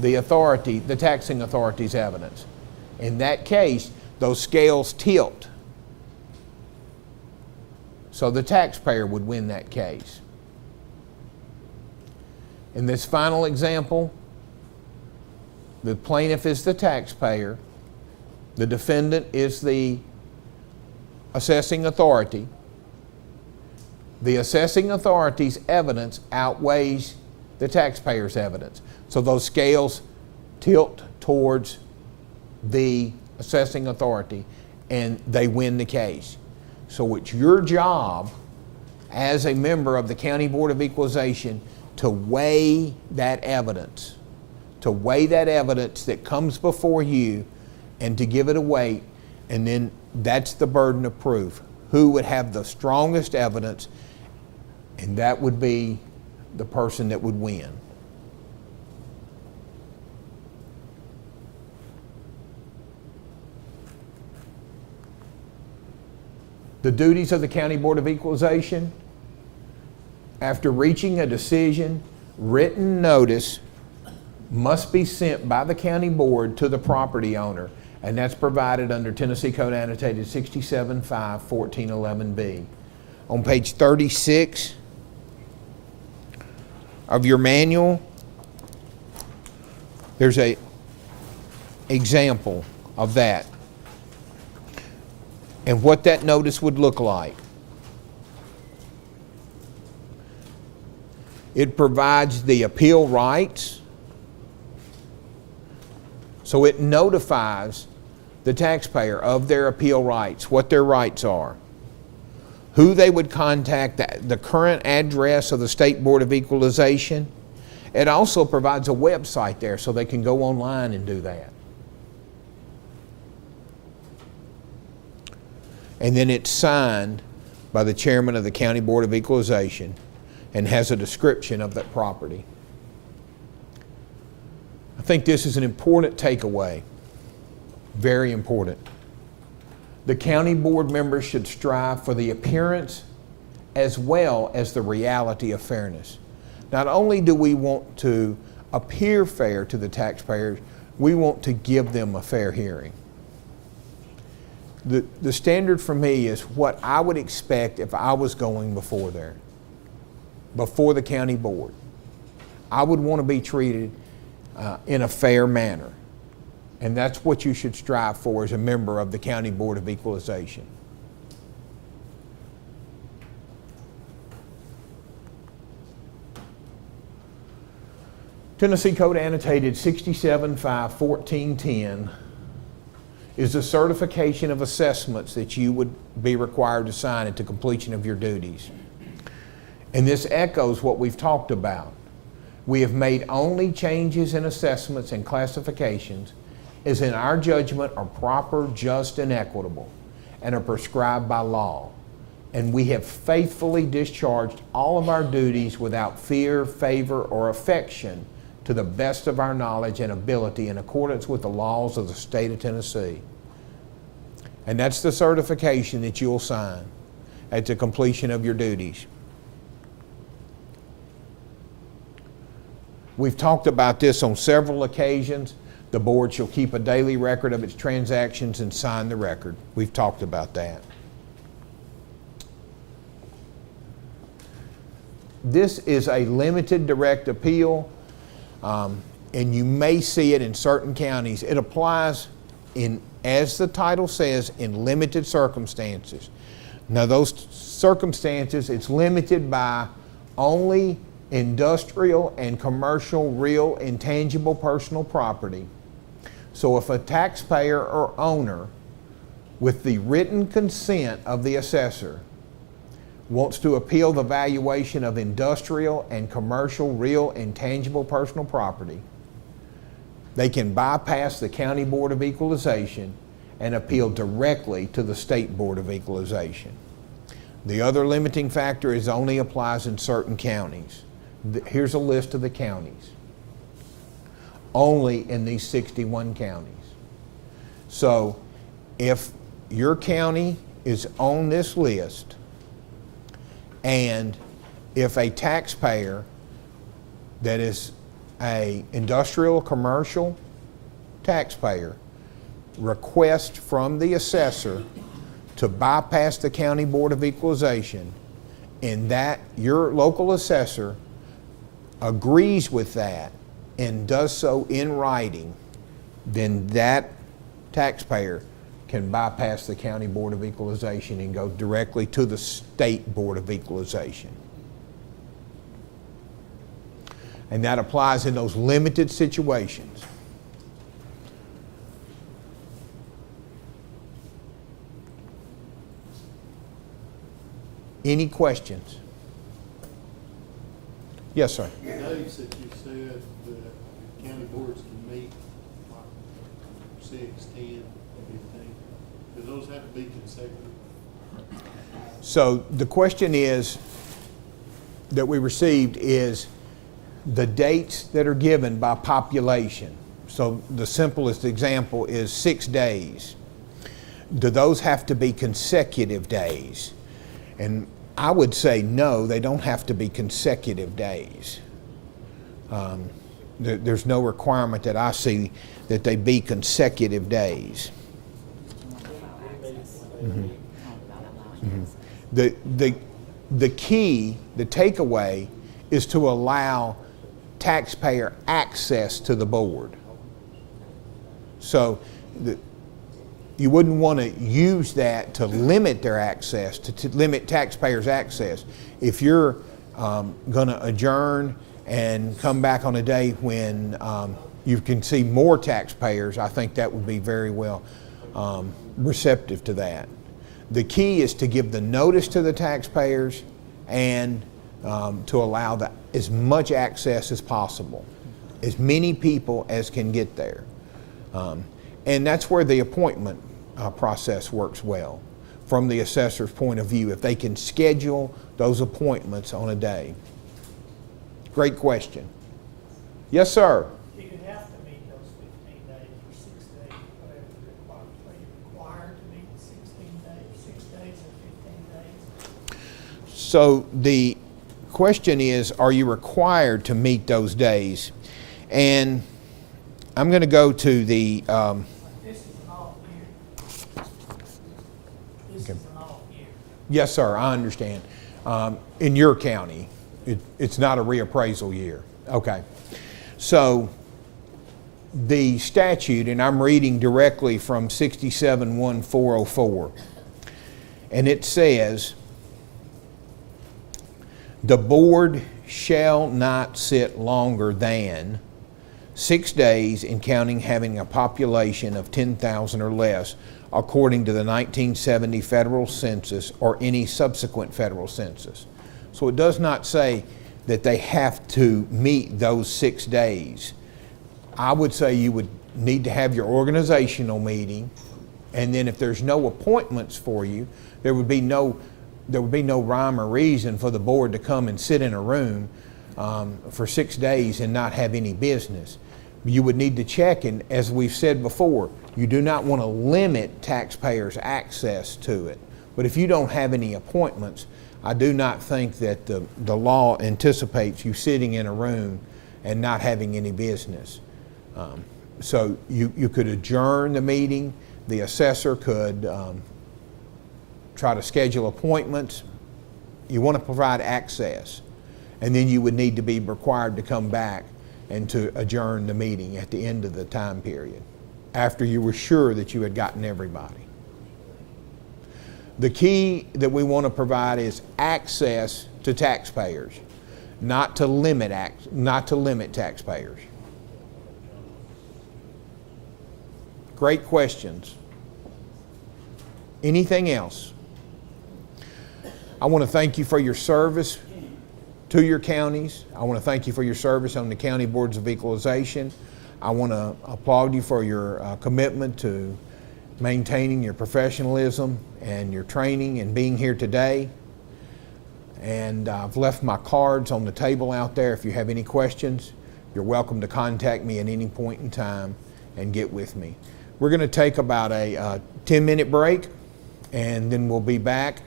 the taxing authority's evidence. In that case, those scales tilt. So the taxpayer would win that case. In this final example, the plaintiff is the taxpayer, the defendant is the assessing authority. The assessing authority's evidence outweighs the taxpayer's evidence. So those scales tilt towards the assessing authority and they win the case. So it's your job as a member of the County Board of Equalization to weigh that evidence, that comes before you, and to give it a weight, and then that's the burden of proof. Who would have the strongest evidence, and that would be the person that would win. The duties of the County Board of Equalization: after reaching a decision, written notice must be sent by the county board to the property owner, and that's provided under Tennessee Code Annotated 67-5-1411B. On page 36 of your manual, there's a example of that and what that notice would look like. It provides the appeal rights, so it notifies the taxpayer of their appeal rights, what their rights are, who they would contact, the current address of the State Board of Equalization. It also provides a website there so they can go online and do that. And then it's signed by the chairman of the County Board of Equalization and has a description of that property. I think this is an important takeaway, very important. The county board members should strive for the appearance as well as the reality of fairness. Not only do we want to appear fair to the taxpayers, we want to give them a fair hearing. The standard for me is what I would expect if I was going before the county board. I would want to be treated in a fair manner. And that's what you should strive for as a member of the County Board of Equalization. Tennessee Code Annotated 67-5-1410 is a certification of assessments that you would be required to sign at the completion of your duties. And this echoes what we've talked about. We have made only changes in assessments and classifications as in our judgment are proper, just, and equitable, and are prescribed by law. And we have faithfully discharged all of our duties without fear, favor, or affection, to the best of our knowledge and ability in accordance with the laws of the state of Tennessee. And that's the certification that you'll sign at the completion of your duties. We've talked about this on several occasions. The board shall keep a daily record of its transactions and sign the record. We've talked about that. This is a limited direct appeal, and you may see it in certain counties. It applies in, as the title says, in limited circumstances. Now those circumstances, it's limited by only industrial and commercial real intangible personal property. So if a taxpayer or owner, with the written consent of the assessor, wants to appeal the valuation of industrial and commercial real intangible personal property, they can bypass the County Board of Equalization and appeal directly to the State Board of Equalization. The other limiting factor is only applies in certain counties. Here's a list of the counties. Only in these 61 counties. So if your county is on this list, and if a taxpayer that is a industrial commercial taxpayer requests from the assessor to bypass the County Board of Equalization, and that your local assessor agrees with that and does so in writing, then that taxpayer can bypass the County Board of Equalization and go directly to the State Board of Equalization. And that applies in those limited situations. Any questions? Yes, sir. The dates that you said that county boards can meet, like 6, 10, 15, do those have to be consecutive? So the question is, that we received is the dates that are given by population. So the simplest example is 6 days. do those have to be consecutive days? And I would say no, they don't have to be consecutive days. There's no requirement that I see that they be consecutive days. The key, the takeaway, is to allow taxpayer access to the board. So you wouldn't want to use that to limit their access, to limit taxpayers' access. If you're going to adjourn and come back on a day when you can see more taxpayers, I think that would be very well receptive to that. The key is to give the notice to the taxpayers and to allow as much access as possible, as many people as can get there. And that's where the appointment process works well from the assessor's point of view, if they can schedule those appointments on a day. Great question. Yes, sir. Do you have to meet those 15 days or 6 days, whatever you require? Are you required to meet 16 days, 6 days, or 15 days? So the question is, are you required to meet those days? And I'm going to go to the This is an off year. This is an off year. yes, sir, I understand. In your county, it's not a reappraisal year. Okay. So the statute, and I'm reading directly from 67-1404, and it says, the board shall not sit longer than 6 days in counting having a population of 10,000 or less according to the 1970 federal census or any subsequent federal census. So it does not say that they have to meet those 6 days. I would say you would need to have your organizational meeting, and then if there's no appointments for you, there would be no rhyme or reason for the board to come and sit in a room for 6 days and not have any business. You would need to check, and as we've said before, you do not want to limit taxpayers' access to it. But if you don't have any appointments, I do not think that the law anticipates you sitting in a room and not having any business. So you could adjourn the meeting. The assessor could try to schedule appointments. You want to provide access, and then you would need to be required to come back and to adjourn the meeting at the end of the time period after you were sure that you had gotten everybody. The key that we want to provide is access to taxpayers, not to limit taxpayers. Great questions. Anything else? I want to thank you for your service to your counties. I want to thank you for your service on the county boards of equalization. I want to applaud you for your commitment to maintaining your professionalism and your training and being here today. And I've left my cards on the table out there. If you have any questions, you're welcome to contact me at any point in time and get with me. We're going to take about a 10-minute break, and then we'll be back.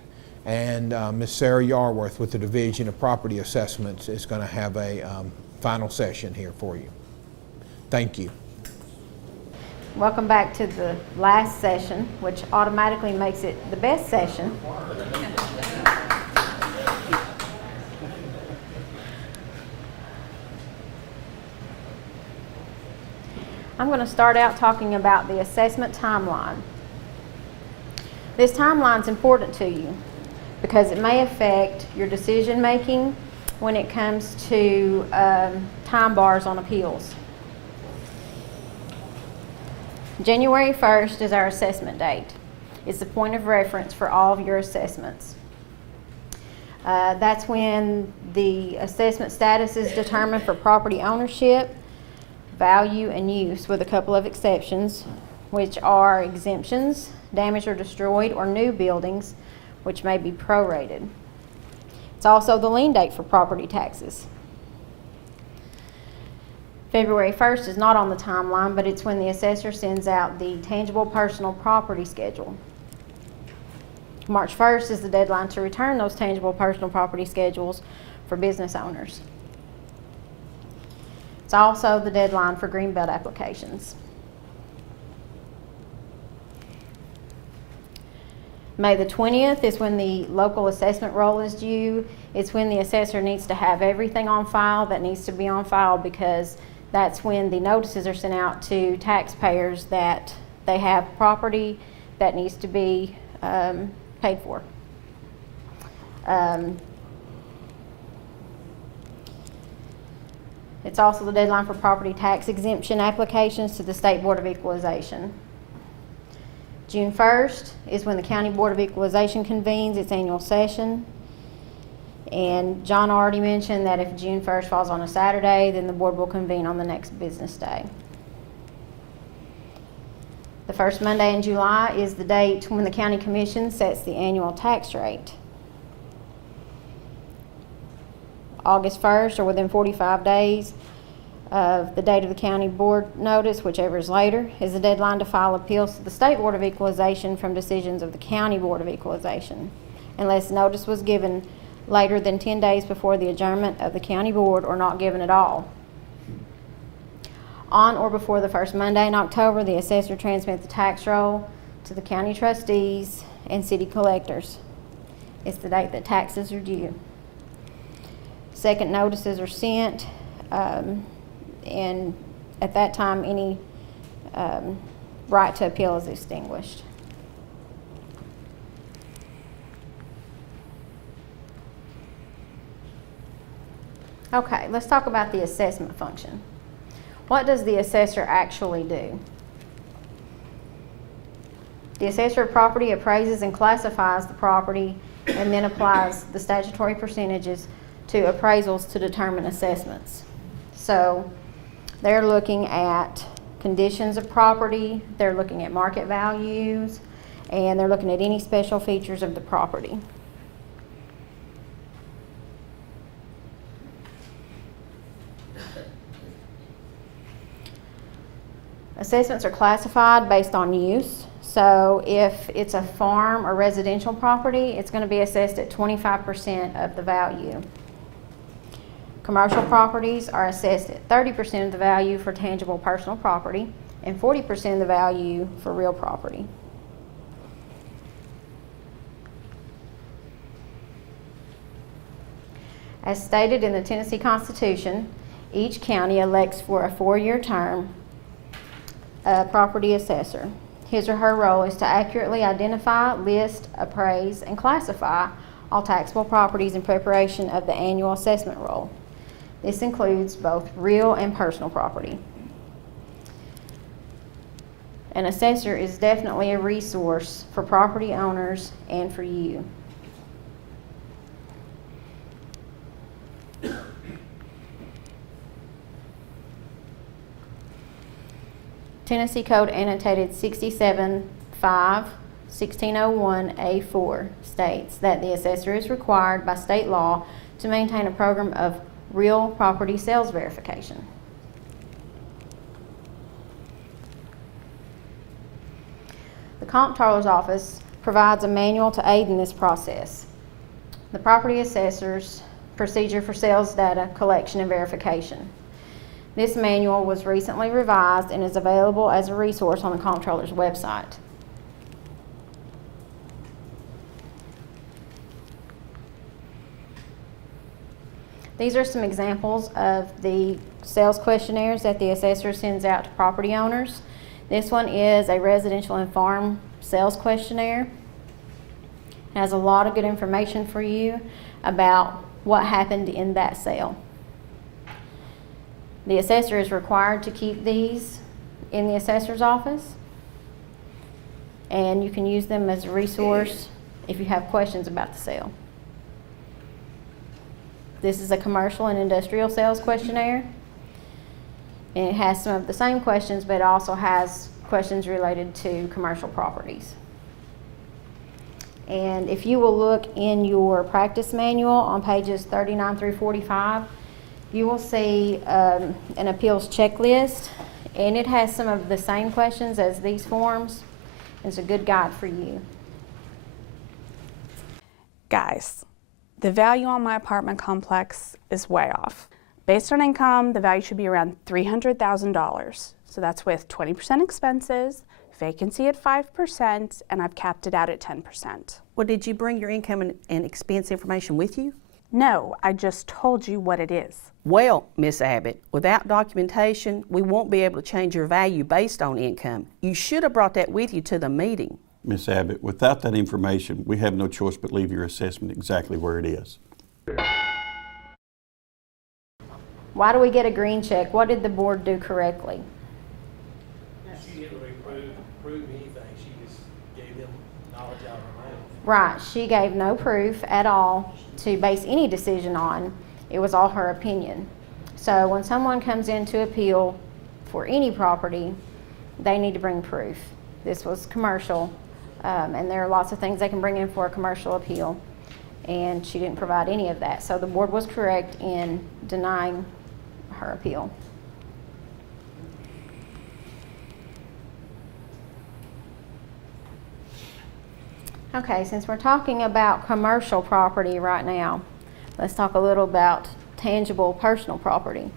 And Ms. Sarah Yarworth with the Division of Property Assessments is going to have a final session here for you. Thank you. Welcome back to the last session, which automatically makes it the best session. I'm going to start out talking about the assessment timeline. This timeline is important to you because it may affect your decision making when it comes to time bars on appeals. January 1st is our assessment date. It's the point of reference for all of your assessments. That's when the assessment status is determined for property ownership, value, and use, with a couple of exceptions, which are exemptions, damaged or destroyed, or new buildings, which may be prorated. It's also the lien date for property taxes. February 1st is not on the timeline, but it's when the assessor sends out the tangible personal property schedule. March 1st is the deadline to return those tangible personal property schedules for business owners. It's also the deadline for Greenbelt applications. May the 20th is when the local assessment roll is due. It's when the assessor needs to have everything on file that needs to be on file, because that's when the notices are sent out to taxpayers that they have property that needs to be paid for. It's also the deadline for property tax exemption applications to the State Board of Equalization. June 1st is when the County Board of Equalization convenes its annual session. And John already mentioned that if June 1st falls on a Saturday, then the board will convene on the next business day. The first Monday in July is the date when the County Commission sets the annual tax rate. August 1st, or within 45 days of the date of the county board notice, whichever is later, is the deadline to file appeals to the State Board of Equalization from decisions of the County Board of Equalization, unless notice was given later than 10 days before the adjournment of the county board, or not given at all. On or before the first Monday in October, the assessor transmits the tax roll to the county trustees and city collectors. It's the date that taxes are due. Second notices are sent, and at that time, any right to appeal is extinguished. Okay, let's talk about the assessment function. What does the assessor actually do? The assessor of property appraises and classifies the property and then applies the statutory percentages to appraisals to determine assessments. So they're looking at conditions of property, they're looking at market values, and they're looking at any special features of the property. Assessments are classified based on use. So if it's a farm or residential property, it's going to be assessed at 25% of the value. Commercial properties are assessed at 30% of the value for tangible personal property and 40% of the value for real property. As stated in the Tennessee Constitution, each county elects for a 4-year term a property assessor. His or her role is to accurately identify, list, appraise, and classify all taxable properties in preparation of the annual assessment roll. This includes both real and personal property. An assessor is definitely a resource for property owners and for you. Tennessee Code Annotated 67-5-1601A4 states that the assessor is required by state law to maintain a program of real property sales verification. The Comptroller's Office provides a manual to aid in this process. The property assessor's procedure for sales data collection and verification. This manual was recently revised and is available as a resource on the Comptroller's website. These are some examples of the sales questionnaires that the assessor sends out to property owners. This one is a residential and farm sales questionnaire. It has a lot of good information for you about what happened in that sale. The assessor is required to keep these in the assessor's office, and you can use them as a resource if you have questions about the sale. This is a commercial and industrial sales questionnaire, and it has some of the same questions, but it also has questions related to commercial properties. And if you will look in your practice manual on pages 39 through 45, you will see an appeals checklist, and it has some of the same questions as these forms. It's a good guide for you. Guys, the value on my apartment complex is way off. Based on income, the value should be around $300,000. So that's with 20% expenses, vacancy at 5%, and I've capped it out at 10%. Well, did you bring your income and expense information with you? No, I just told you what it is. Well, Miss Abbott, without documentation, we won't be able to change your value based on income. You should have brought that with you to the meeting. Miss Abbott, without that information, we have no choice but leave your assessment exactly where it is. Why do we get a green check? What did the board do correctly? She didn't really prove anything, she just gave them knowledge out of her mouth. Right, she gave no proof at all to base any decision on. It was all her opinion. So when someone comes in to appeal for any property, they need to bring proof. This was commercial, and there are lots of things they can bring in for a commercial appeal, and she didn't provide any of that. So the board was correct in denying her appeal. Okay, since we're talking about commercial property right now, let's talk a little about tangible personal property.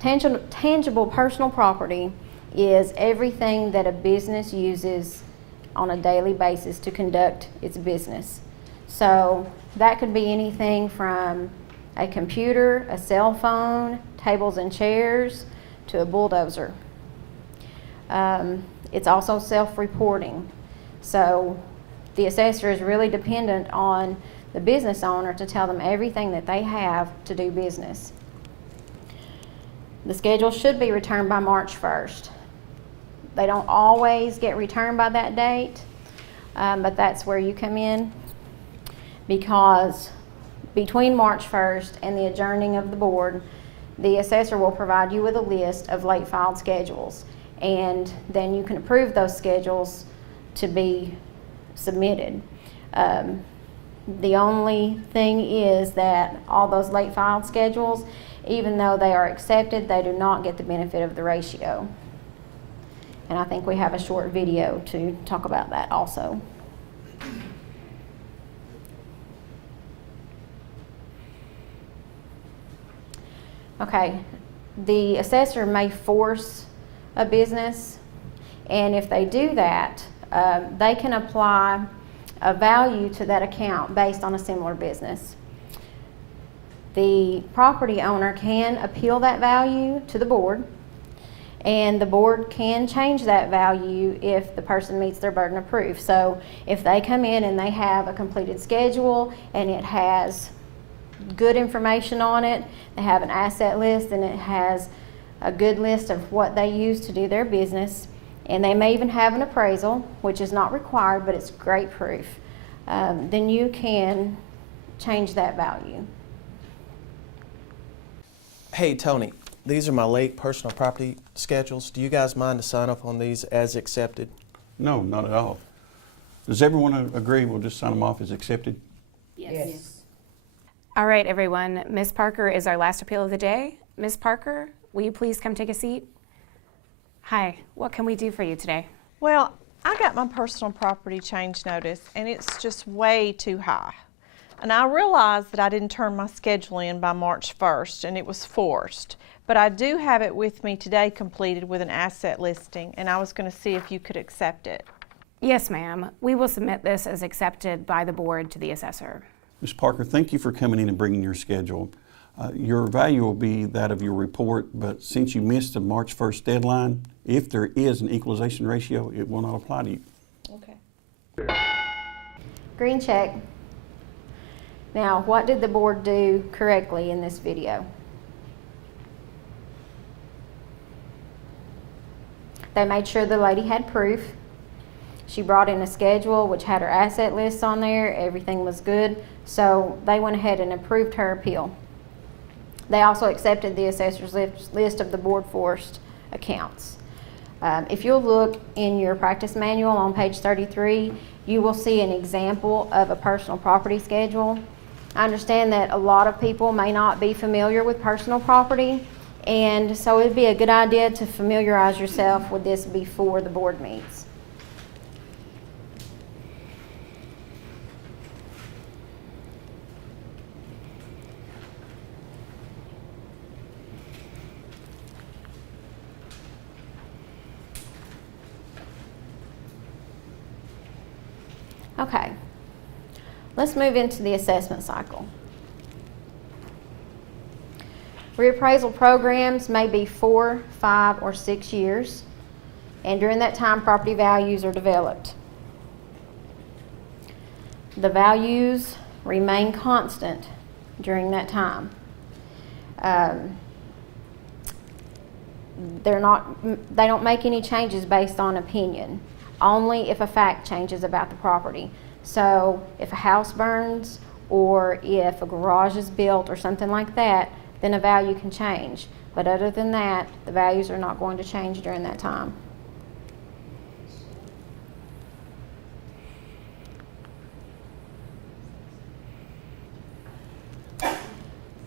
Tangible personal property is everything that a business uses on a daily basis to conduct its business. So that could be anything from a computer, a cell phone, tables and chairs, to a bulldozer. It's also self-reporting. So the assessor is really dependent on the business owner to tell them everything that they have to do business. The schedule should be returned by March 1st. They don't always get returned by that date, but that's where you come in, because between March 1st and the adjourning of the board, the assessor will provide you with a list of late filed schedules, and then you can approve those schedules to be submitted. The only thing is that all those late filed schedules, even though they are accepted, they do not get the benefit of the ratio. And I think we have a short video to talk about that also. Okay, the assessor may force a business, and if they do that, they can apply a value to that account based on a similar business. The property owner can appeal that value to the board, and the board can change that value if the person meets their burden of proof. So if they come in and they have a completed schedule and it has good information on it, they have an asset list and it has a good list of what they use to do their business, and they may even have an appraisal, which is not required, but it's great proof, then you can change that value. Hey Tony, these are my late personal property schedules. Do you guys mind to sign up on these as accepted? No, not at all. Does everyone agree we'll just sign them off as accepted? Yes. All right, everyone. Ms. Parker is our last appeal of the day. Ms. Parker, will you please come take a seat? Hi, what can we do for you today? Well, I got my personal property change notice and it's just way too high. And I realized that I didn't turn my schedule in by March 1st and it was forced. But I do have it with me today completed with an asset listing, and I was going to see if you could accept it. Yes, ma'am. We will submit this as accepted by the board to the assessor. Ms. Parker, thank you for coming in and bringing your schedule. Your value will be that of your report, but since you missed the March 1st deadline, if there is an equalization ratio, it will not apply to you. Okay. Green check. Now, what did the board do correctly in this video? They made sure the lady had proof. She brought in a schedule which had her asset lists on there. Everything was good. So they went ahead and approved her appeal. They also accepted the assessor's list of the board forced accounts. If you'll look in your practice manual on page 33, you will see an example of a personal property schedule. I understand that a lot of people may not be familiar with personal property, and so it'd be a good idea to familiarize yourself with this before the board meets. Okay, let's move into the assessment cycle. Reappraisal programs may be 4, 5, or 6 years, and during that time, property values are developed. The values remain constant during that time. They don't make any changes based on opinion, only if a fact changes about the property. So if a house burns or if a garage is built or something like that, then a value can change. But other than that, the values are not going to change during that time.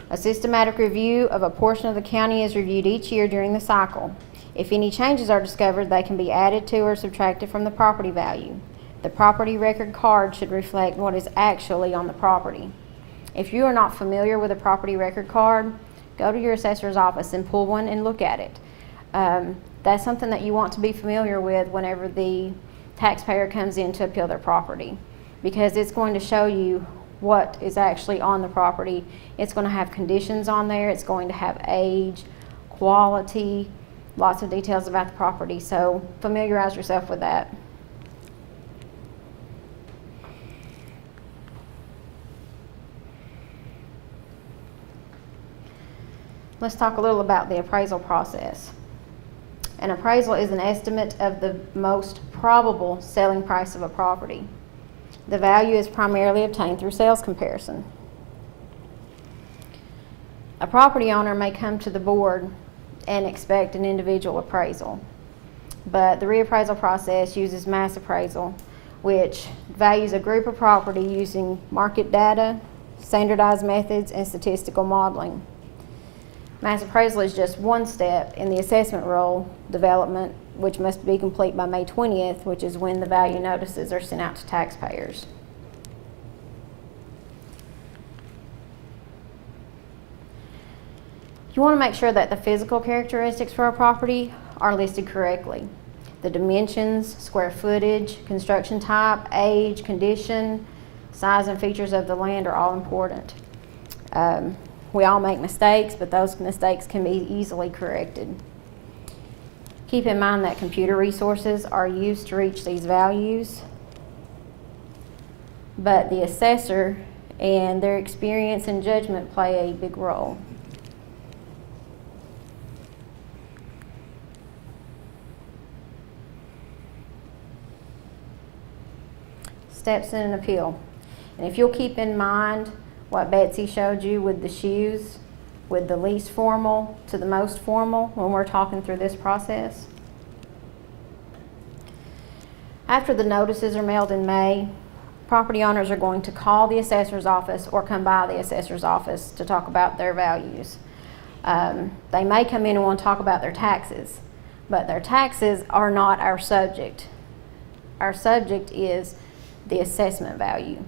A systematic review of a portion of the county is reviewed each year during the cycle. If any changes are discovered, they can be added to or subtracted from the property value. The property record card should reflect what is actually on the property. If you are not familiar with a property record card, go to your assessor's office and pull one and look at it. That's something that you want to be familiar with whenever the taxpayer comes in to appeal their property, because it's going to show you what is actually on the property. It's going to have conditions on there. It's going to have age, quality, lots of details about the property. So familiarize yourself with that. Let's talk a little about the appraisal process. An appraisal is an estimate of the most probable selling price of a property. The value is primarily obtained through sales comparison. A property owner may come to the board and expect an individual appraisal, but the reappraisal process uses mass appraisal, which values a group of property using market data, standardized methods, and statistical modeling. Mass appraisal is just one step in the assessment roll development, which must be complete by May 20th, which is when the value notices are sent out to taxpayers. You want to make sure that the physical characteristics for a property are listed correctly. The dimensions, square footage, construction type, age, condition, size, and features of the land are all important. We all make mistakes, but those mistakes can be easily corrected. Keep in mind that computer resources are used to reach these values, but the assessor and their experience and judgment play a big role. Steps in an appeal. And if you'll keep in mind what Betsy showed you with the shoes, with the least formal to the most formal when we're talking through this process. After the notices are mailed in May, property owners are going to call the assessor's office or come by the assessor's office to talk about their values. They may come in and want to talk about their taxes, but their taxes are not our subject. Our subject is the assessment value.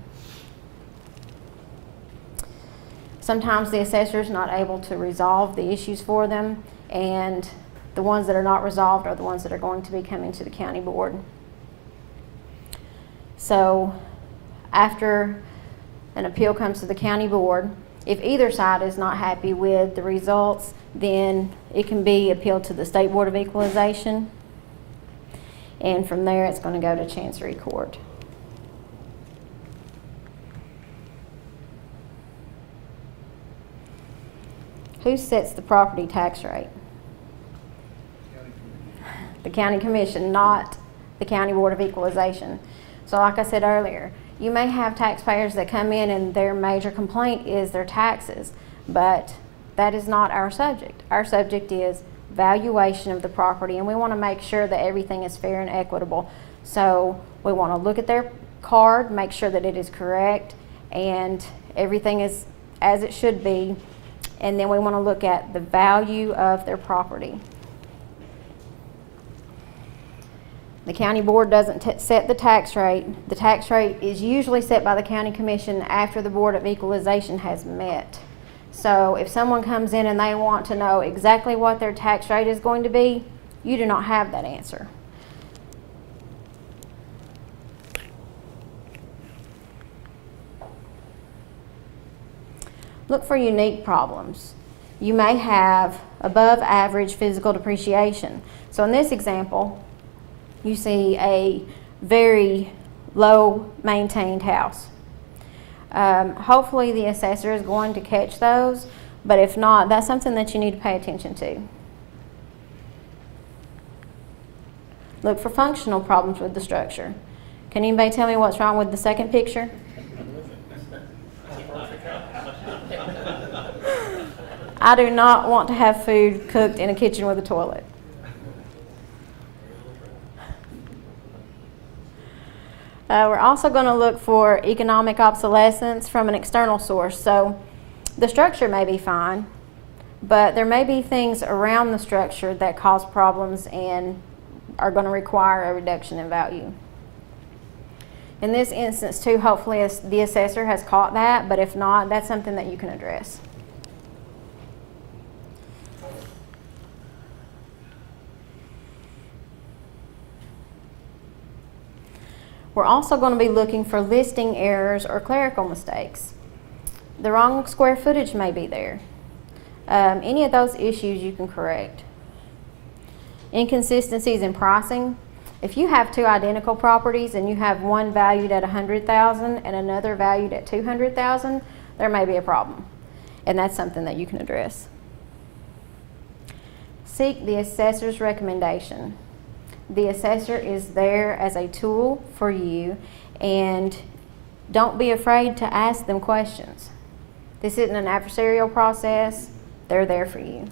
Sometimes the assessor is not able to resolve the issues for them, and the ones that are not resolved are the ones that are going to be coming to the county board. So after an appeal comes to the county board, if either side is not happy with the results, then it can be appealed to the State Board of Equalization, and from there it's going to go to Chancery Court. Who sets the property tax rate? The County Commission, not the County Board of Equalization. So like I said earlier, you may have taxpayers that come in and their major complaint is their taxes, but that is not our subject. Our subject is valuation of the property, and we want to make sure that everything is fair and equitable. So we want to look at their card, make sure that it is correct and everything is as it should be. And then we want to look at the value of their property. The county board doesn't set the tax rate. The tax rate is usually set by the county commission after the Board of Equalization has met. So if someone comes in and they want to know exactly what their tax rate is going to be, you do not have that answer. Look for unique problems. You may have above average physical depreciation. So in this example, you see a very low maintained house. Hopefully the assessor is going to catch those, but if not, that's something that you need to pay attention to. Look for functional problems with the structure. Can anybody tell me what's wrong with the second picture? I do not want to have food cooked in a kitchen with a toilet. We're also going to look for economic obsolescence from an external source. So the structure may be fine, but there may be things around the structure that cause problems and are going to require a reduction in value. In this instance too, hopefully the assessor has caught that, but if not, that's something that you can address. We're also going to be looking for listing errors or clerical mistakes. The wrong square footage may be there. Any of those issues you can correct. Inconsistencies in pricing. If you have two identical properties and you have one valued at $100,000 and another valued at $200,000, there may be a problem, and that's something that you can address. Seek the assessor's recommendation. The assessor is there as a tool for you, and don't be afraid to ask them questions. This isn't an adversarial process. They're there for you.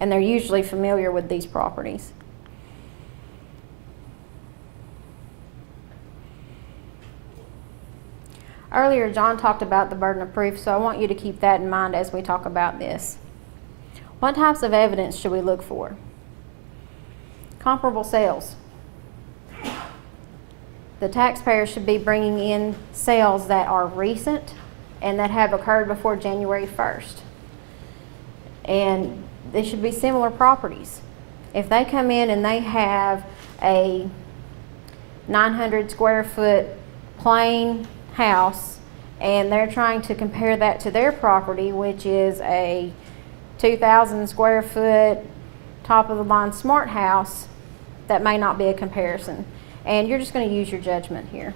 And they're usually familiar with these properties. Earlier, John talked about the burden of proof, so I want you to keep that in mind as we talk about this. What types of evidence should we look for? Comparable sales. The taxpayer should be bringing in sales that are recent and that have occurred before January 1st. And they should be similar properties. If they come in and they have a 900 square foot plain house and they're trying to compare that to their property, which is a 2,000 square foot top of the line smart house, that may not be a comparison. And you're just going to use your judgment here.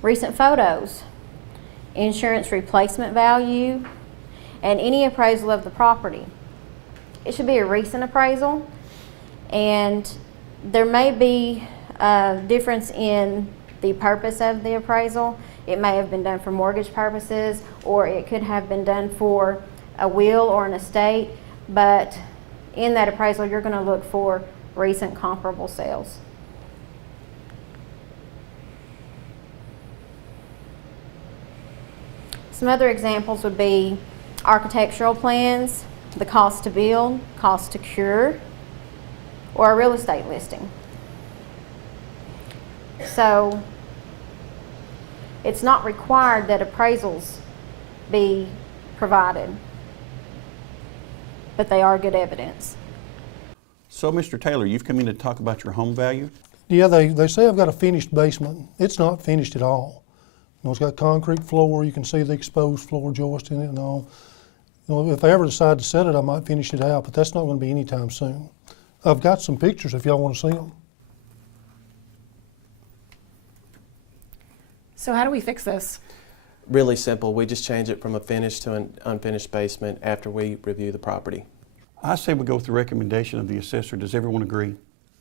Recent photos, insurance replacement value, and any appraisal of the property. It should be a recent appraisal, and there may be a difference in the purpose of the appraisal. It may have been done for mortgage purposes, or it could have been done for a will or an estate, but in that appraisal you're going to look for recent comparable sales. Some other examples would be architectural plans, the cost to build, cost to cure, or a real estate listing. So it's not required that appraisals be provided, but they are good evidence. So, Mr. Taylor, you've come in to talk about your home value? Yeah, they say I've got a finished basement. It's not finished at all. You know, it's got concrete floor. You can see the exposed floor joist in it and all. You know, if I ever decide to sell it, I might finish it out, but that's not going to be anytime soon. I've got some pictures if y'all want to see them. So how do we fix this? Really simple. We just change it from a finished to an unfinished basement after we review the property. I say we go with the recommendation of the assessor. Does everyone agree?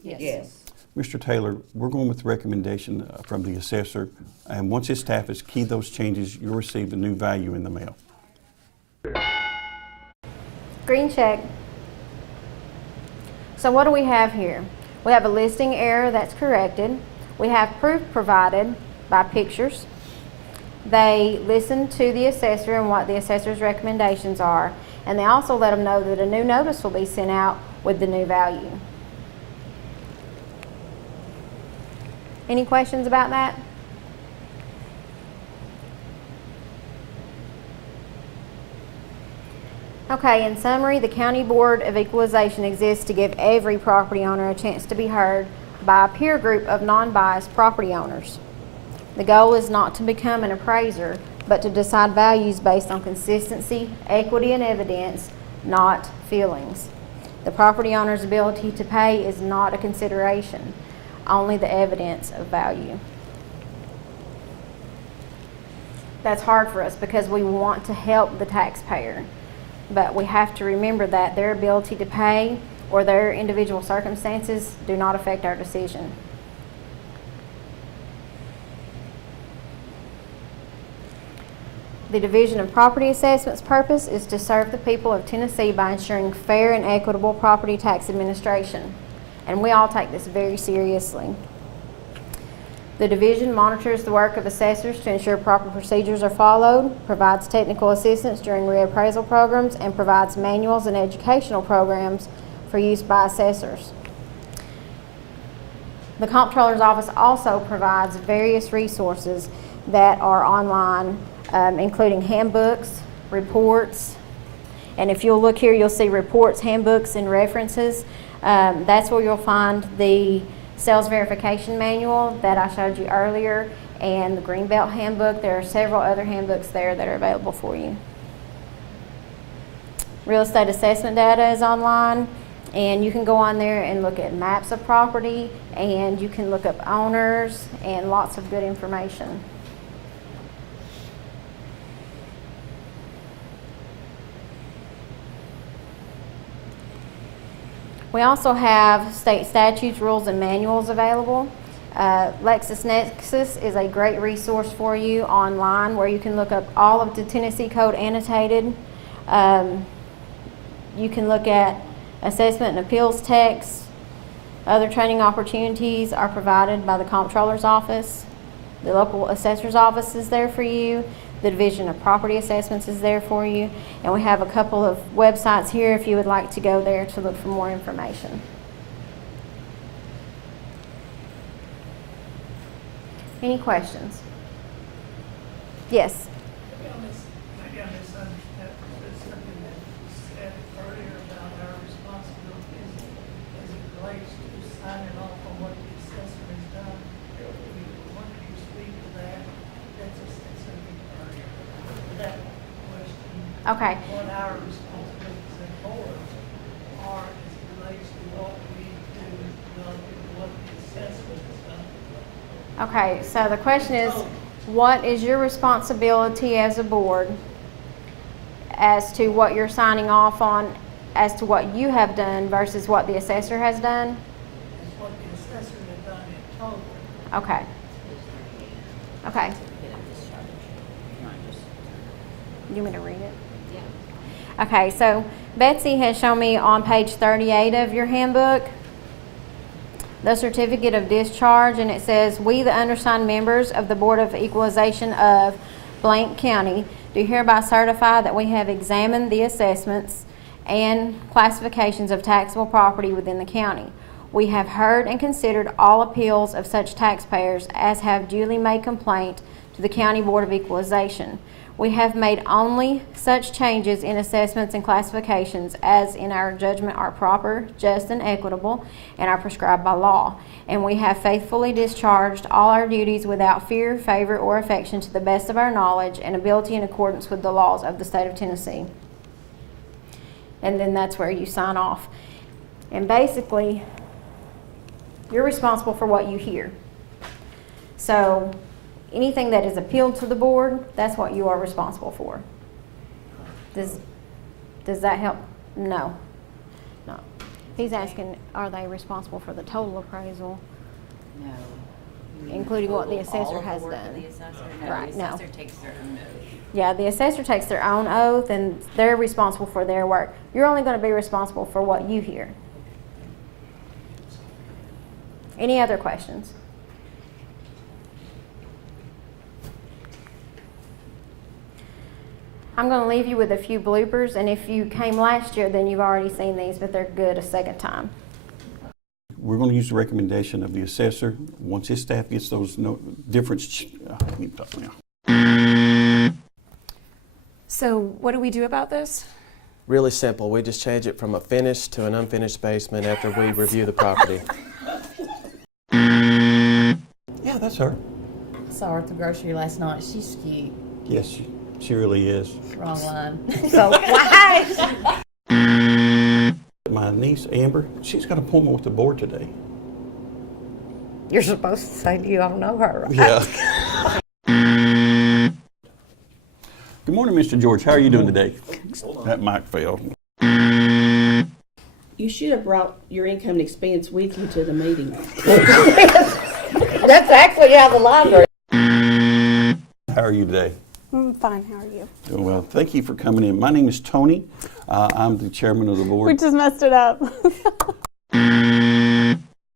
Yes. Mr. Taylor, we're going with the recommendation from the assessor, and once his staff has keyed those changes, you'll receive a new value in the mail. Green check. So what do we have here? We have a listing error that's corrected. We have proof provided by pictures. They listen to the assessor and what the assessor's recommendations are, and they also let them know that a new notice will be sent out with the new value. Any questions about that? Okay, in summary, the County Board of Equalization exists to give every property owner a chance to be heard by a peer group of non-biased property owners. The goal is not to become an appraiser, but to decide values based on consistency, equity, and evidence, not feelings. The property owner's ability to pay is not a consideration, only the evidence of value. That's hard for us because we want to help the taxpayer, but we have to remember that their ability to pay or their individual circumstances do not affect our decision. The Division of Property Assessment's purpose is to serve the people of Tennessee by ensuring fair and equitable property tax administration, and we all take this very seriously. The division monitors the work of assessors to ensure proper procedures are followed, provides technical assistance during reappraisal programs, and provides manuals and educational programs for use by assessors. The Comptroller's Office also provides various resources that are online, including handbooks, reports, and if you'll look here, you'll see reports, handbooks, and references. That's where you'll find the Sales Verification Manual that I showed you earlier and the Greenbelt Handbook. There are several other handbooks there that are available for you. Real estate assessment data is online, and you can go on there and look at maps of property, and you can look up owners and lots of good information. We also have state statutes, rules, and manuals available. LexisNexis is a great resource for you online where you can look up all of the Tennessee Code annotated. You can look at assessment and appeals texts. Other training opportunities are provided by the Comptroller's Office. The local assessor's office is there for you. The Division of Property Assessments is there for you. And we have a couple of websites here if you would like to go there to look for more information. Any questions? Yes? Maybe I misunderstood something that you said earlier about our responsibilities as it relates to signing off on what the assessor has done. When you speak to that, that's something earlier. That question. Okay. What our responsibilities as boards are as it relates to what we do relative to what the assessor has done. Okay, so the question is, what is your responsibility as a board as to what you're signing off on as to what you have done versus what the assessor has done? It's what the assessor has done in total. Okay. Okay. You want me to read it? Yeah. Okay, so Betsy has shown me on page 38 of your handbook the certificate of discharge, and it says, "We, the undersigned members of the Board of Equalization of blank county, do hereby certify that we have examined the assessments and classifications of taxable property within the county. We have heard and considered all appeals of such taxpayers as have duly made complaint to the County Board of Equalization. We have made only such changes in assessments and classifications as in our judgment are proper, just, and equitable, and are prescribed by law. And we have faithfully discharged all our duties without fear, favor, or affection to the best of our knowledge and ability in accordance with the laws of the state of Tennessee." And then that's where you sign off. And basically, you're responsible for what you hear. So anything that is appealed to the board, that's what you are responsible for. Does that help? No. No. He's asking, are they responsible for the total appraisal? No. Including what the assessor All of the has work done. of the assessor? No, Right, the no. assessor takes their own oath. Yeah, the assessor takes their own oath and they're responsible for their work. You're only going to be responsible for what you hear. Any other questions? I'm going to leave you with a few bloopers, and if you came last year, then you've already seen these, but they're good a second time. We're going to use the recommendation of the assessor. Once his staff gets those difference, I need to talk now. So what do we do about this? Really simple. We just change it from a finished to an unfinished basement after we review the property. Yeah, that's her. I saw her at the grocery last night. She's cute. Yes, she really is. Wrong line. So, why? My niece, Amber, she's got an appointment with the board today. You're supposed to say you all know her, right? Yeah. Good morning, Mr. George. How are you doing today? That mic fell. You should have brought your income and expense with you to the meeting. That's actually how the library. How are you today? I'm fine, how are you? Doing well. Thank you for coming in. My name is Tony. I'm the chairman of the board. We just messed it up.